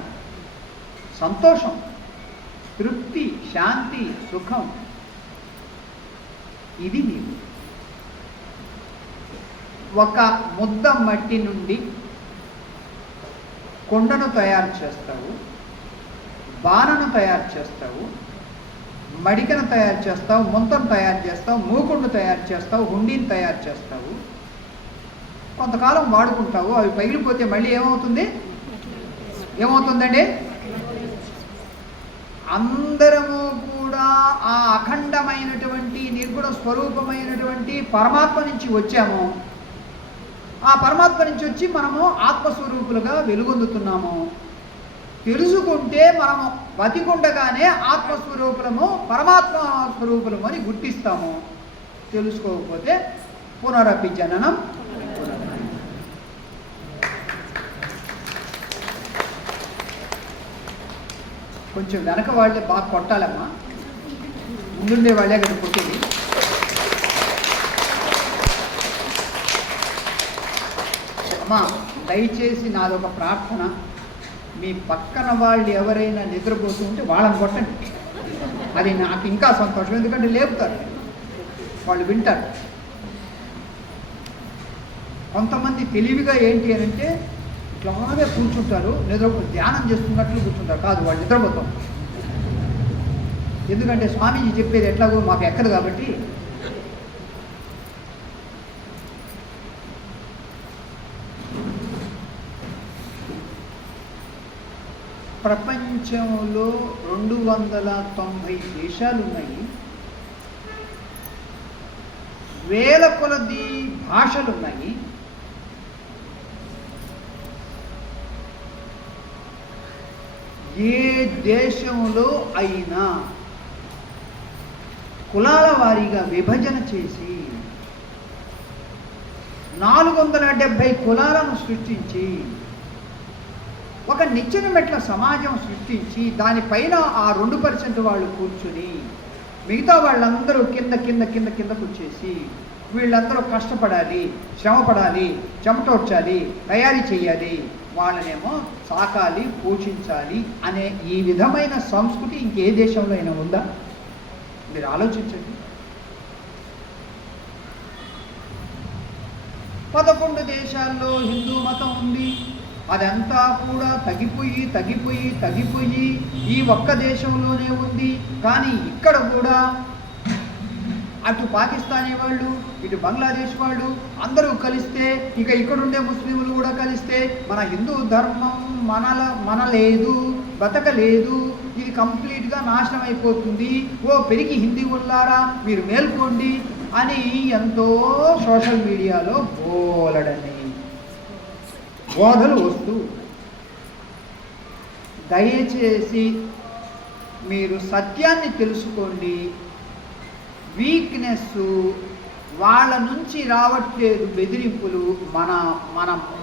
సంతోషం, తృప్తి, శాంతి, సుఖం, ఇది నీవు. ఒక ముద్ద మట్టి నుండి కొండను తయారు చేస్తావు, బాణను తయారు చేస్తావు, మడికను తయారు చేస్తావు, ముంతను తయారు చేస్తావు, మూకుడును తయారు చేస్తావు, హుండీని తయారు చేస్తావు. కొంతకాలం వాడుకుంటావు, అవి పగిలిపోతే మళ్ళీ ఏమవుతుందండి? అందరము కూడా ఆ అఖండమైనటువంటి నిర్గుణ స్వరూపమైనటువంటి పరమాత్మ నుంచి వచ్చాము. ఆ పరమాత్మ నుంచి వచ్చి మనము ఆత్మస్వరూపులుగా వెలుగొందుతున్నాము. తెలుసుకుంటే మనము బతికుండగానే ఆత్మస్వరూపులము, పరమాత్మ స్వరూపులము అని గుర్తిస్తాము. తెలుసుకోకపోతే పునరపి జననం. కొంచెం వెనక వాళ్ళే బాగా కొట్టాలమ్మా, ముందుండే వాళ్ళే కదా కొట్టేది. అమ్మా దయచేసి నాదొక ప్రార్థన, మీ పక్కన వాళ్ళు ఎవరైనా నిద్రపోతుంటే వాళ్ళని కొట్టండి. అది నాకు ఇంకా సంతోషం, ఎందుకంటే లేపుతారు, వాళ్ళు వింటారు. కొంతమంది తెలివిగా ఏంటి అని అంటే ఇట్లాగే కూర్చుంటారు, ధ్యానం చేస్తున్నట్లు కూర్చుంటారు. కాదు, వాళ్ళు నిద్రపోతాం. ఎందుకంటే స్వామీజీ చెప్పేది ఎట్లాగో మాకు ఎక్కదు కాబట్టి. ప్రపంచంలో 290 దేశాలు ఉన్నాయి, వేల కొలది భాషలున్నాయి. ఏ దేశంలో అయినా కులాల వారీగా విభజన చేసి 470 కులాలను సృష్టించి ఒక నిచ్చెన మెట్ల సమాజం సృష్టించి దానిపైన ఆ 2% వాళ్ళు కూర్చుని మిగతా వాళ్ళందరూ కిందకు వచ్చేసి వీళ్ళందరూ కష్టపడాలి, శ్రమపడాలి, చెమటోడ్చాలి, తయారీ చేయాలి, వాళ్ళనేమో సాకాలి, పోషించాలి అనే ఈ విధమైన సంస్కృతి ఇంకే దేశంలో అయినా ఉందా? మీరు ఆలోచించండి. 11 దేశాల్లో హిందూ మతం ఉంది. అదంతా కూడా తగ్గిపోయి ఈ ఒక్క దేశంలోనే ఉంది. కానీ ఇక్కడ కూడా అటు పాకిస్తానీ వాళ్ళు, ఇటు బంగ్లాదేశ్ వాళ్ళు అందరూ కలిస్తే, ఇక ఇక్కడుండే ముస్లింలు కూడా కలిస్తే మన హిందూ ధర్మం మనలేదు, బతకలేదు, ఇది కంప్లీట్గా నాశనం అయిపోతుంది. ఓ పెరిగి హిందీ ఉన్నారా, మీరు మేల్కోండి అని ఎంతో సోషల్ మీడియాలో బోలడని బోధలు వస్తూ, దయచేసి మీరు సత్యాన్ని తెలుసుకోండి. వీక్నెస్ వాళ్ళ నుంచి రావట్లేదు, బెదిరింపులు.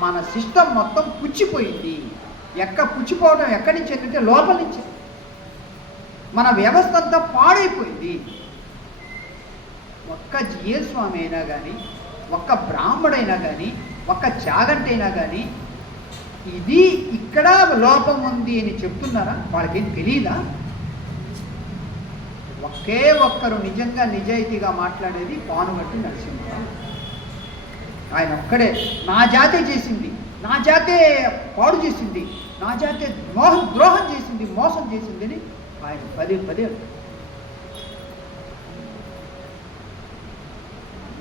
మన సిస్టమ్ మొత్తం పుచ్చిపోయింది. పుచ్చిపోవడం ఎక్కడి నుంచి అంటే లోపల నుంచి. మన వ్యవస్థ అంతా పాడైపోయింది. ఒక్క జిఎస్ స్వామి అయినా కానీ, ఒక్క బ్రాహ్మడైనా కానీ, ఒక్క చాగంటైనా కానీ ఇది ఇక్కడ లోపం ఉంది అని చెప్తున్నారా? వాళ్ళకేం తెలియదా? ఒకే ఒక్కరు నిజంగా నిజాయితీగా మాట్లాడేది పానుగంటి నరసింహరావు. ఆయన ఒక్కడే నా జాతే చేసింది, నా జాతే పాడు చేసింది, నా జాతే ద్రోహం చేసింది, మోసం చేసింది అని ఆయన పదే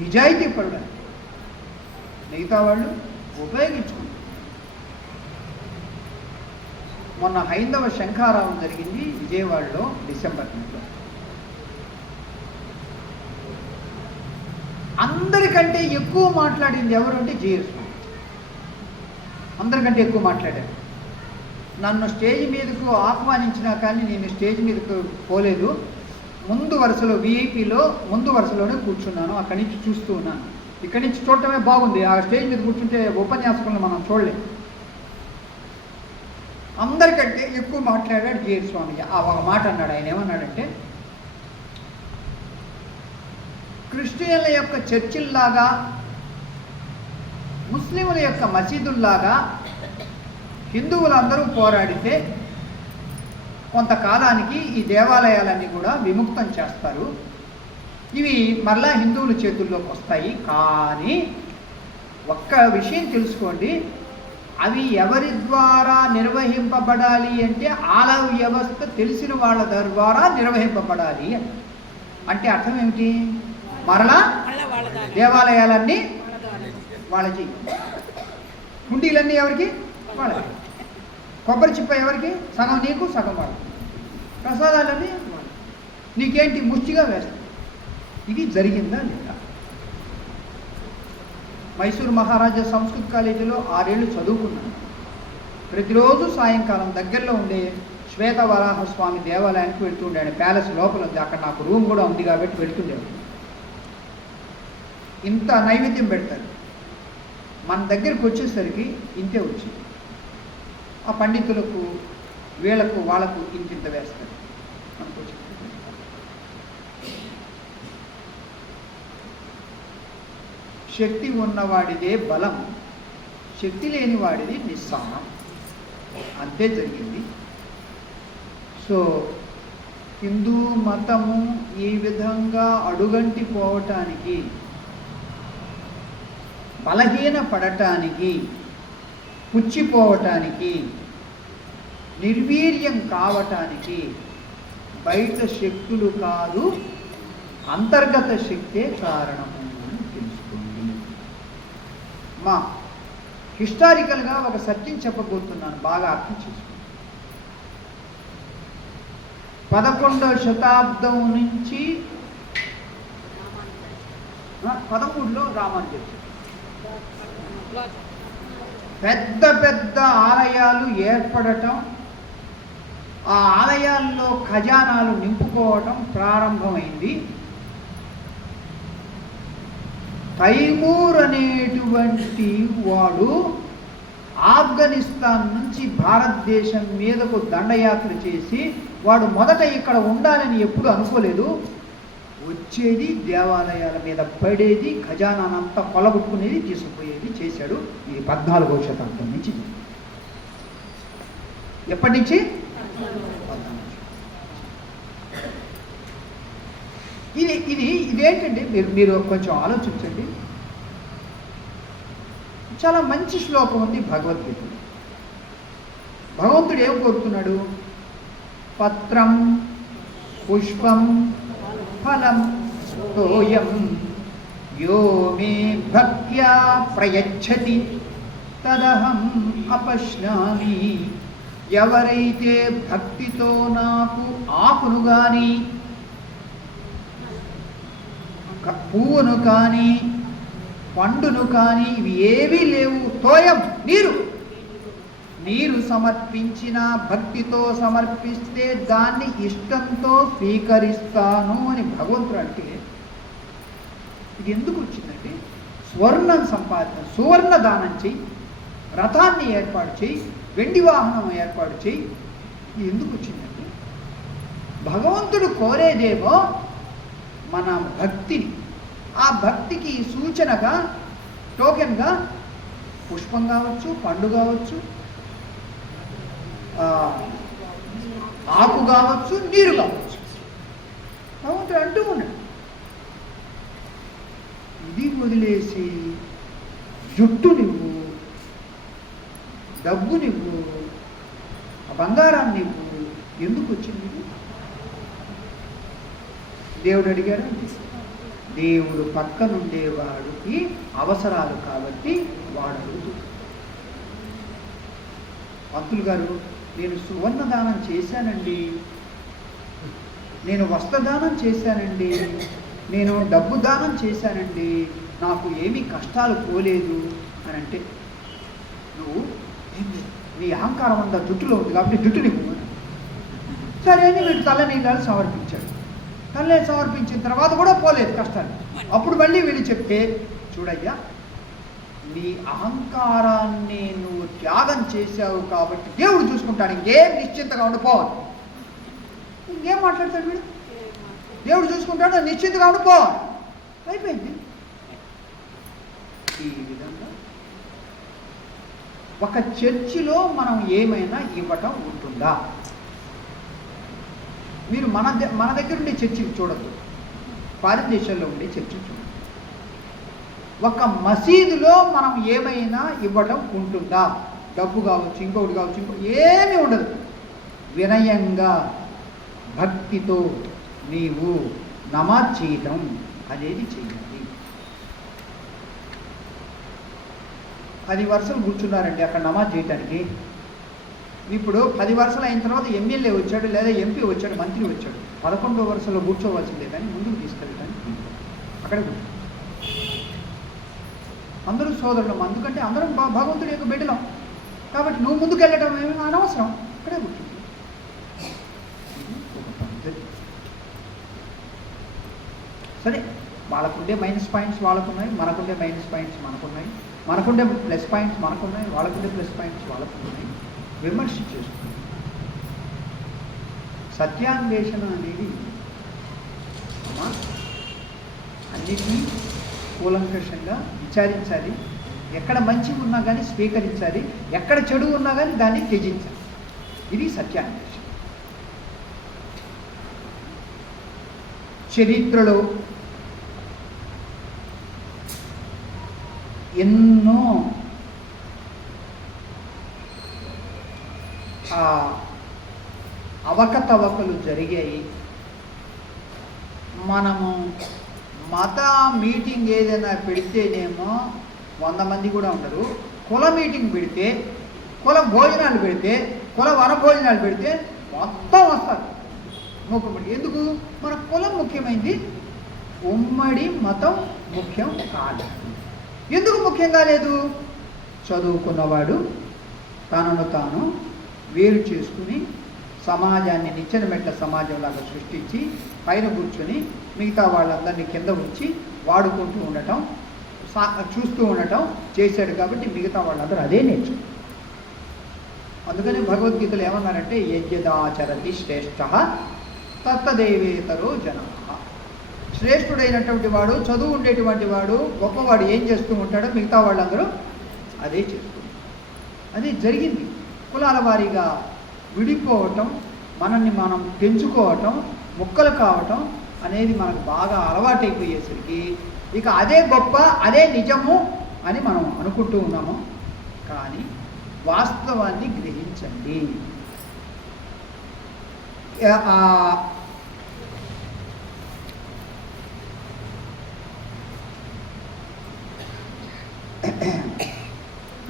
నిజాయితీ పడడానికి. మిగతా వాళ్ళు ఉపయోగించుకుంటారు. మొన్న హైందవ శంఖారావం జరిగింది విజయవాడలో డిసెంబర్ నెలలో. అందరికంటే ఎక్కువ మాట్లాడింది ఎవరు అంటే జిఎస్ స్వామి. అందరికంటే ఎక్కువ మాట్లాడారు. నన్ను స్టేజ్ మీదకు ఆహ్వానించినా కానీ నేను స్టేజ్ మీదకు పోలేదు. ముందు వరుసలో విఐపిలో ముందు వరుసలోనే కూర్చున్నాను. అక్కడి నుంచి చూస్తూ ఉన్నాను. ఇక్కడి నుంచి చూడటమే బాగుంది. ఆ స్టేజ్ మీద కూర్చుంటే ఉపన్యాసకులను మనం చూడలేము. అందరికంటే ఎక్కువ మాట్లాడాడు జిఎస్ స్వామి. ఆ ఒక మాట అన్నాడు. ఆయన ఏమన్నాడంటే, క్రిస్టియన్ల యొక్క చర్చిల్లాగా, ముస్లింల యొక్క మసీదుల్లాగా హిందువులందరూ పోరాడితే కొంతకాలానికి ఈ దేవాలయాలన్నీ కూడా విముక్తం చేస్తారు. ఇవి మరలా హిందువుల చేతుల్లోకి వస్తాయి. కానీ ఒక్క విషయం తెలుసుకోండి, అవి ఎవరి ద్వారా నిర్వహింపబడాలి అంటే ఆలయ వ్యవస్థ తెలిసిన వాళ్ళ ద్వారా నిర్వహింపబడాలి. అంటే అర్థం ఏమిటి? మరలా దేవాలయాలన్నీ వాళ్ళకి, హుండీలన్నీ ఎవరికి? వాళ్ళకి. కొబ్బరి చిప్ప ఎవరికి? సగం నీకు, సగం వాళ్ళకి. ప్రసాదాలన్నీ నీకేంటి? ముష్టిగా వేస్తాయి. ఇది జరిగిందా లేదా? మైసూరు మహారాజా సంస్కృత కాలేజీలో 6 ఏళ్ళు చదువుకున్నాను. ప్రతిరోజు సాయంకాలం దగ్గరలో ఉండే శ్వేతవరాహస్వామి దేవాలయానికి వెళ్తుండే. ప్యాలెస్ లోపల ఉంది. అక్కడ నాకు రూమ్ కూడా ఉంది కాబట్టి వెళ్తుండేవాడు. ఇంత నైవేద్యం పెడతారు. మన దగ్గరికి వచ్చేసరికి ఇంతే వచ్చింది. ఆ పండితులకు వీళ్ళకు వాళ్ళకు ఇంత వేస్తారు. మనకు వచ్చి శక్తి ఉన్నవాడిదే బలం, శక్తి లేని వాడిది నిస్సారం. అంతే జరిగింది. సో హిందూ మతము ఈ విధంగా అడుగంటి పోవటానికి, బలహీన పడటానికి, పుచ్చిపోవటానికి, నిర్వీర్యం కావటానికి బయట శక్తులు కాదు, అంతర్గత శక్తే కారణము అని తెలుసుకోండి. మా హిస్టారికల్గా ఒక సత్యం చెప్పబోతున్నాను, బాగా అర్థం చేసుకోండి. 11వ శతాబ్దం నుంచి 13లో రామానుజాచార్యులు పెద్ద పెద్ద ఆలయాలు ఏర్పడటం, ఆ ఆలయాల్లో ఖజానాలు నింపుకోవటం ప్రారంభమైంది. తైమూర్ అనేటువంటి వాడు ఆఫ్ఘనిస్తాన్ నుంచి భారతదేశం మీదకు దండయాత్ర చేసి, వాడు మొదట ఇక్కడ ఉండాలని ఎప్పుడు అనుకోలేదు. వచ్చేది దేవాలయాల మీద పడేది, ఖజానానంతా కొలగొట్టుకునేది, తీసుకుపోయేది చేశాడు. ఇది 14వ శతాబ్దం నుంచి. ఎప్పటి నుంచి? ఇదేంటండి, మీరు కొంచెం ఆలోచించండి. చాలా మంచి శ్లోకం ఉంది భగవద్గీత. భగవంతుడు ఏం కోరుతున్నాడు? పత్రం పుష్పం ఫలం తోయం యో మే భక్త్యా ప్రయచ్చతి తదహం అపశ్నామి. ఎవరైతే భక్తితో నాకు ఆకును కానీ, పువ్వును కానీ, పండును కానీ, ఇవి ఏవీ లేవు, తోయం నీరు సమర్పించిన, భక్తితో సమర్పిస్తే దాన్ని ఇష్టంతో స్వీకరిస్తాను అని భగవంతుడు అంటే, ఇది ఎందుకు వచ్చిందంటే, స్వర్ణం సంపాదన, సువర్ణ దానం చెయ్యి, రథాన్ని ఏర్పాటు చేయి, వెండి వాహనం ఏర్పాటు చేయి. ఇది ఎందుకు వచ్చిందంటే, భగవంతుడు కోరేదేమో మన భక్తిని. ఆ భక్తికి సూచనగా, టోకెన్గా పుష్పం కావచ్చు, పండు కావచ్చు, ఆకు కావచ్చు, నీరు కావచ్చు. భగవంతుడు అంటూ ఉన్నాడు. ఇది వదిలేసి జుట్టు నువ్వు, డబ్బు నువ్వు, బంగారాన్ని నువ్వు, ఎందుకు వచ్చింది? దేవుడు అడిగాడు. దేవుడు పక్కనుండేవాడికి అవసరాలు కాబట్టి వాడు అడుగుతుంది. పంతులు గారు నేను సువర్ణ దానం చేశానండి, నేను వస్త్రదానం చేశానండి, నేను డబ్బు దానం చేశానండి, నాకు ఏమీ కష్టాలు పోలేదు అని అంటే నువ్వు నీ అహంకారం అంతా జుట్టులో ఉంది కాబట్టి జుట్టుని సరే అని వీడు తలనీళ్ళు సమర్పించాడు. తలనీళ్ళు సమర్పించిన తర్వాత కూడా పోలేదు కష్టాలు. అప్పుడు మళ్ళీ వీళ్ళు చెప్తే చూడయ్యా, నీ అహంకారాన్ని నువ్వు త్యాగం చేశావు కాబట్టి దేవుడు చూసుకుంటాడు, ఇంకేం నిశ్చింతగా ఉండిపోవాలి. ఇంకేం మాట్లాడతాడు వీడు? దేవుడు చూసుకుంటాడు, నిశ్చింతగా ఉండిపోవాలి, అయిపోయింది. ఈ విధంగా ఒక చర్చిలో మనం ఏమైనా ఇవ్వటం ఉంటుందా? మీరు మన దగ్గర ఉండే చర్చిని చూడద్దు, ఫారిన్ దేశాల్లో ఉండే చర్చిని చూడండి. ఒక మసీదులో మనం ఏమైనా ఇవ్వడం ఉంటుందా? డబ్బు కావచ్చు, ఇంకొకటి కావచ్చు, ఏమీ ఉండదు. వినయంగా భక్తితో నీవు నమాజ్ చేయటం అనేది చేయాలి. 10 వరుసలు కూర్చున్నారండి అక్కడ నమాజ్ చేయటానికి. ఇప్పుడు 10 వరుసలు అయిన తర్వాత ఎమ్మెల్యే వచ్చాడు, లేదా ఎంపీ వచ్చాడు, మంత్రి వచ్చాడు. 11వ వరుసలో కూర్చోవలసిందే, కానీ ముందుకు తీసుకెళ్ళడానికి అక్కడే కూర్చో. అందరూ సోదరులం, అందుకంటే అందరం భగవంతుడి యొక్క బిడ్డలం కాబట్టి నువ్వు ముందుకు వెళ్ళటం ఏమీ అనవసరం, అక్కడే కూర్చుంది. సరే, వాళ్ళకుండే మైనస్ పాయింట్స్ వాళ్ళకున్నాయి, మనకుండే మైనస్ పాయింట్స్ మనకున్నాయి, మనకుండే ప్లస్ పాయింట్స్ మనకున్నాయి, వాళ్ళకుండే ప్లస్ పాయింట్స్ వాళ్ళకున్నాయి. విమర్శ చేస్తుంది. సత్యాన్వేషణ అనేది అన్నిటినీ కూలంకషంగా విచారించాలి. ఎక్కడ మంచి ఉన్నా కానీ స్వీకరించాలి, ఎక్కడ చెడు ఉన్నా కానీ దాన్ని త్యజించాలి. ఇది సత్యాన్వేషణ. చరిత్రలో ఎన్నో అవకతవకలు జరిగాయి. మనము మత మీటింగ్ ఏదైనా పెడితేనేమో 100 మంది కూడా ఉండరు. కుల మీటింగ్ పెడితే, కుల భోజనాలు పెడితే, కుల వనభోజనాలు పెడితే మొత్తం వస్తారు మూకుమ్మడి. ఎందుకు? మన కులం ముఖ్యమైంది, ఉమ్మడి మతం ముఖ్యం కాదు. ఎందుకు ముఖ్యం కాలేదు? చదువుకున్నవాడు తనను తాను వేరు చేసుకుని సమాజాన్ని నిచ్చెన మెట్ల సమాజంలాగా సృష్టించి పైన కూర్చొని మిగతా వాళ్ళందరినీ కింద ఉంచి వాడుకుంటూ ఉండటం, చూస్తూ ఉండటం చేశాడు. కాబట్టి మిగతా వాళ్ళందరూ అదే నేర్చుకున్నారు. అందుకని భగవద్గీతలు ఏమన్నారంటే, యజ్ఞదాచరతి శ్రేష్ఠ తత్తదేవేతరో జన. శ్రేష్ఠుడైనటువంటి వాడు, చదువు ఉండేటువంటి వాడు, గొప్పవాడు ఏం చేస్తూ ఉంటాడో మిగతా వాళ్ళందరూ అదే చేస్తున్నారు. అది జరిగింది. కులాల వారీగా విడిపోవటం, మనల్ని మనం పెంచుకోవటం, ముక్కలు కావటం అనేది మనకు బాగా అలవాటైపోయేసరికి ఇక అదే గొప్ప, అదే నిజము అని మనం అనుకుంటూ ఉన్నాము. కానీ వాస్తవాన్ని గ్రహించండి.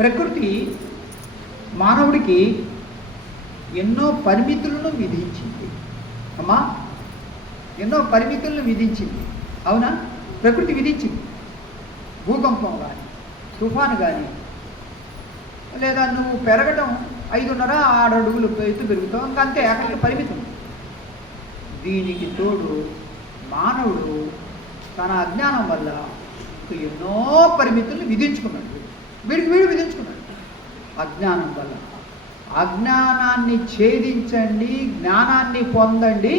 ప్రకృతి మానవుడికి ఎన్నో పరిమితులను విధించింది. అమ్మా, ఎన్నో పరిమితులను విధించింది. అవునా? ప్రకృతి విధించింది. భూకంపం కానీ, తుఫాను కానీ, లేదా నువ్వు పెరగటం 5.5-6 అడుగులు ఎత్తు పెరుగుతావు, ఇంకంతే, అక్కడికి పరిమితం. దీనికి తోడు మానవుడు తన అజ్ఞానం వల్ల ఎన్నో పరిమితులను విధించుకున్నాడు. వీడికి వీడు విధించుకున్నాడు అజ్ఞానం వల్ల. అజ్ఞానాన్ని ఛేదించండి, జ్ఞానాన్ని పొందండి.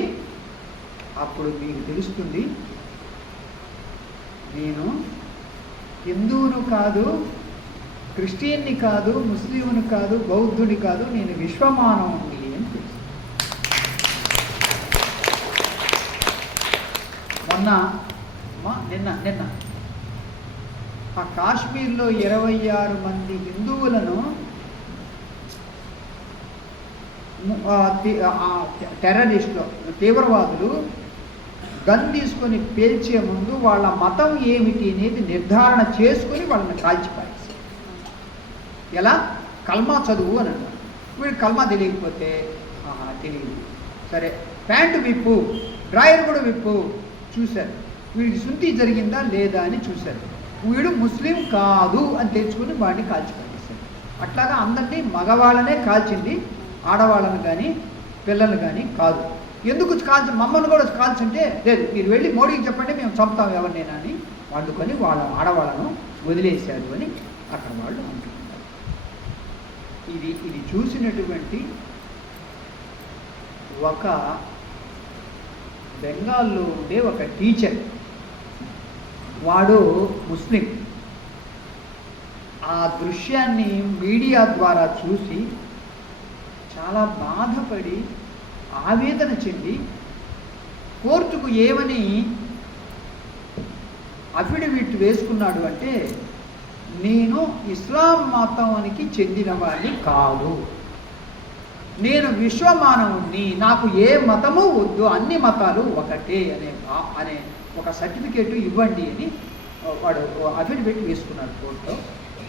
అప్పుడు మీకు తెలుస్తుంది, నేను హిందువును కాదు, క్రిస్టియన్ని కాదు, ముస్లింను కాదు, బౌద్ధుని కాదు, నేను విశ్వమానవుని అని తెలుసు. నిన్న ఆ కాశ్మీర్లో 26 మంది హిందువులను టెర్రరిస్టులు, తీవ్రవాదులు గన్ తీసుకొని పేల్చే ముందు వాళ్ళ మతం ఏమిటి అనేది నిర్ధారణ చేసుకొని వాళ్ళని కాల్చిపారేశారు. ఎలా? కల్మా చదువు అని అన్నారు. వీడు కల్మా తెలియకపోతే తెలియదు. సరే, ప్యాంటు విప్పు, డ్రాయర్ కూడా విప్పు, చూశారు. వీడికి శుద్ధి జరిగిందా లేదా అని చూశారు. వీడు ముస్లిం కాదు అని తెచ్చుకుని వాడిని కాల్చిపట్టేశారు. అట్లాగా అందరినీ మగవాళ్ళనే కాల్చింది, ఆడవాళ్ళని కానీ పిల్లల్ని కానీ కాదు. ఎందుకు మమ్మల్ని కూడా కాల్చుంటే లేదు, మీరు వెళ్ళి మోడీకి చెప్పండి మేము చంపుతాం ఎవరినైనా అని వండుకొని వాళ్ళ ఆడవాళ్ళను వదిలేశారు అని అక్కడ వాళ్ళు అంటున్నారు. ఇది చూసినటువంటి ఒక బెంగాల్లో ఉండే ఒక టీచర్, వాడు ముస్లిం, ఆ దృశ్యాన్ని మీడియా ద్వారా చూసి చాలా బాధపడి ఆవేదన చెంది కోర్టుకు ఏమని అఫిడవిట్ వేసుకున్నాడు అంటే, నేను ఇస్లాం మతానికి చెందిన వాడిని కాదు, నేను విశ్వమానవుణ్ణి, నాకు ఏ మతము వద్దు, అన్ని మతాలు ఒకటే అనే ఒక సర్టిఫికేట్ ఇవ్వండి అని వాడు అఫిడవిట్ వేసుకున్నాడు కోర్టులో.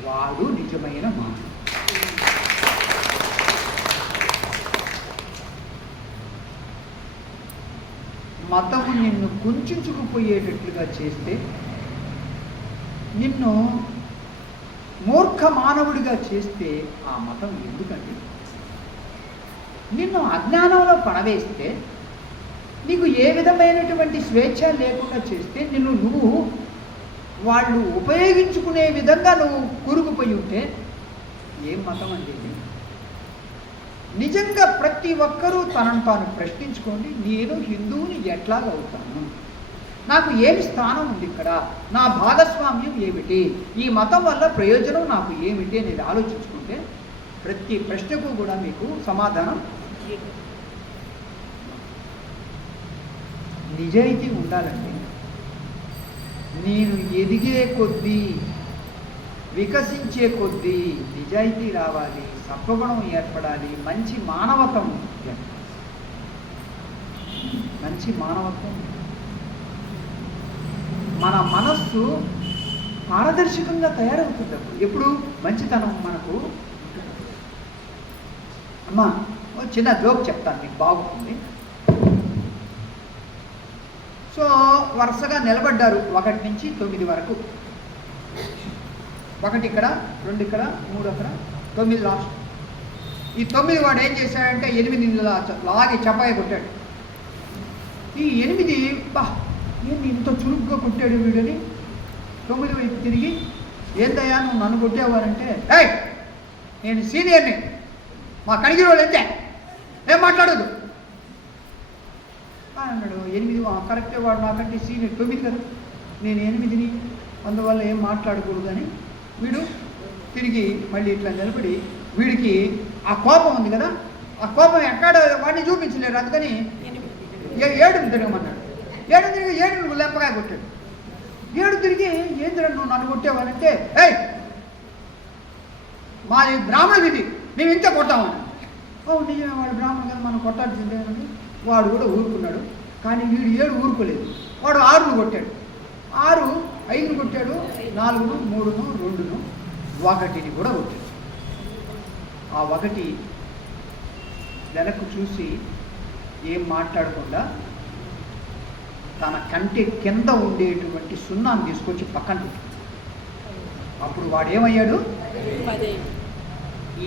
వాడు నిజమైన మానవుడు. మతము నిన్ను కుంచుకుపోయేటట్లుగా చేస్తే, నిన్ను మూర్ఖ మానవుడిగా చేస్తే ఆ మతం ఎందుకండి? నిన్ను అజ్ఞానంలో పడవేస్తే, నీకు ఏ విధమైనటువంటి స్వేచ్ఛ లేకుండా చేస్తే, నువ్వు వాళ్ళు ఉపయోగించుకునే విధంగా నువ్వు కూరుకుపోయి ఉంటే ఏం మతం అండి? నిజంగా ప్రతి ఒక్కరూ తనను తాను ప్రశ్నించుకోండి, నేను హిందువుని ఎట్లాగవుతాను, నాకు ఏమి స్థానం ఉంది ఇక్కడ, నా భాగస్వామ్యం ఏమిటి, ఈ మతం వల్ల ప్రయోజనం నాకు ఏమిటి అనేది ఆలోచించుకుంటే ప్రతి ప్రశ్నకు కూడా మీకు సమాధానం. నిజాయితీ ఉండాలండి. నేను ఎదిగే కొద్దీ, వికసించే కొద్దీ నిజాయితీ రావాలి, సత్వగుణం ఏర్పడాలి, మంచి మానవత్వం, మంచి మానవత్వం. మన మనస్సు పారదర్శకంగా తయారవుతుంది ఎప్పుడు మంచితనం మనకు. అమ్మా చిన్న జోక్ చెప్తాను, మీకు బాగుంటుంది. సో వరుసగా నిలబడ్డారు 1 నుంచి 9 వరకు. 1 ఇక్కడ, 2 ఇక్కడ, 3 అక్కడ, 9 లాస్ట్. ఈ 9 వాడు ఏం చేశాడంటే 8 లాగి చపాయి కొట్టాడు. ఈ 8 నేను ఇంత చురుగ్గా కొట్టాడు వీడని 9 వైపు తిరిగి, ఏందయ్యా నువ్వు నన్ను కొట్టేవారంటే, ఏయ్ నేను సీనియర్ని, మా కడిగిన వాళ్ళు అంతే, ఏం మాట్లాడదు అన్నాడు. 8 కరెక్టే, వాడు నాకంటే సీనియర్, 9 కదా, నేను 8ని, అందువల్ల ఏం మాట్లాడకూడదు అని వీడు తిరిగి మళ్ళీ ఇట్లా నిలబడి, వీడికి ఆ కోపం ఉంది కదా, ఆ కోపం ఎక్కడ వాడిని చూపించలేరు, అందుకని 7 తిరగమన్నాడు. 7 తిరిగి 7 లెప్పగా కొట్టాడు. 7 తిరిగి ఏంద్ర నువ్వు నన్ను కొట్టేవానంటే, ఏయ్ మాది బ్రాహ్మణ విధి, మేము ఇంతే కొట్టామని. నిజమే, వాడు బ్రాహ్మణ కదా, మనం కొట్టాల్సిందేనని వాడు కూడా ఊరుకున్నాడు. కానీ వీడు 7 ఊరుకోలేదు, వాడు 6 కొట్టాడు. 6, 5 కొట్టాడు, 4, 3, 2, 1ని కూడా కొట్టాడు. ఆ 1 వెనక్కు చూసి ఏం మాట్లాడకుండా తన కంటి కింద ఉండేటువంటి సున్నాన్ని తీసుకొచ్చి పక్కన పెట్టాడు. అప్పుడు వాడేమయ్యాడు?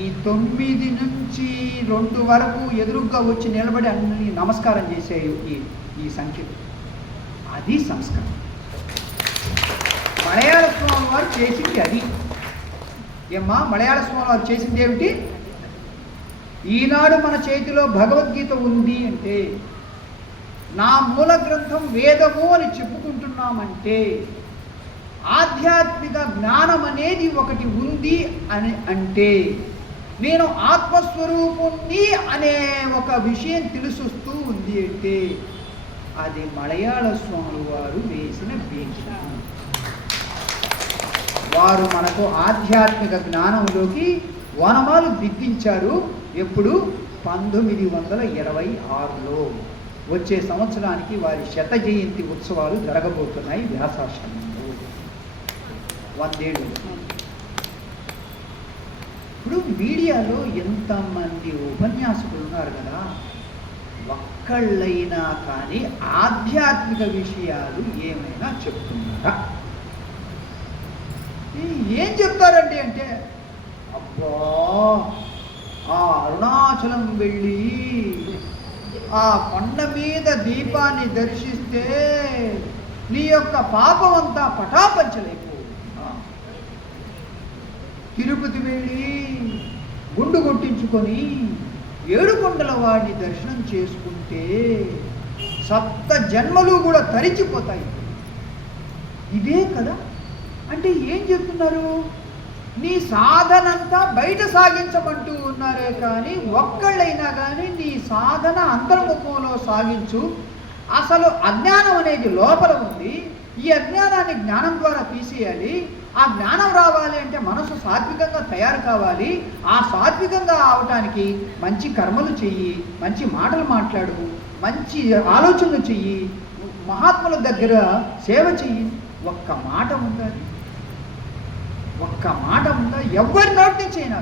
ఈ 9 నుంచి 2 వరకు ఎదురుగ్గా వచ్చి నిలబడి అన్ని నమస్కారం చేసాయి ఈ సంఖ్యలు. అది సంస్కారం. మలయాళ స్వామి వారు చేసింది అది. ఏమ్మా మలయాళ స్వామి వారు చేసింది ఏమిటి? ఈనాడు మన చేతిలో భగవద్గీత ఉంది అంటే, నా మూల గ్రంథం వేదము అని చెప్పుకుంటున్నామంటే, ఆధ్యాత్మిక జ్ఞానం అనేది ఒకటి ఉంది అని అంటే, నేను ఆత్మస్వరూపుణ్ణి అనే ఒక విషయం తెలుసొస్తూ ఉంది అంటే, అది మలయాళ స్వాములు వారు వేసిన బీజం. వారు మనకు ఆధ్యాత్మిక జ్ఞానంలోకి వనమాలు దిద్దించారు. ఎప్పుడు? 1926లో. వచ్చే సంవత్సరానికి వారి 100వ జయంతి ఉత్సవాలు జరగబోతున్నాయి వ్యాసాశ్రమంలో. 100 ఏళ్ళు. ఇప్పుడు మీడియాలో ఎంతమంది ఉపన్యాసకులు ఉన్నారు కదా, ఒక్కళ్ళైనా కానీ ఆధ్యాత్మిక విషయాలు ఏమైనా చెప్తున్నారా? ఏం చెప్తారండి అంటే, అబ్బా ఆ అరుణాచలం వెళ్ళి ఆ కొండ మీద దీపాన్ని దర్శిస్తే నీ యొక్క పాపం అంతా పటాపంచలైపో. తిరుపతి వెళ్ళి గుండు కొట్టించుకొని ఏడుకొండల వాడిని దర్శనం చేసుకుంటే సప్త జన్మలు కూడా తరిచిపోతాయి. ఇదే కదా అంటే ఏం చెప్తున్నారు? నీ సాధనంతా బయట సాగించమంటూ ఉన్నారే కానీ ఒక్కళ్ళైనా కానీ నీ సాధన అంతర్ముఖంలో సాగించు. అసలు అజ్ఞానం అనేది లోపల ఉంది. ఈ అజ్ఞానాన్ని జ్ఞానం ద్వారా తీసేయాలి. ఆ జ్ఞానం రావాలి అంటే మనసు సాత్వికంగా తయారు కావాలి. ఆ సాత్వికంగా అవటానికి మంచి కర్మలు చెయ్యి, మంచి మాటలు మాట్లాడు, మంచి ఆలోచనలు చెయ్యి, మహాత్ముల దగ్గర సేవ చెయ్యి. ఒక్క మాట ఉండాలి, ఒక్క మాట ఉందా? ఎవరి నోటి నుంచి అయినా.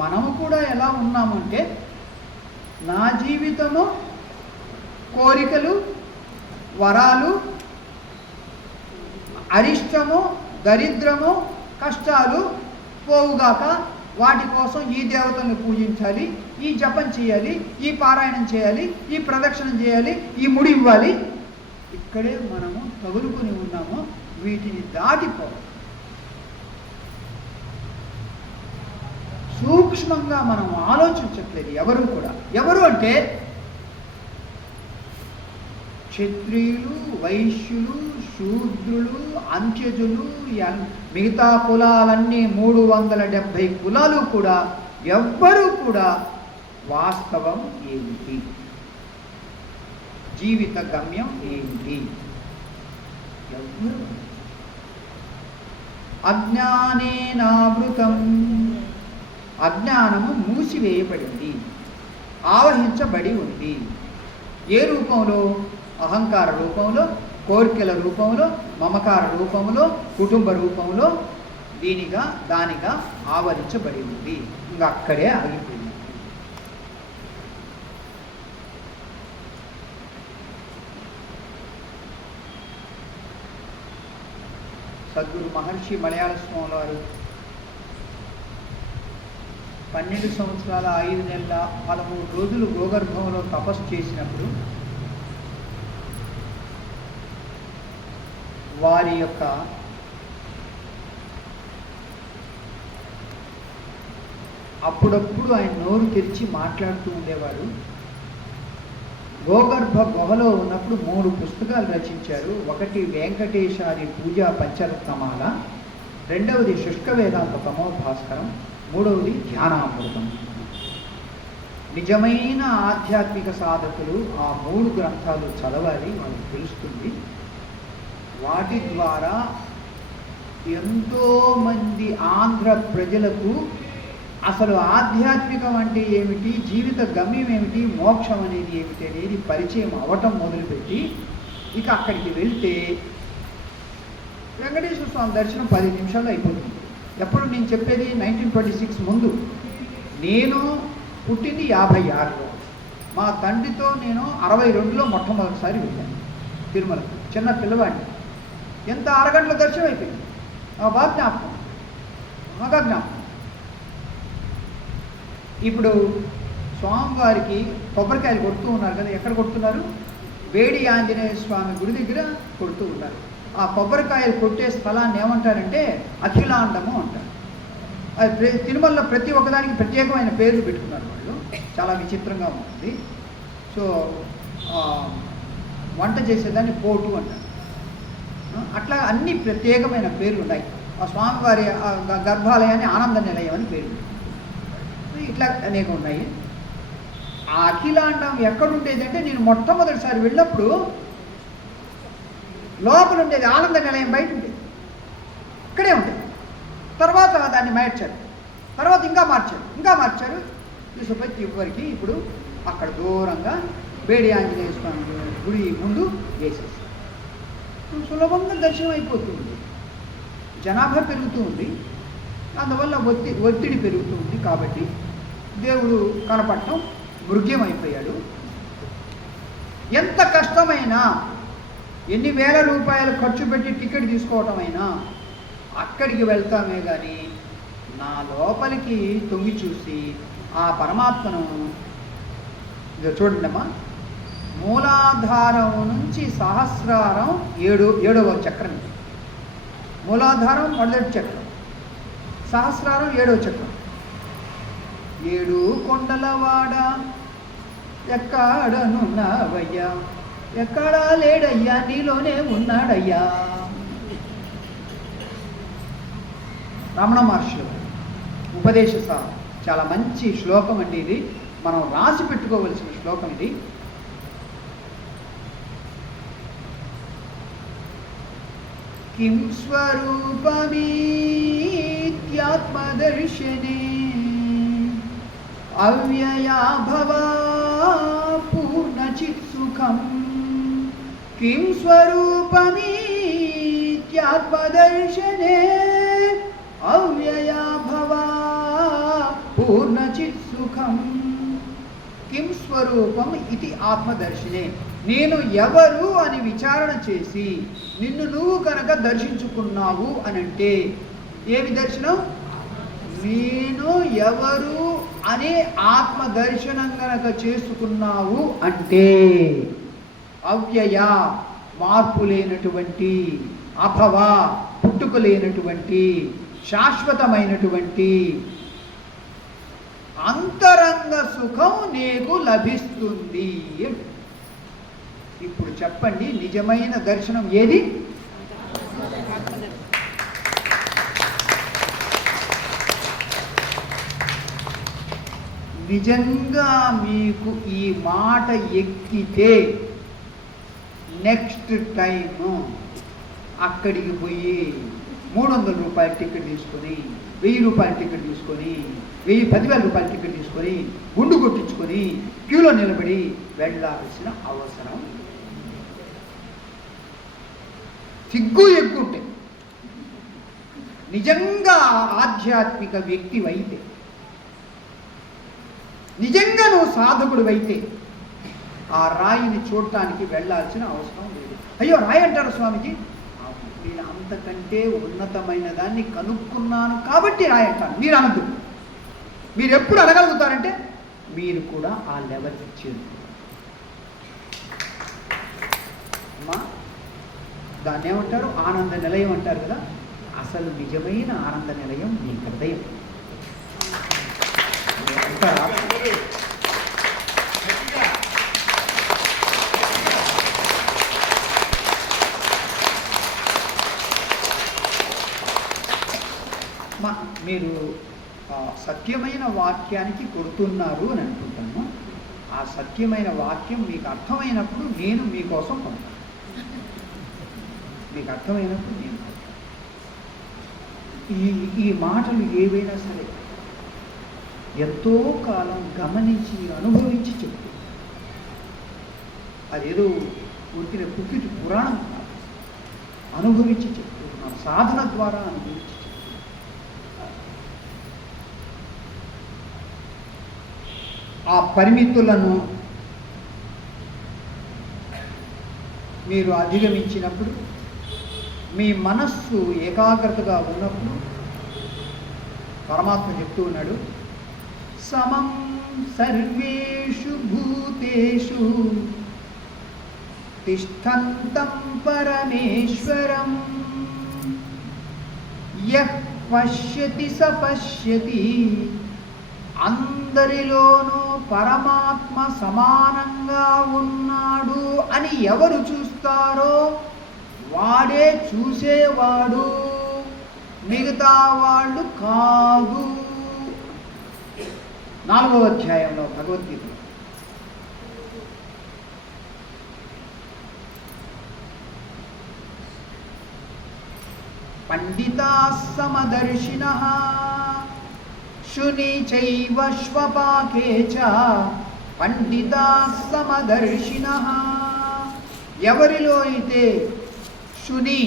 మనము కూడా ఎలా ఉన్నామంటే, నా జీవితము కోరికలు, వరాలు, అరిష్టము, దరిద్రము, కష్టాలు పోవుగాక, వాటి కోసం ఈ దేవతలను పూజించాలి, ఈ జపం చేయాలి, ఈ పారాయణం చేయాలి, ఈ ప్రదక్షిణం చేయాలి, ఈ ముడి ఇవ్వాలి. ఇక్కడే మనము తగులుకొని ఉన్నాము. వీటిని దాటిపోవాలి. సూక్ష్మంగా మనం ఆలోచించట్లేదు ఎవరు కూడా. ఎవరు అంటే క్షత్రియులు, వైశ్యులు, శూద్రులు, అంత్యజులు, మిగతా కులాలన్నీ 370 కులాలు కూడా ఎవ్వరూ కూడా వాస్తవం ఏమిటి, జీవిత గమ్యం ఏమిటి? ఎవ్వరు. అజ్ఞానేనావృతం, అజ్ఞానము మూసివేయబడింది, ఆవహించబడి ఉంది. ఏ రూపంలో? అహంకార రూపంలో, కోరికల రూపంలో, మమకార రూపంలో, కుటుంబ రూపంలో దానిగా ఆవరించబడి ఉంది. ఇంకా అక్కడే ఆగిపోయింది. సద్గురు మహర్షి మలయాళ స్వామి వారు 12 సంవత్సరాల 5 నెలల 13 రోజులు గోగర్భంలో తపస్సు చేసినప్పుడు వారి యొక్క అప్పుడప్పుడు ఆయన నోరు తెరిచి మాట్లాడుతూ ఉండేవారు. గోగర్భ గుహలో ఉన్నప్పుడు 3 పుస్తకాలు రచించారు. ఒకటి వెంకటేశారి పూజా పంచరత్నమాల, రెండవది శుష్క వేదాంత తమోభాస్కరం, మూడవది ధ్యానామృతం. నిజమైన ఆధ్యాత్మిక సాధకులు ఆ 3 గ్రంథాలు చదవాలి, వాళ్ళకి తెలుస్తుంది. వాటి ద్వారా ఎంతోమంది ఆంధ్ర ప్రజలకు అసలు ఆధ్యాత్మికం అంటే ఏమిటి, జీవిత గమ్యం ఏమిటి, మోక్షం అనేది ఏమిటి అనేది పరిచయం అవటం మొదలుపెట్టి ఇక అక్కడికి వెళ్తే వెంకటేశ్వర స్వామి దర్శనం 10 నిమిషాల్లో అయిపోతుంది. ఎప్పుడు నేను చెప్పేది 1926 ముందు. నేను పుట్టింది 56లో. మా తండ్రితో నేను 62లో మొట్టమొదటిసారి వెళ్ళాను తిరుమలకు. చిన్న పిల్లవాడిని. ఎంత అరగంటల దర్శనం అయిపోయింది. బాగా జ్ఞాపకం, బాగా జ్ఞాపకం. ఇప్పుడు స్వామివారికి కొబ్బరికాయలు కొడుతూ ఉన్నారు కదా, ఎక్కడ కొడుతున్నారు? వేడి ఆంజనేయ స్వామి గుడి దగ్గర కొడుతూ ఉన్నారు. ఆ కొబ్బరికాయలు కొట్టే స్థలాన్ని ఏమంటారంటే అఖిలాండము అంటారు. అది తిరుమలలో ప్రతి ఒక్కదానికి ప్రత్యేకమైన పేర్లు పెట్టుకున్నారు వాళ్ళు. చాలా విచిత్రంగా ఉంటుంది. సో వంట చేసేదాన్ని పోటు అంటారు. అట్లా అన్ని ప్రత్యేకమైన పేర్లు ఉన్నాయి. ఆ స్వామివారి గర్భాలయాన్ని ఆనంద నిలయం అని పేరు, ఇట్లా అనేక ఉన్నాయి. ఆ అఖిలాండం ఎక్కడుండేది అంటే, నేను మొట్టమొదటిసారి వెళ్ళినప్పుడు లోపల ఉండేది ఆనంద నిలయం, బయట ఉండేది, ఇక్కడే ఉండేది. తర్వాత దాన్ని మార్చారు, తర్వాత ఇంకా మార్చారు తీసుకుపోయి తిరుపతికి ఇప్పుడు అక్కడ దూరంగా వేడి ఆంజనేయ స్వామి గుడి ముందు వేసేసి సులభంగా దర్శనం అయిపోతుంది. జనాభా పెరుగుతూ ఉంది, అందువల్ల ఒత్తిడి పెరుగుతూ ఉంది. కాబట్టి దేవుడు కనపడటం మృగ్యమైపోయాడు. ఎంత కష్టమైనా, ఎన్ని వేల రూపాయలు ఖర్చు పెట్టి టికెట్ తీసుకోవటమైనా అక్కడికి వెళ్తామే కానీ నా లోపలికి తొంగి చూసి ఆ పరమాత్మను చూడండమ్మా, మూలాధారం నుంచి సహస్రారం ఏడవ చక్రం. మూలాధారం మొదటి చక్రం, సహస్రారం 7వ చక్రం. 7 కొండలవాడ ఎక్కడనున్నావయ్యా, ఎక్కడా లేడయ్యా, నీలోనే ఉన్నాడయ్యా. రమణ మహర్షి ఉపదేశ సారం. చాలా మంచి శ్లోకం అండి ఇది, మనం రాసి పెట్టుకోవలసిన శ్లోకం ఇది. కిం స్వరూపమీత్యాత్మదర్శనే అవ్యయా భవా పూర్ణచిత్సుఖం. కిం స్వరూపమీత్యాత్మదర్శనే అవ్యయా భవా పూర్ణచిత్సుఖం. కిం స్వరూపం ఇది ఆత్మదర్శనే. నేను ఎవరు అని విచారణ చేసి నిన్ను నువ్వు కనుక దర్శించుకున్నావు అనంటే ఏమి దర్శనం? నేను ఎవరు అనే ఆత్మ దర్శనం కనుక చేసుకున్నావు అంటే అవ్యయ, మార్పు లేనటువంటి, అభవ, పుట్టుక లేనటువంటి, శాశ్వతమైనటువంటి అంతరంగ సుఖం నీకు లభిస్తుంది. ఇప్పుడు చెప్పండి, నిజమైన దర్శనం ఏది? నిజంగా మీకు ఈ మాట ఎక్కితే నెక్స్ట్ టైము అక్కడికి పోయి 300 రూపాయల టికెట్ తీసుకొని, 1000 రూపాయల టికెట్ తీసుకొని, 10,000 రూపాయల టికెట్ తీసుకొని, గుండు కొట్టించుకొని క్యూలో నిలబడి వెళ్ళాల్సిన అవసరం. సిగ్గు ఎక్కుంటే నిజంగా ఆధ్యాత్మిక వ్యక్తివైతే, నిజంగా నువ్వు సాధకుడివైతే ఆ రాయిని చూడటానికి వెళ్ళాల్సిన అవసరం లేదు. అయ్యో రాయి అంటారు స్వామిజీ, నేను అంతకంటే ఉన్నతమైన దాన్ని కనుక్కున్నాను కాబట్టి రాయి అంటాను. మీరు అనద్దు. మీరు ఎప్పుడు అనగలుగుతారంటే మీరు కూడా ఆ లెవెల్ ఇచ్చారు. అమ్మా, దాన్ని ఏమంటారు? ఆనంద నిలయం అంటారు కదా. అసలు నిజమైన ఆనంద నిలయం మీ హృదయం. మీరు సత్యమైన వాక్యానికి కొడుతున్నారు అని అనుకుంటాను. ఆ సత్యమైన వాక్యం మీకు అర్థమైనప్పుడు నేను మీకోసం కొడతాను. మీకు అర్థమైనప్పుడు నేను ఈ మాటలు ఏవైనా సరే ఎంతో కాలం గమనించి అనుభవించి చెప్తాను. అదేదో ఉరికిన పుట్టిటి పురాణం కాదు, అనుభవించి చెప్తున్నాను. సాధన ద్వారా అనుభవించి ఆ పరిమితులను మీరు అధిగమించినప్పుడు, మీ మనస్సు ఏకాగ్రతగా ఉన్నప్పుడు పరమాత్మ చెప్తూ ఉన్నాడు, సమం సర్వేషు భూతేషు తిష్టంతం పరమేశ్వరం యః పశ్యతి స పశ్యతి. అందరిలోనూ పరమాత్మ సమానంగా ఉన్నాడు అని ఎవరు చూస్తారో వాడే చూసేవాడు, మిగతా వాళ్ళు కాదు. 4వ అధ్యాయంలో భగవద్గీత. పండితా సమదర్శినః శుని చైవ శ్వపాకే చ పండితా సమదర్శినః. ఎవరిలో అయితే శుని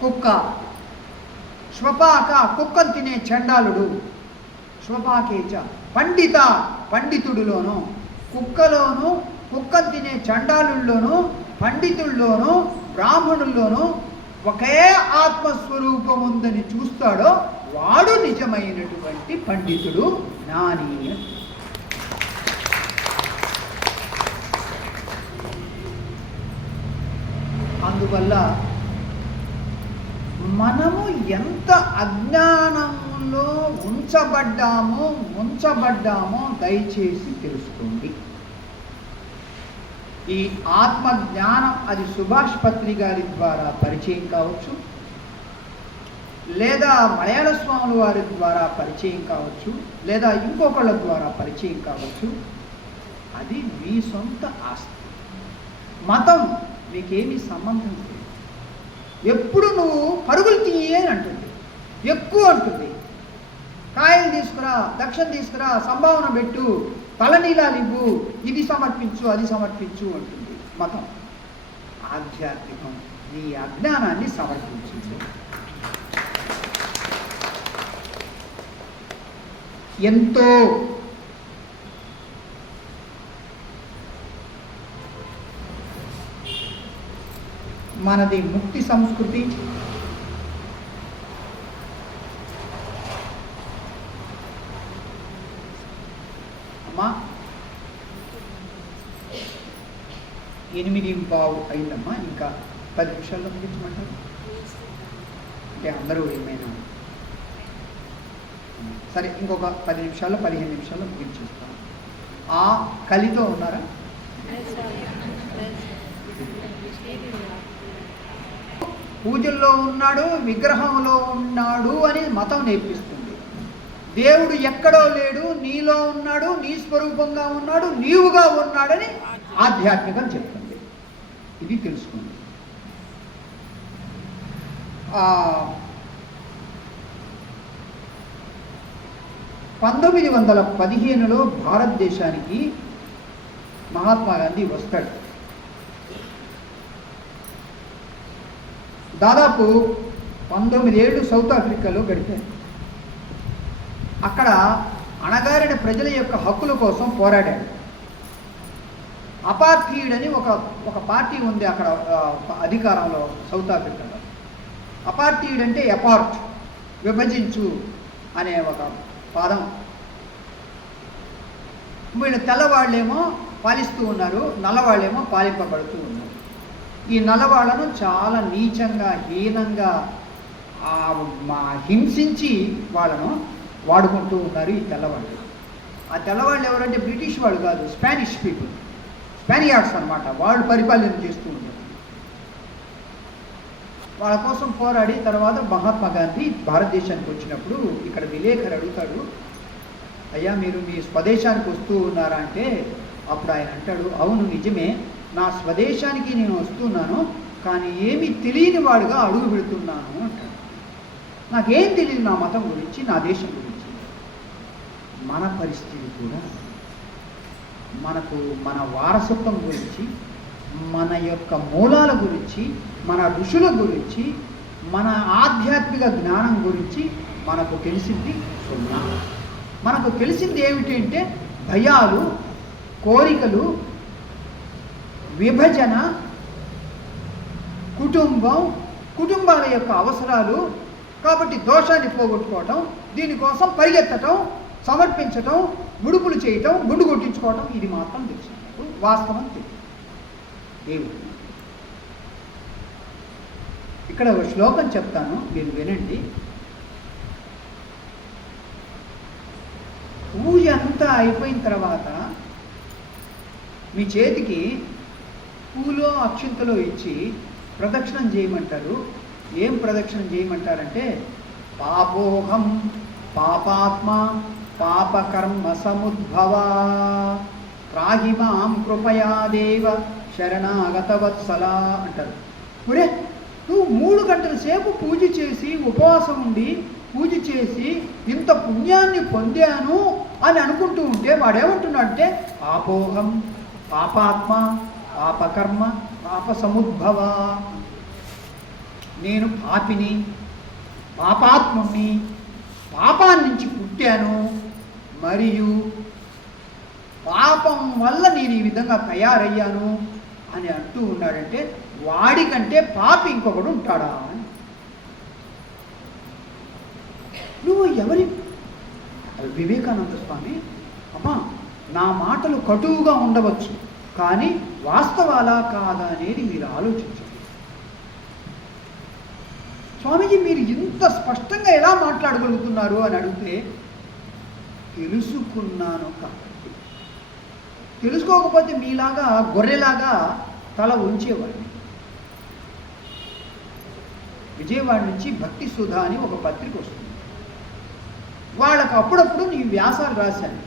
కుక్క, శ్వపాక కుక్కను తినే చండాలుడు, శ్వపాకేచ పండిత పండితుడిలోను, కుక్కలోను కుక్కను తినే చండాలుల్లోనూ పండితుల్లోనూ బ్రాహ్మణుల్లోనూ ఒకే ఆత్మస్వరూపం ఉందని చూస్తాడో వాడు నిజమైనటువంటి పండితుడు, జ్ఞాని. అందువల్ల మనము ఎంత అజ్ఞానంలో ఉంచబడ్డామో దయచేసి తెలుసుకోండి. ఈ ఆత్మజ్ఞానం అది సుభాష్ పత్రి గారి ద్వారా పరిచయం కావచ్చు, లేదా మలయాళ స్వాముల వారి ద్వారా పరిచయం కావచ్చు, లేదా ఇంకొకళ్ళ ద్వారా పరిచయం కావచ్చు. అది మీ సొంత ఆస్తి. మతం మీకేమీ సంబంధం లేదు. ఎప్పుడు నువ్వు పరుగులు తీయే అని అంటుంది, ఎక్కువ అంటుంది, కాయలు తీసుకురా, దక్షిణ తీసుకురా, సంభావన పెట్టు, తలనీలాలు ఇవ్వు, ఇది సమర్పించు, అది సమర్పించు అంటుంది మతం. ఆధ్యాత్మికం నీ అజ్ఞానాన్ని సమర్పించింది. ఎంతో మనది ముక్తి సంస్కృతి. అమ్మా 8:15 అయిందమ్మా, ఇంకా 10 నిమిషాల్లో ముగించమంటారు అంటే అందరూ ఏమైనా సరే, ఇంకొక 10 నిమిషాల్లో 15 నిమిషాల్లో ముగించేస్తాను. ఆ కలితో ఉన్నారా? పూజల్లో ఉన్నాడు, విగ్రహంలో ఉన్నాడు అని మతం నేర్పిస్తుంది. దేవుడు ఎక్కడో లేడు, నీలో ఉన్నాడు, నీ స్వరూపంగా ఉన్నాడు, నీవుగా ఉన్నాడని ఆధ్యాత్మికం చెప్తుంది. ఇది తెలుసుకోండి. 1915లో భారతదేశానికి మహాత్మా గాంధీ వస్తాడు. దాదాపు 19 ఏళ్ళు సౌత్ ఆఫ్రికాలో గడిపారు. అక్కడ అణగారిన ప్రజల యొక్క హక్కుల కోసం పోరాడాడు. అపార్థీయుడ్ అని ఒక పార్టీ ఉంది అక్కడ అధికారంలో సౌత్ ఆఫ్రికాలో. అపార్థీయుడ్ అంటే అపార్ట్, విభజించు అనే ఒక పదం. వీళ్ళు తెల్లవాళ్ళేమో పాలిస్తూ ఉన్నారు, నల్లవాళ్ళేమో పాలింపబడుతూ ఉన్నారు. ఈ నల్లవాళ్లను చాలా నీచంగా, హీనంగా హింసించి వాళ్ళను వాడుకుంటూ ఉన్నారు ఈ తెల్లవాళ్ళు. ఆ తెల్లవాళ్ళు ఎవరంటే బ్రిటిష్ వాళ్ళు కాదు, స్పానిష్ పీపుల్, స్పానియార్డ్స్ అన్నమాట. వాళ్ళు పరిపాలన చేస్తూ ఉన్నారు. వాళ్ళ కోసం పోరాడి తర్వాత మహాత్మా గాంధీ భారతదేశానికి వచ్చినప్పుడు ఇక్కడ విలేకరు అడుగుతాడు, అయ్యా మీరు మీ స్వదేశానికి వస్తూ ఉన్నారా అంటే అప్పుడు ఆయన అంటాడు, అవును నిజమే, నా స్వదేశానికి నేను వస్తున్నాను, కానీ ఏమీ తెలియని వాడుగా అడుగు పెడుతున్నాను అంటాడు. నాకేం తెలియదు నా మతం గురించి, నా దేశం గురించి. మన పరిస్థితి కూడా మనకు మన వారసత్వం గురించి, మన యొక్క మూలాల గురించి, మన ఋషుల గురించి, మన ఆధ్యాత్మిక జ్ఞానం గురించి మనకు తెలిసింది సున్నా. మనకు తెలిసింది ఏమిటంటే భయాలు, కోరికలు, విభజన, కుటుంబాల యొక్క అవసరాలు. కాబట్టి దోషాన్ని పోగొట్టుకోవటం, దీనికోసం పరిగెత్తటం, సమర్పించటం, ముడుపులు చేయటం, గుండు కొట్టించుకోవటం, ఇది మాత్రం తెలిసినట్టు వాస్తవం తెలియదు. దేవుడు ఇక్కడ ఒక శ్లోకం చెప్తాను, మీరు వినండి. పూజ అంతా అయిపోయిన తర్వాత మీ చేతికి పూలో అక్షింతలో ఇచ్చి ప్రదక్షిణం చేయమంటారు. ఏం ప్రదక్షిణం చేయమంటారంటే పాపోహం పాపాత్మ పాపకర్మ సముద్భవ త్రాహి మాం కృపయా దేవ శరణాగతవత్సల అంటారు. ఒరే నువ్వు 3 గంటల సేపు పూజ చేసి ఉపవాసం ఉండి పూజ చేసి ఇంత పుణ్యాన్ని పొందాను అని అనుకుంటూ ఉంటే వాడేమంటున్నాడంటే పాపోహం పాపాత్మ పాపకర్మ పాప సముద్భవ, నేను పాపిని, పాపాత్ముణ్ణి, పాపాన్ని నుంచి పుట్టాను, మరియు పాపం వల్ల నేను ఈ విధంగా తయారయ్యాను అని అంటూ ఉన్నాడంటే వాడికంటే పాపి ఇంకొకడు ఉంటాడా అని. నువ్వు ఎవరి వివేకానంద స్వామి, అమ్మా నా మాటలు కటువుగా ఉండవచ్చు, కానీ వాస్తవాలా కాదా అనేది మీరు ఆలోచించండి. స్వామీజీ మీరు ఇంత స్పష్టంగా ఎలా మాట్లాడగలుగుతున్నారు అని అడిగితే, తెలుసుకున్నాను కాబట్టి. తెలుసుకోకపోతే మీలాగా గొర్రెలాగా తల ఉంచేవాడిని. విజయవాడ నుంచి భక్తి సుధా అని ఒక పత్రిక వస్తుంది. వాళ్ళకు అప్పుడప్పుడు నీ వ్యాసాలు రాశాను,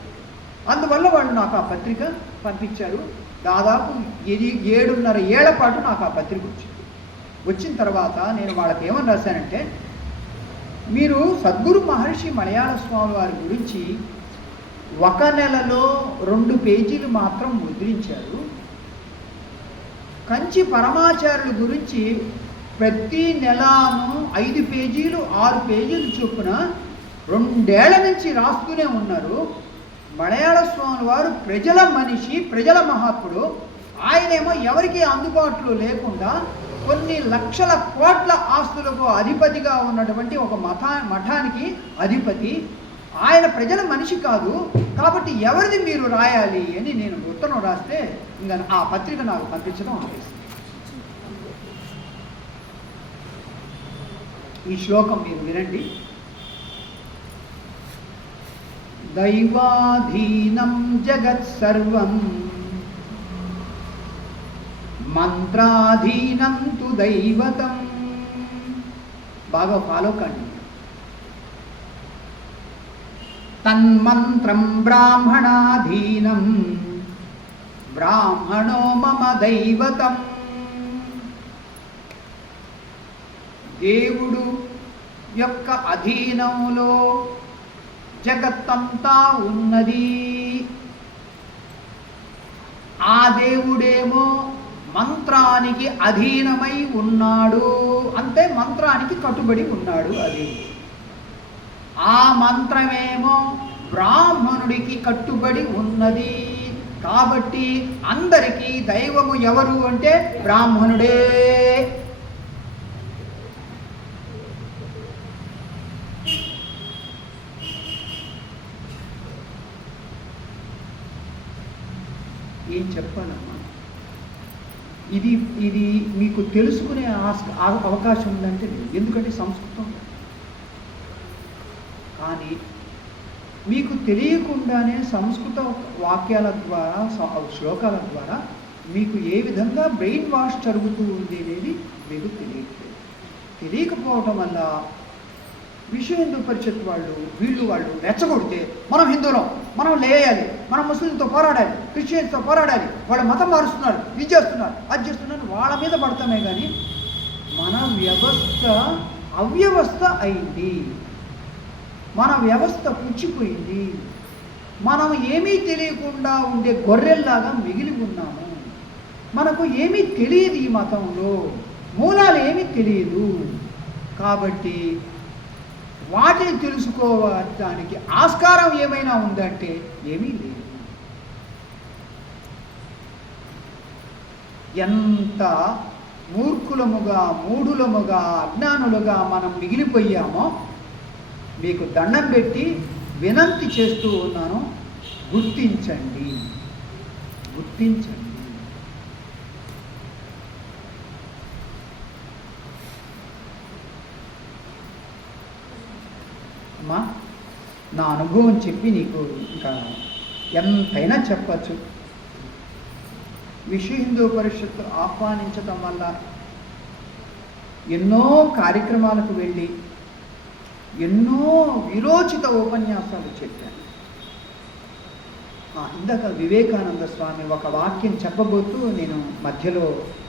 అందువల్ల వాళ్ళు నాకు ఆ పత్రిక పంపించారు. దాదాపు 7.5 ఏళ్ల పాటు నాకు ఆ పత్రిక వచ్చింది. వచ్చిన తర్వాత నేను వాళ్ళకి ఏమని రాశానంటే, మీరు సద్గురు మహర్షి మలయాళ స్వామి వారి గురించి 1 నెలలో 2 పేజీలు మాత్రం ముద్రించారు. కంచి పరమాచార్యుల గురించి ప్రతి నెలను 5 పేజీలు 6 పేజీలు చొప్పున 2 ఏళ్ల నుంచి రాస్తూనే ఉన్నారు. మలయాళ స్వామి వారు ప్రజల మనిషి, ప్రజల మహాత్ముడు. ఆయనేమో ఎవరికీ అందుబాటులో లేకుండా కొన్ని లక్షల కోట్ల ఆస్తులకు అధిపతిగా ఉన్నటువంటి ఒక మఠానికి అధిపతి. ఆయన ప్రజల మనిషి కాదు, కాబట్టి ఎవరిది మీరు రాయాలి అని నేను ఉత్తరం రాస్తే ఇంకా ఆ పత్రిక నాకు పంపించడం ఆపేసింది. ఈ శ్లోకం మీరు వినండి. దైవాధీనం జగత్ సర్వం మంత్రాధీనం తు దైవతం. బాగా ఫాలో కండి. తన్మంత్రం బ్రాహ్మణాధీనం బ్రాహ్మణో మమ దైవతం. దేవుడు యొక్క అధీనంలో జగత్తంతా ఉన్నది. ఆ దేవుడేమో మంత్రానికి అధీనమై ఉన్నాడు, అంటే మంత్రానికి కట్టుబడి ఉన్నాడు. అది ఆ మంత్రమేమో బ్రాహ్మణుడికి కట్టుబడి ఉన్నది. కాబట్టి అందరికీ దైవము ఎవరు అంటే బ్రాహ్మణుడే. ఏం చెప్పాలమ్మా? ఇది మీకు తెలుసుకునే అవకాశం ఉందంటే లేదు, ఎందుకంటే సంస్కృతం. కానీ మీకు తెలియకుండానే సంస్కృత వాక్యాల ద్వారా, శ్లోకాల ద్వారా మీకు ఏ విధంగా బ్రెయిన్ వాష్ జరుగుతూ ఉంది అనేది మీకు తెలియట్లేదు. తెలియకపోవటం వల్ల విశ్వ హిందూ పరిషత్ వాళ్ళు రెచ్చగొడితే మనం హిందువులం, మనం లేయాలి, మనం ముస్లింతో పోరాడాలి, క్రిస్టియన్స్తో పోరాడాలి, వాళ్ళ మతం మారుస్తున్నారు, ఇది చేస్తున్నారు, అది చేస్తున్నారు, వాళ్ళ మీద పడతామే. కానీ మన వ్యవస్థ అవ్యవస్థ అయింది, మన వ్యవస్థ పుచ్చిపోయింది. మనం ఏమీ తెలియకుండా ఉండే గొర్రెల్లాగా మిగిలి ఉన్నాము. మనకు ఏమీ తెలియదు, ఈ మతంలో మూలాలు ఏమీ తెలియదు. కాబట్టి వాటిని తెలుసుకోవడానికి ఆస్కారం ఏమైనా ఉందంటే ఏమీ లేదు. ఎంత మూర్ఖులముగా, మూఢులముగా, అజ్ఞానులుగా మనం మిగిలిపోయామో మీకు దండం పెట్టి వినంతి చేస్తూ ఉన్నాను. గుర్తించండి, గుర్తించండి. అమ్మా, నా అనుభవం చెప్పి నీకు ఇంకా ఎంతైనా చెప్పచ్చు. విశ్వ హిందూ పరిషత్తు ఆహ్వానించడం వల్ల ఎన్నో కార్యక్రమాలకు వెళ్ళి ఎన్నో విరోచిత ఉపన్యాసాలు చెప్పాను. ఇందాక వివేకానంద స్వామి ఒక వాక్యం చెప్పబోతూ నేను మధ్యలో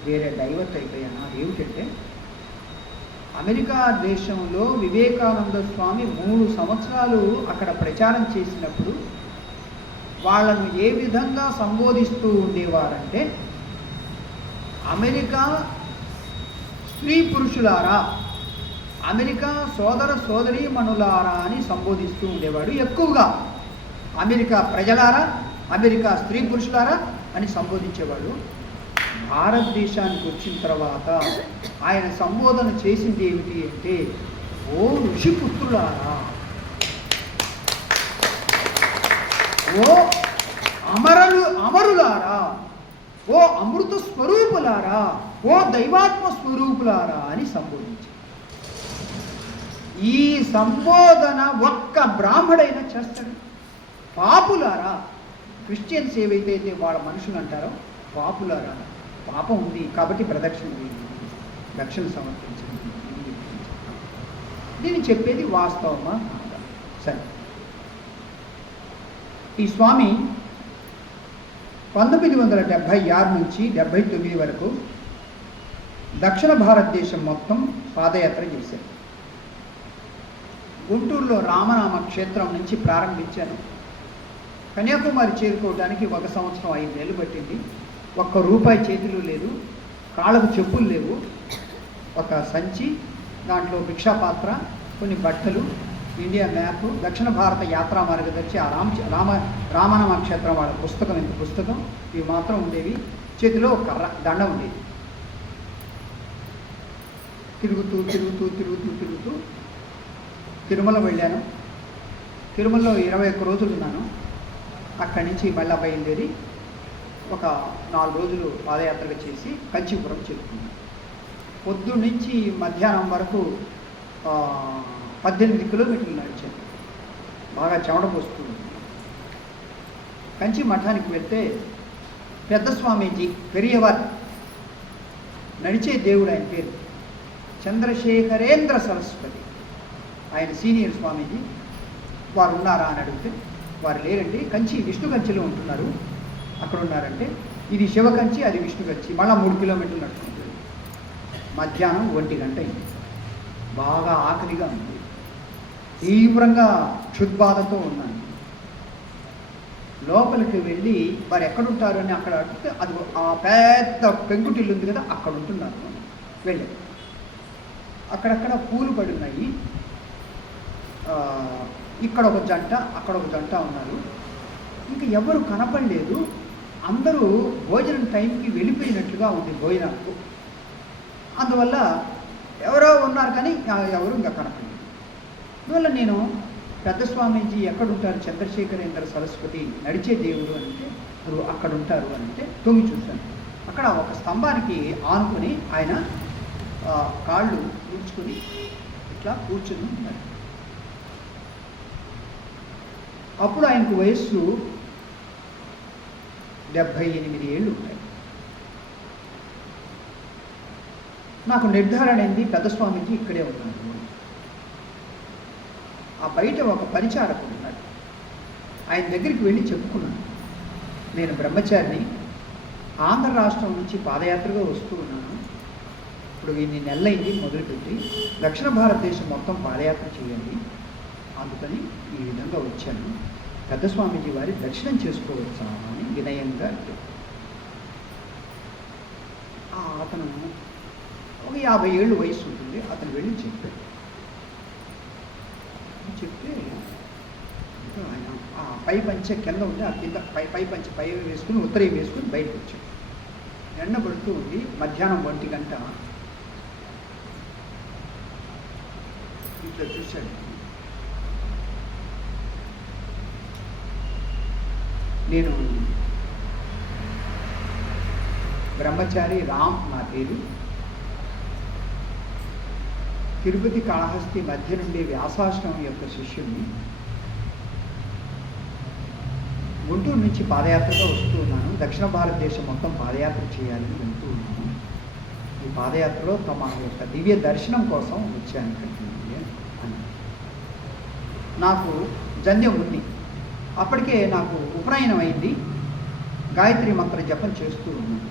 వేరే డైవర్ట్ అయిపోయాను. అదేమిటంటే, అమెరికా దేశంలో వివేకానంద స్వామి 3 సంవత్సరాలు అక్కడ ప్రచారం చేసినప్పుడు వాళ్ళను ఏ విధంగా సంబోధిస్తూ ఉండేవారంటే, అమెరికా స్త్రీ పురుషులారా, అమెరికా సోదర సోదరీమణులారా అని సంబోధిస్తూ ఉండేవాడు. ఎక్కువగా అమెరికా ప్రజలారా, అమెరికా స్త్రీ పురుషులారా అని సంబోధించేవాడు. భారతదేశానికి వచ్చిన తర్వాత ఆయన సంబోధన చేసింది ఏమిటి అంటే, ఓ ఋషిపుత్రులారా, ఓ అమరులారా, ఓ అమృత స్వరూపులారా, ఓ దైవాత్మ స్వరూపులారా అని సంబోధించారు. ఈ సంబోధన ఒక్క బ్రాహ్మడైనా చేస్తాడు. పాపులారా, క్రిస్టియన్స్ ఏవైతే వాళ్ళ మనుషులు అంటారో పాపులారా, పాపం ఉంది కాబట్టి ప్రదక్షిణ దక్షిణ సమర్పించింది. దీన్ని చెప్పేది వాస్తవమా కాదా? సరే, ఈ స్వామి 1976 నుంచి 79 వరకు దక్షిణ భారతదేశం మొత్తం పాదయాత్ర చేశారు. గుంటూరులో రామనామ క్షేత్రం నుంచి ప్రారంభించాను. కన్యాకుమారి చేరుకోవడానికి 1 సంవత్సరం 5 నెలలు పట్టింది. ₹1 చేతిలో లేదు, కాళ్ళకు చెప్పులు లేవు, ఒక సంచి, దాంట్లో భిక్షాపాత్ర, కొన్ని బట్టలు, ఇండియా మ్యాప్, దక్షిణ భారత యాత్రా మార్గదర్శి, ఆ రామనామ క్షేత్రం వాళ్ళ పుస్తకం, ఇంత పుస్తకం, ఇవి మాత్రం ఉండేవి. చేతిలో ఒక కర్ర, దండ ఉండేది. తిరుగుతూ తిరుగుతూ తిరుగుతూ తిరుగుతూ తిరుమల వెళ్ళాను. తిరుమలలో 21 రోజులు ఉన్నాను. అక్కడి నుంచి మళ్ళా బయలుదేరి ఒక 4 రోజులు పాదయాత్రగా చేసి కంచీపురం చేరుకున్నాను. పొద్దున్న నుంచి మధ్యాహ్నం వరకు 18 కిలోమీటర్లు నడిచాను. బాగా చెమట పోస్తుంది. కంచి మఠానికి వెళ్తే పెద్ద స్వామీజీ పెరియవర్, నడిచే దేవుడు, ఆయన పేరు చంద్రశేఖరేంద్ర సరస్వతి, ఆయన సీనియర్ స్వామీజీ. వారు ఉన్నారా అని అడిగితే వారు లేరండి, కంచి విష్ణు కంచిలో ఉంటున్నారు, అక్కడ ఉన్నారంటే ఇది శివకంచి, అది విష్ణు కంచి, మళ్ళీ 3 కిలోమీటర్లు నడుచుకుంటుంది. మధ్యాహ్నం 1 గంట అయింది. బాగా ఆకలిగా ఉంది. తీవ్రంగా క్షుద్బాధతో ఉన్నాను. లోపలికి వెళ్ళి వారు ఎక్కడుంటారు అని అక్కడ అడిగితే, అది ఆ పెద్ద పెంకుటిల్లు ఉంది కదా, అక్కడ ఉంటున్నారు. వెళ్ళాను. అక్కడక్కడ పూలు పడి ఉన్నాయి. ఇక్కడ ఒక జంట, అక్కడ ఒక జంట ఉన్నారు. ఇంకా ఎవరు కనపడలేదు. అందరూ భోజనం టైంకి వెళ్ళిపోయినట్లుగా ఉంది భోజనాలకు. అందువల్ల ఎవరో ఉన్నారు కానీ ఎవరు ఇంకా కనపడలేదు. అందువల్ల నేను పెద్ద స్వామీజీ ఎక్కడుంటారు, చంద్రశేఖరేంద్ర సరస్వతి నడిచే దేవుడు అంటే అక్కడ ఉంటారు అంటే తొంగి చూశాను. అక్కడ ఒక స్తంభానికి ఆనుకొని ఆయన కాళ్ళు కూర్చుకొని ఇట్లా కూర్చుని ఉన్నారు. అప్పుడు ఆయనకు వయస్సు 78 ఏళ్ళు ఉంటాయి. నాకు నిర్ధారణ అయింది, పెద్ద స్వామీజీ ఇక్కడే ఉన్నారు. ఆ బయట ఒక పరిచారకుడు ఉన్నాడు. ఆయన దగ్గరికి వెళ్ళి చెప్పుకున్నాను, నేను బ్రహ్మచారిని, ఆంధ్ర రాష్ట్రం నుంచి పాదయాత్రగా వస్తూ ఉన్నాను. ఇప్పుడు ఇన్ని నెలలైంది మొదలుపెట్టి, దక్షిణ భారతదేశం మొత్తం పాదయాత్ర చేయండి, అందుకని ఈ విధంగా వచ్చాను. పెద్ద స్వామీజీ వారి దర్శనం చేసుకోవచ్చా అని వినయంగా అతను ఒక 50 ఏళ్ళు వయసు ఉంటుంది. అతను వెళ్ళి చెప్పాడు. చెప్తే ఆయన ఆ పై పంచె కింద ఉంది, ఆ కింద పై పంచె పై వేసుకుని ఉత్తరీయం వేసుకుని బయటకు వచ్చాడు. ఎండ పడుతూ ఉంది. మధ్యాహ్నం 1 గంట. ఇట్లా చూశాడు. నేను బ్రహ్మచారి రామ్ నా పేరు. తిరుపతి కాళహస్తి మధ్య నుండి వ్యాసాశ్రమం యొక్క శిష్యుడిని. గుంటూరు నుంచి పాదయాత్రగా వస్తూ ఉన్నాను. దక్షిణ భారతదేశం మొత్తం పాదయాత్ర చేయాలని వెళ్తూ ఉన్నాను. ఈ పాదయాత్రలో తమ యొక్క దివ్య దర్శనం కోసం వచ్చాను ఇక్కడికి అని. నాకు జన్యం ఉంది. అప్పటికే నాకు ఉపనయనం అయింది. గాయత్రి మంత్ర జపం చేస్తూ ఉన్నాను.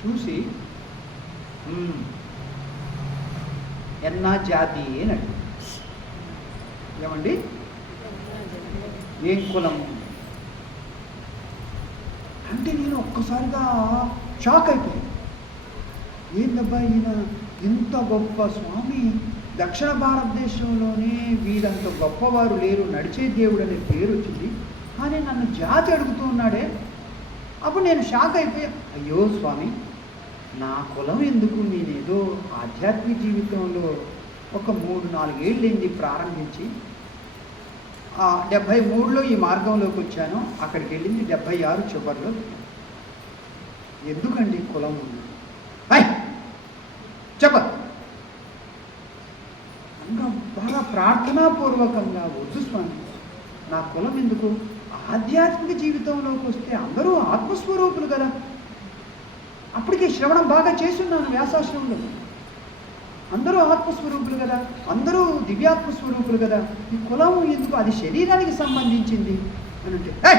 చూసి ఎన్నా జాతి అని అడిగి, ఏమండి ఏం కులం అంటే నేను ఒక్కసారిగా షాక్ అయిపోయాను. ఏందబ్బా ఈయన ఇంత గొప్ప స్వామి దక్షిణ భారతదేశంలోనే వీరంత గొప్పవారు లేరు, నడిచే దేవుడు అనే పేరు వచ్చింది, కానీ నన్ను జాతి అడుగుతూ ఉన్నాడే. అప్పుడు నేను షాక్ అయిపోయా, అయ్యో స్వామి, నా కులం ఎందుకు, నేనేదో ఆధ్యాత్మిక జీవితంలో ఒక 3-4 ఏళ్ళైంది ప్రారంభించి, 73లో ఈ మార్గంలోకి వచ్చాను, అక్కడికి వెళ్ళింది 76 చివరిలో. ఎందుకండి కులం చెప్ప బాగా ప్రార్థనాపూర్వకంగా, వద్దు స్వామి, నా కులం ఎందుకు, ఆధ్యాత్మిక జీవితంలోకి వస్తే అందరూ ఆత్మస్వరూపులు కదా. అప్పటికే శ్రవణం బాగా చేస్తున్నాను వ్యాసాశ్రమంలో, అందరూ ఆత్మస్వరూపులు కదా, అందరూ దివ్యాత్మస్వరూపులు కదా, ఈ కులం ఎందుకు, అది శరీరానికి సంబంధించింది అని అంటే,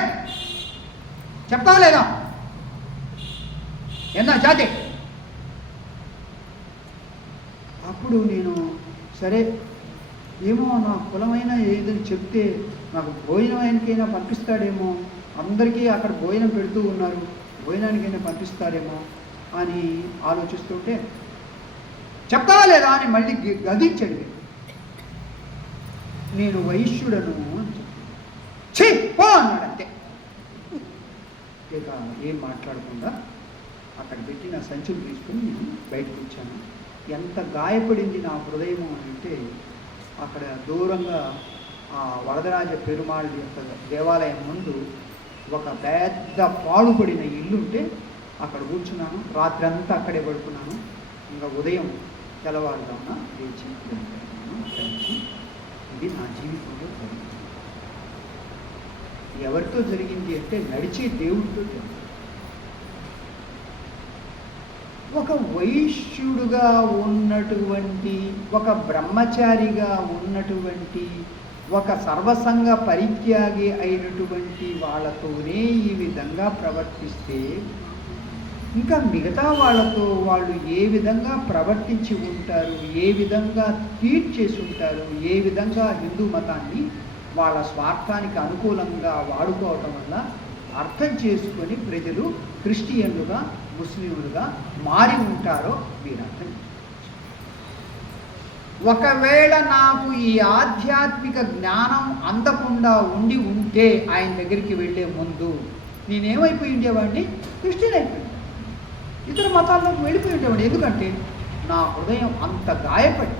చెప్తా లేదా ఎన్నా జాతి. అప్పుడు నేను సరే ఏమో నా కులమైన ఏదని చెప్తే నాకు భోజనం ఆయనకైనా పంపిస్తాడేమో, అందరికీ అక్కడ భోజనం పెడుతూ ఉన్నారు, భోజనానికైనా పంపిస్తారేమో అని ఆలోచిస్తుంటే, చెప్తావా లేదా అని మళ్ళీ గదించండి. నేను వైశ్యుడను అని చెప్పో అన్నాడు అంతే. ఇక ఏం మాట్లాడకుండా అక్కడ పెట్టి నా సంచులు తీసుకుని నేను బయటకు వచ్చాను. ఎంత గాయపడింది నా హృదయం అంటే, అక్కడ దూరంగా ఆ వరదరాజ పెరుమాళ్ యొక్క దేవాలయం ముందు ఒక పెద్ద పాడుపడిన ఇల్లు ఉంటే అక్కడ కూర్చున్నాను. రాత్రి అంతా అక్కడే పడుకున్నాను. ఇంకా ఉదయం తెల్లవారుదామున లేచి కలిసి, ఇది నా జీవితంలో జరిగింది. ఎవరితో జరిగింది అంటే నడిచే దేవుడితో జరిగింది. ఒక వైశ్యుడుగా ఉన్నటువంటి, ఒక బ్రహ్మచారిగా ఉన్నటువంటి, ఒక సర్వసంగ పరిత్యాగి అయినటువంటి వాళ్ళతోనే ఈ విధంగా ప్రవర్తిస్తే, ఇంకా మిగతా వాళ్ళతో వాళ్ళు ఏ విధంగా ప్రవర్తించి ఉంటారు, ఏ విధంగా ట్రీట్ చేసి ఉంటారు, ఏ విధంగా హిందూ మతాన్ని వాళ్ళ స్వార్థానికి అనుకూలంగా వాడుకోవటం వల్ల అర్థం చేసుకొని ప్రజలు క్రిస్టియన్లుగా, ముస్లింలుగా మారి ఉంటారో మీరు అర్థం. ఒకవేళ నాకు ఈ ఆధ్యాత్మిక జ్ఞానం అందకుండా ఉంటే ఆయన దగ్గరికి వెళ్ళే ముందు నేనేమైపోయి ఉండేవాడిని, క్రిస్టియన్ అయిపోయింది, ఇతర మతాల్లోకి వెళ్ళిపోయి ఉండేవాడిని. ఎందుకంటే నా హృదయం అంత గాయపడి,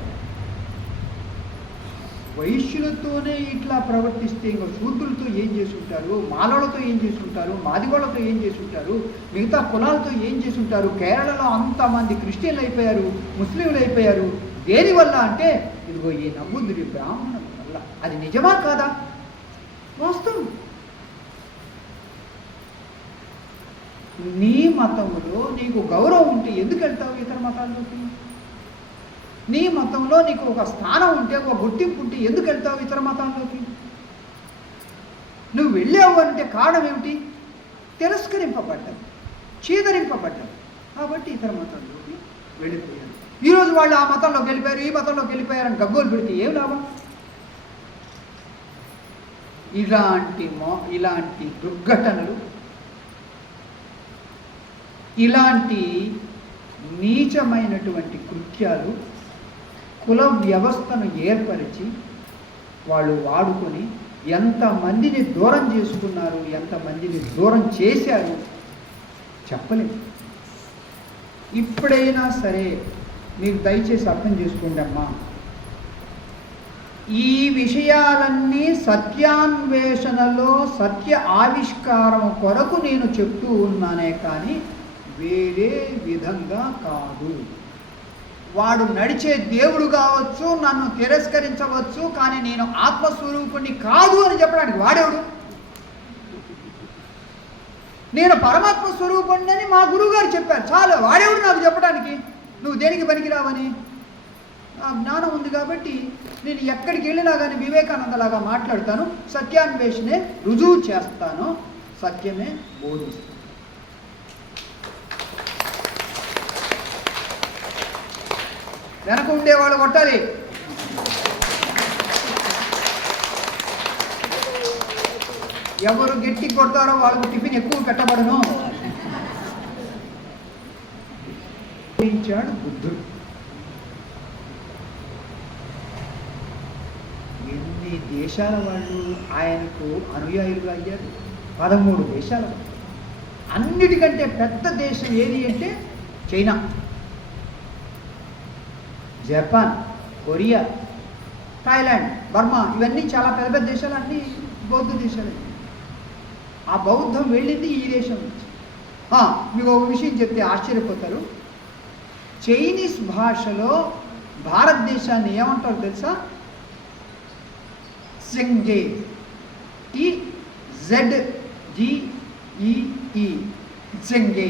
వైశ్యులతోనే ఇట్లా ప్రవర్తిస్తే ఇంకా శూద్రులతో ఏం చేసి ఉంటారు, మాలలతో ఏం చేసి ఉంటారు, మాదిగోళ్ళతో ఏం చేసి ఉంటారు, మిగతా కులాలతో ఏం చేసి ఉంటారు. కేరళలో అంతమంది క్రిస్టియన్లు అయిపోయారు, ముస్లింలు అయిపోయారు. దేనివల్ల అంటే ఇదిగో ఈ నమ్ముదురి బ్రాహ్మణం వల్ల. అది నిజమా కాదా? వాస్తవం. నీ మతంలో నీకు గౌరవం ఉంటే ఎందుకు వెళ్తావు ఇతర మతాల్లోకి? నీ మతంలో నీకు ఒక స్థానం ఉంటే, ఒక గుర్తింపు ఉంటే ఎందుకు వెళ్తావు ఇతర మతాల్లోకి? నువ్వు వెళ్ళావు అంటే కారణం ఏమిటి? తిరస్కరింపబడ్డావు, చీదరింపబడ్డావు. కాబట్టి ఇతర మతాల్లోకి వెళ్ళిపోయారు. ఈరోజు వాళ్ళు ఆ మతంలోకి వెళ్ళిపోయారు, ఈ మతంలోకి వెళ్ళిపోయారని గగ్గోలు పెడితే ఏం లాభం? ఇలాంటి దుర్ఘటనలు, ఇలాంటి నీచమైనటువంటి కృత్యాలు కుల వ్యవస్థను ఏర్పరిచి వాళ్ళు వాడుకొని ఎంతమందిని దూరం చేసుకున్నారు, ఎంతమందిని దూరం చేశారు చెప్పలేము. ఇప్పుడైనా సరే మీరు దయచేసి అర్థం చేసుకోండి అమ్మా. ఈ విషయాలన్నీ సత్యాన్వేషణలో, సత్య ఆవిష్కారం కొరకు నేను చెప్తూ ఉన్నానే కానీ వేరే విధంగా కాదు. వాడు నడిచే దేవుడు కావచ్చు, నన్ను తిరస్కరించవచ్చు, కానీ నేను ఆత్మస్వరూపుణ్ణి కాదు అని చెప్పడానికి వాడేవుడు? నేను పరమాత్మ స్వరూపుణ్ణి అని మా గురువు గారు చెప్పారు, చాలు. వాడేవుడు నాకు చెప్పడానికి నువ్వు దేనికి పనికిరావని? ఆ జ్ఞానం ఉంది కాబట్టి నేను ఎక్కడికి వెళ్ళినా కానీ వివేకానందలాగా మాట్లాడతాను, సత్యాన్వేషణే రుజువు చేస్తాను, సత్యమే బోధిస్తాను. వెనక ఉండేవాళ్ళు కొట్టాలి. ఎవరు గట్టి కొడతారో వాళ్ళకు టిఫిన్ ఎక్కువ పెట్టబడను. బుద్ధుడు దేశాల వాళ్ళు ఆయనకు అనుయాయులుగా అయ్యారు? 13 దేశాల వాళ్ళు. అన్నిటికంటే పెద్ద దేశం ఏది అంటే China, Japan, Korea, Thailand, Burma, ఇవన్నీ చాలా పెద్ద పెద్ద దేశాలు, అన్నీ బౌద్ధ దేశాలు. ఆ బౌద్ధం వెళ్ళింది ఈ దేశం నుంచి. మీకు ఒక విషయం చెప్తే ఆశ్చర్యపోతారు. చైనీస్ భాషలో భారతదేశాన్ని ఏమంటారు తెలుసా? జెంగే, TZGEE, జెంగే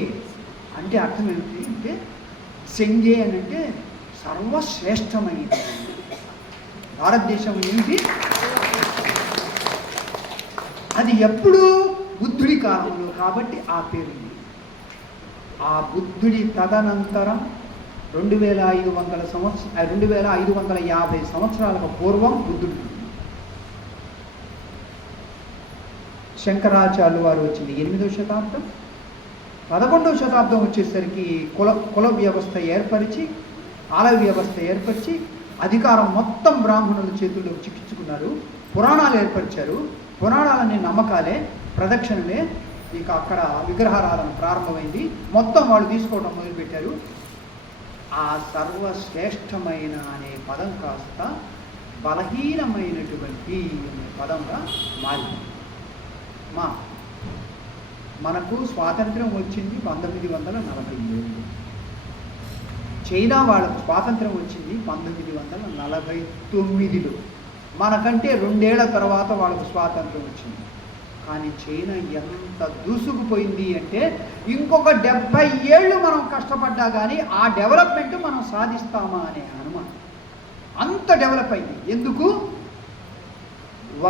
అంటే అర్థం ఏమిటి అంటే, జెంగే అని అంటే సర్వశ్రేష్టమైనది. భారతదేశం ఏమిటి? అది ఎప్పుడు? బుద్ధుడి కాలంలో, కాబట్టి ఆ పేరు. ఆ బుద్ధుడి తదనంతరం 2550 సంవత్సరాలకు పూర్వం బుద్ధుడు. శంకరాచార్యులు వారు వచ్చింది 8వ శతాబ్దం. 11వ శతాబ్దం వచ్చేసరికి కుల వ్యవస్థ ఏర్పరిచి, ఆలయ వ్యవస్థ ఏర్పరిచి, అధికారం మొత్తం బ్రాహ్మణుల చేతుల్లో చిక్కించుకున్నారు. పురాణాలు ఏర్పరిచారు. పురాణాలన్నీ నమ్మకాలే, ప్రదక్షిణలే. ఇక అక్కడ విగ్రహారాధన ప్రారంభమైంది. మొత్తం వాళ్ళు తీసుకోవడం మొదలుపెట్టారు. ఆ సర్వశ్రేష్టమైన అనే పదం కాస్త బలహీనమైనటువంటి అనే పదంగా మారింది. మనకు స్వాతంత్రం వచ్చింది 1947. చైనా వాళ్ళకు స్వాతంత్రం వచ్చింది 1949లో. మనకంటే 2 ఏళ్ల తర్వాత వాళ్ళకు స్వాతంత్రం వచ్చింది. కానీ చైనా ఎంత దూసుకుపోయింది అంటే, ఇంకొక 70 ఏళ్ళు మనం కష్టపడ్డా కానీ ఆ డెవలప్మెంట్ మనం సాధిస్తామా అనే అనుమానం. అంత డెవలప్ అయింది. ఎందుకు?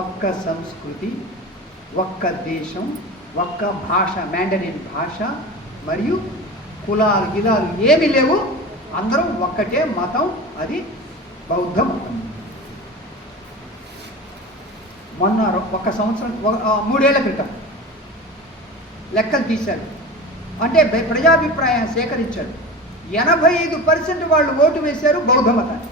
ఒక్క సంస్కృతి, ఒక్క దేశం, ఒక్క భాష, మ్యాండరిన్ భాష, మరియు కులాలు గిలాలు ఏమీ లేవు. అందరం ఒక్కటే మతం, అది బౌద్ధ మతం. మొన్న 1 సంవత్సరం 3 ఏళ్ల క్రితం లెక్కలు తీశారు. అంటే ప్రజాభిప్రాయాన్ని సేకరించారు. 85% వాళ్ళు ఓటు వేశారు బౌద్ధ మతాన్ని.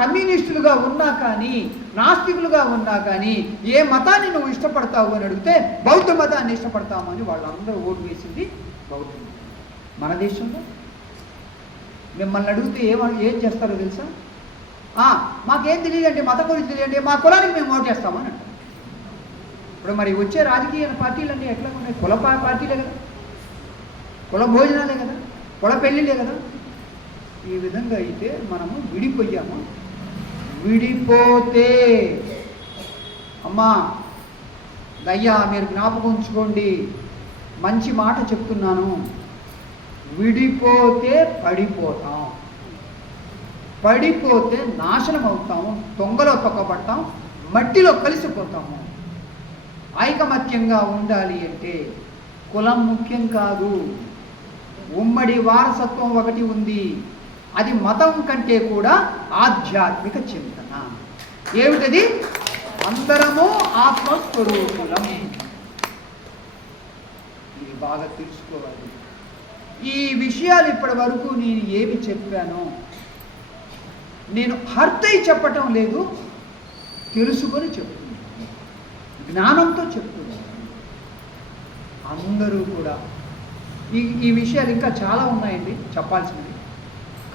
కమ్యూనిస్టులుగా ఉన్నా కానీ, నాస్తికులుగా ఉన్నా కానీ, ఏ మతాన్ని నువ్వు ఇష్టపడతావు అని అడిగితే బౌద్ధ మతాన్ని ఇష్టపడతామని వాళ్ళందరూ ఓటు వేసింది బౌద్ధ మతం. మన దేశంలో మిమ్మల్ని అడిగితే ఏం చేస్తారో తెలుసా? మాకేం తెలియదండి, మత గురించి తెలియదండి, మా కులానికి మేము ఓటు వేస్తామని అంటారు. ఇప్పుడు మరి వచ్చే రాజకీయ పార్టీలన్నీ ఎట్లా ఉన్నాయి? కుల పార్టీలే కదా, కుల భోజనాలే కదా, కుల పెళ్ళిళ్ళే కదా. ఈ విధంగా అయితే మనము విడిపోయాము. విడిపోతే అమ్మా దయ్యా మీరు జ్ఞాపకం ఉంచుకోండి, మంచి మాట చెప్తున్నాను. విడిపోతే పడిపోతాం, పడిపోతే నాశనం అవుతాము, తొంగలో తొక్కబడతాం, మట్టిలో కలిసిపోతాము. ఐకమత్యంగా ఉండాలి అంటే కులం ముఖ్యం కాదు, ఉమ్మడి వారసత్వం ఒకటి ఉంది. అది మతం కంటే కూడా ఆధ్యాత్మిక చింతన. ఏమిటది? అందరము ఆత్మస్వరూపులం. ఇది బాగా తెలుసుకోవాలి. ఈ విషయాలు ఇప్పటి వరకు నేను ఏమి చెప్పానో నేను హర్తై చెప్పటం లేదు, తెలుసుకొని చెప్తున్నాను, జ్ఞానంతో చెప్తున్నాను. అందరూ కూడా ఈ విషయాలు ఇంకా చాలా ఉన్నాయండి చెప్పాల్సినవి.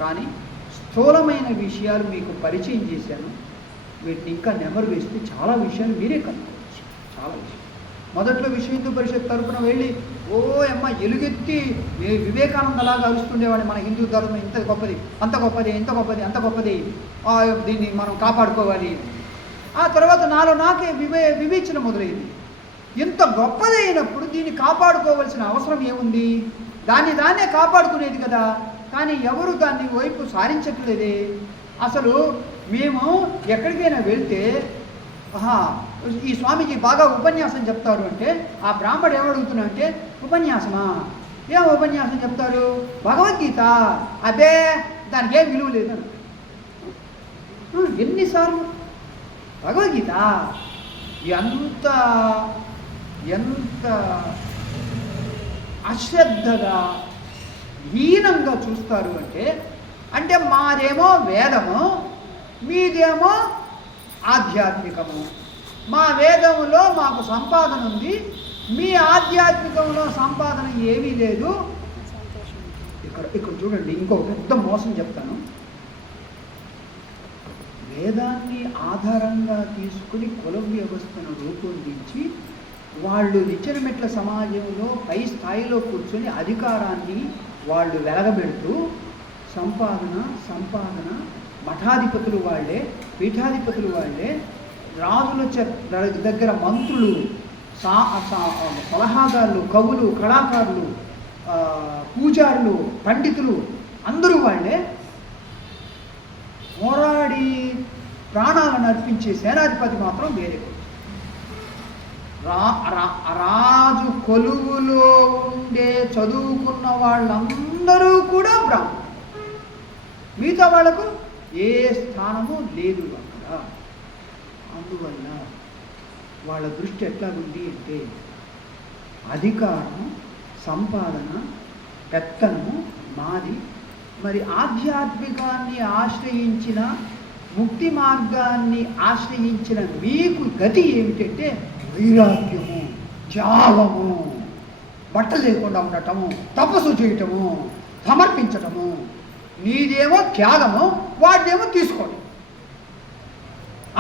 కానీ స్థూలమైన విషయాలు మీకు పరిచయం చేశాను. వీటిని ఇంకా నెమరు వేస్తే చాలా విషయాలు మీరే కనుక్కోవచ్చు. చాలా విషయాలు. మొదట్లో విశ్వ హిందూ పరిషత్ తరఫున వెళ్ళి ఎలుగెత్తి వివేకానందలాగా అరుస్తుండేవాడిని, మన హిందూ ధర్మం ఇంత గొప్పది, అంత గొప్పది, ఇంత గొప్పది, అంత గొప్పది, దీన్ని మనం కాపాడుకోవాలి. ఆ తర్వాత నాలో నాకే వివేచన మొదలైంది. ఇంత గొప్పదైనప్పుడు దీన్ని కాపాడుకోవాల్సిన అవసరం ఏముంది? దాన్నే కాపాడుకునేది కదా. కానీ ఎవరు దాన్ని వైపు సారించట్లేదే. అసలు మేము ఎక్కడికైనా వెళ్తే ఈ స్వామీజీ బాగా ఉపన్యాసం చెప్తారు అంటే ఆ బ్రాహ్మడు ఏమడుగుతున్నా అంటే, ఉపన్యాసమా? ఏం ఉపన్యాసం చెప్తారు? భగవద్గీత. అదే దానికి ఏం విలువ లేదని. ఎన్నిసార్లు భగవద్గీత? ఎంత అశ్రద్ధగా హీనంగా చూస్తారు అంటే మాదేమో వేదము, మీదేమో ఆధ్యాత్మికము. మా వేదంలో మాకు సంపాదన ఉంది, మీ ఆధ్యాత్మికంలో సంపాదన ఏమీ లేదు. ఇక్కడ చూడండి, ఇంకో పెద్ద మోసం చెప్తాను. వేదాన్ని ఆధారంగా తీసుకుని కుల వ్యవస్థను రూపొందించి వాళ్ళు నిచ్చెనమెట్ల సమాజంలో పై స్థాయిలో కూర్చొని అధికారాన్ని వాళ్ళు వెలగబెడుతూ సంపాదన మఠాధిపతులు వాళ్ళే, పీఠాధిపతులు వాళ్ళే, రాజుల దగ్గర మంత్రులు, సలహాదారులు, కవులు, కళాకారులు, పూజారులు, పండితులు అందరూ వాళ్ళే. పోరాడి ప్రాణాలను అర్పించే సేనాధిపతి మాత్రం వేరే. రాజు కొలువులో ఉండే చదువుకున్న వాళ్ళందరూ కూడా బ్రాహ్మణులు. మిగతా వాళ్లకు ఏ స్థానము లేదు అక్కడ. అందువల్ల వాళ్ళ దృష్టి ఎట్లాగుంది అంటే అధికారం, సంపాదన, పెత్తనము మాది. మరి ఆధ్యాత్మికాన్ని ఆశ్రయించిన, ముక్తి మార్గాన్ని ఆశ్రయించిన మీకు గతి ఏమిటంటే వైరాగ్యము, త్యాగము, బట్ట లేకుండా ఉండటము, తపస్సు చేయటము, సమర్పించటము. నీదేమో త్యాగము, వాడిదేమో తీసుకోవడం.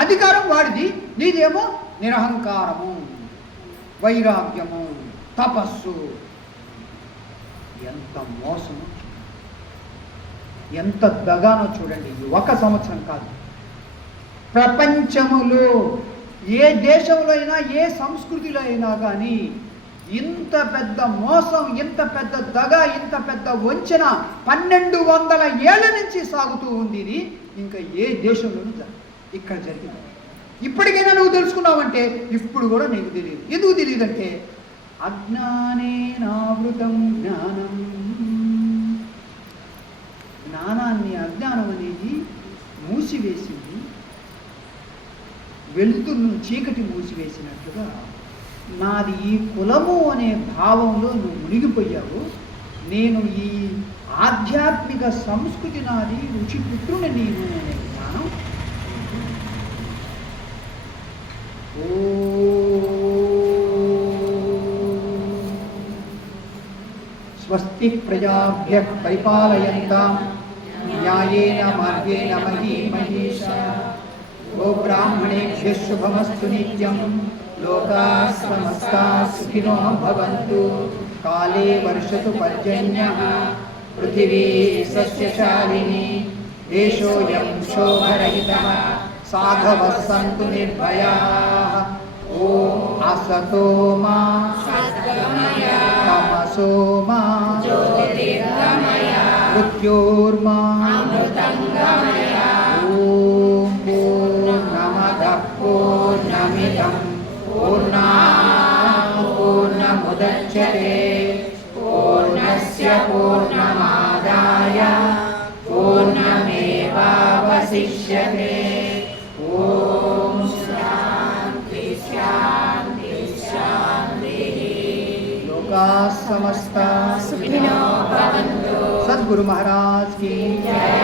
అధికారం వాడిది, నీదేమో నిరహంకారము, వైరాగ్యము, తపస్సు. ఎంత మోసము, ఎంత దగానో చూడండి. 1 సంవత్సరం కాదు, ప్రపంచములో ఏ దేశంలో అయినా, ఏ సంస్కృతిలో అయినా కానీ ఇంత పెద్ద మోసం, ఇంత పెద్ద దగ, ఇంత పెద్ద వంచన 1200 ఏళ్ల నుంచి సాగుతూ ఉంది. ఇది ఇంకా ఏ దేశంలోనూ ఇక్కడ జరిగింది. ఇప్పటికైనా నువ్వు తెలుసుకున్నావంటే ఇప్పుడు కూడా నీకు తెలియదు. ఎందుకు తెలియదంటే అజ్ఞానేనావృతం జ్ఞానం. జ్ఞానాన్ని అజ్ఞానం అనేది మూసివేసింది. వెలుతురును చీకటి మూసివేసినట్లుగా నాది ఈ కులము అనే భావంలో నువ్వు మునిగిపోయావు. నేను ఈ ఆధ్యాత్మిక సంస్కృతి నాది, ఋషిపుత్రుని నేను అనే జ్ఞానం. స్వస్తి ప్రజాభ్యః పరిపాలయంతాం న్యాయేన మార్గేణ మహీమహీషాః. ఓ బ్రాహ్మణేభ్యః శుభమస్తు నిత్యం. లోకాః సమస్తాః సుఖినో భవంతు. కాలే వర్షతు పర్జన్యః. పృథివీ సస్యశాలినీ. దేశోऽयं శోభరహితः. సాధవः సంతు నిర్భయాः. ఓం అసతో మా తమసో మా మృత్యోర్మా ఓం పూర్ణమదః పూర్ణమిదం పూర్ణాత్ పూర్ణముదచ్యతే పూర్ణస్య పూర్ణమాదాయ పూర్ణమేవావశిష్యతే. ఓం శాంతి శాంతి శాంతి. లోకాః సమస్తాః సుఖినో భవంతు. సద్గురు మహారాజ్ की जय.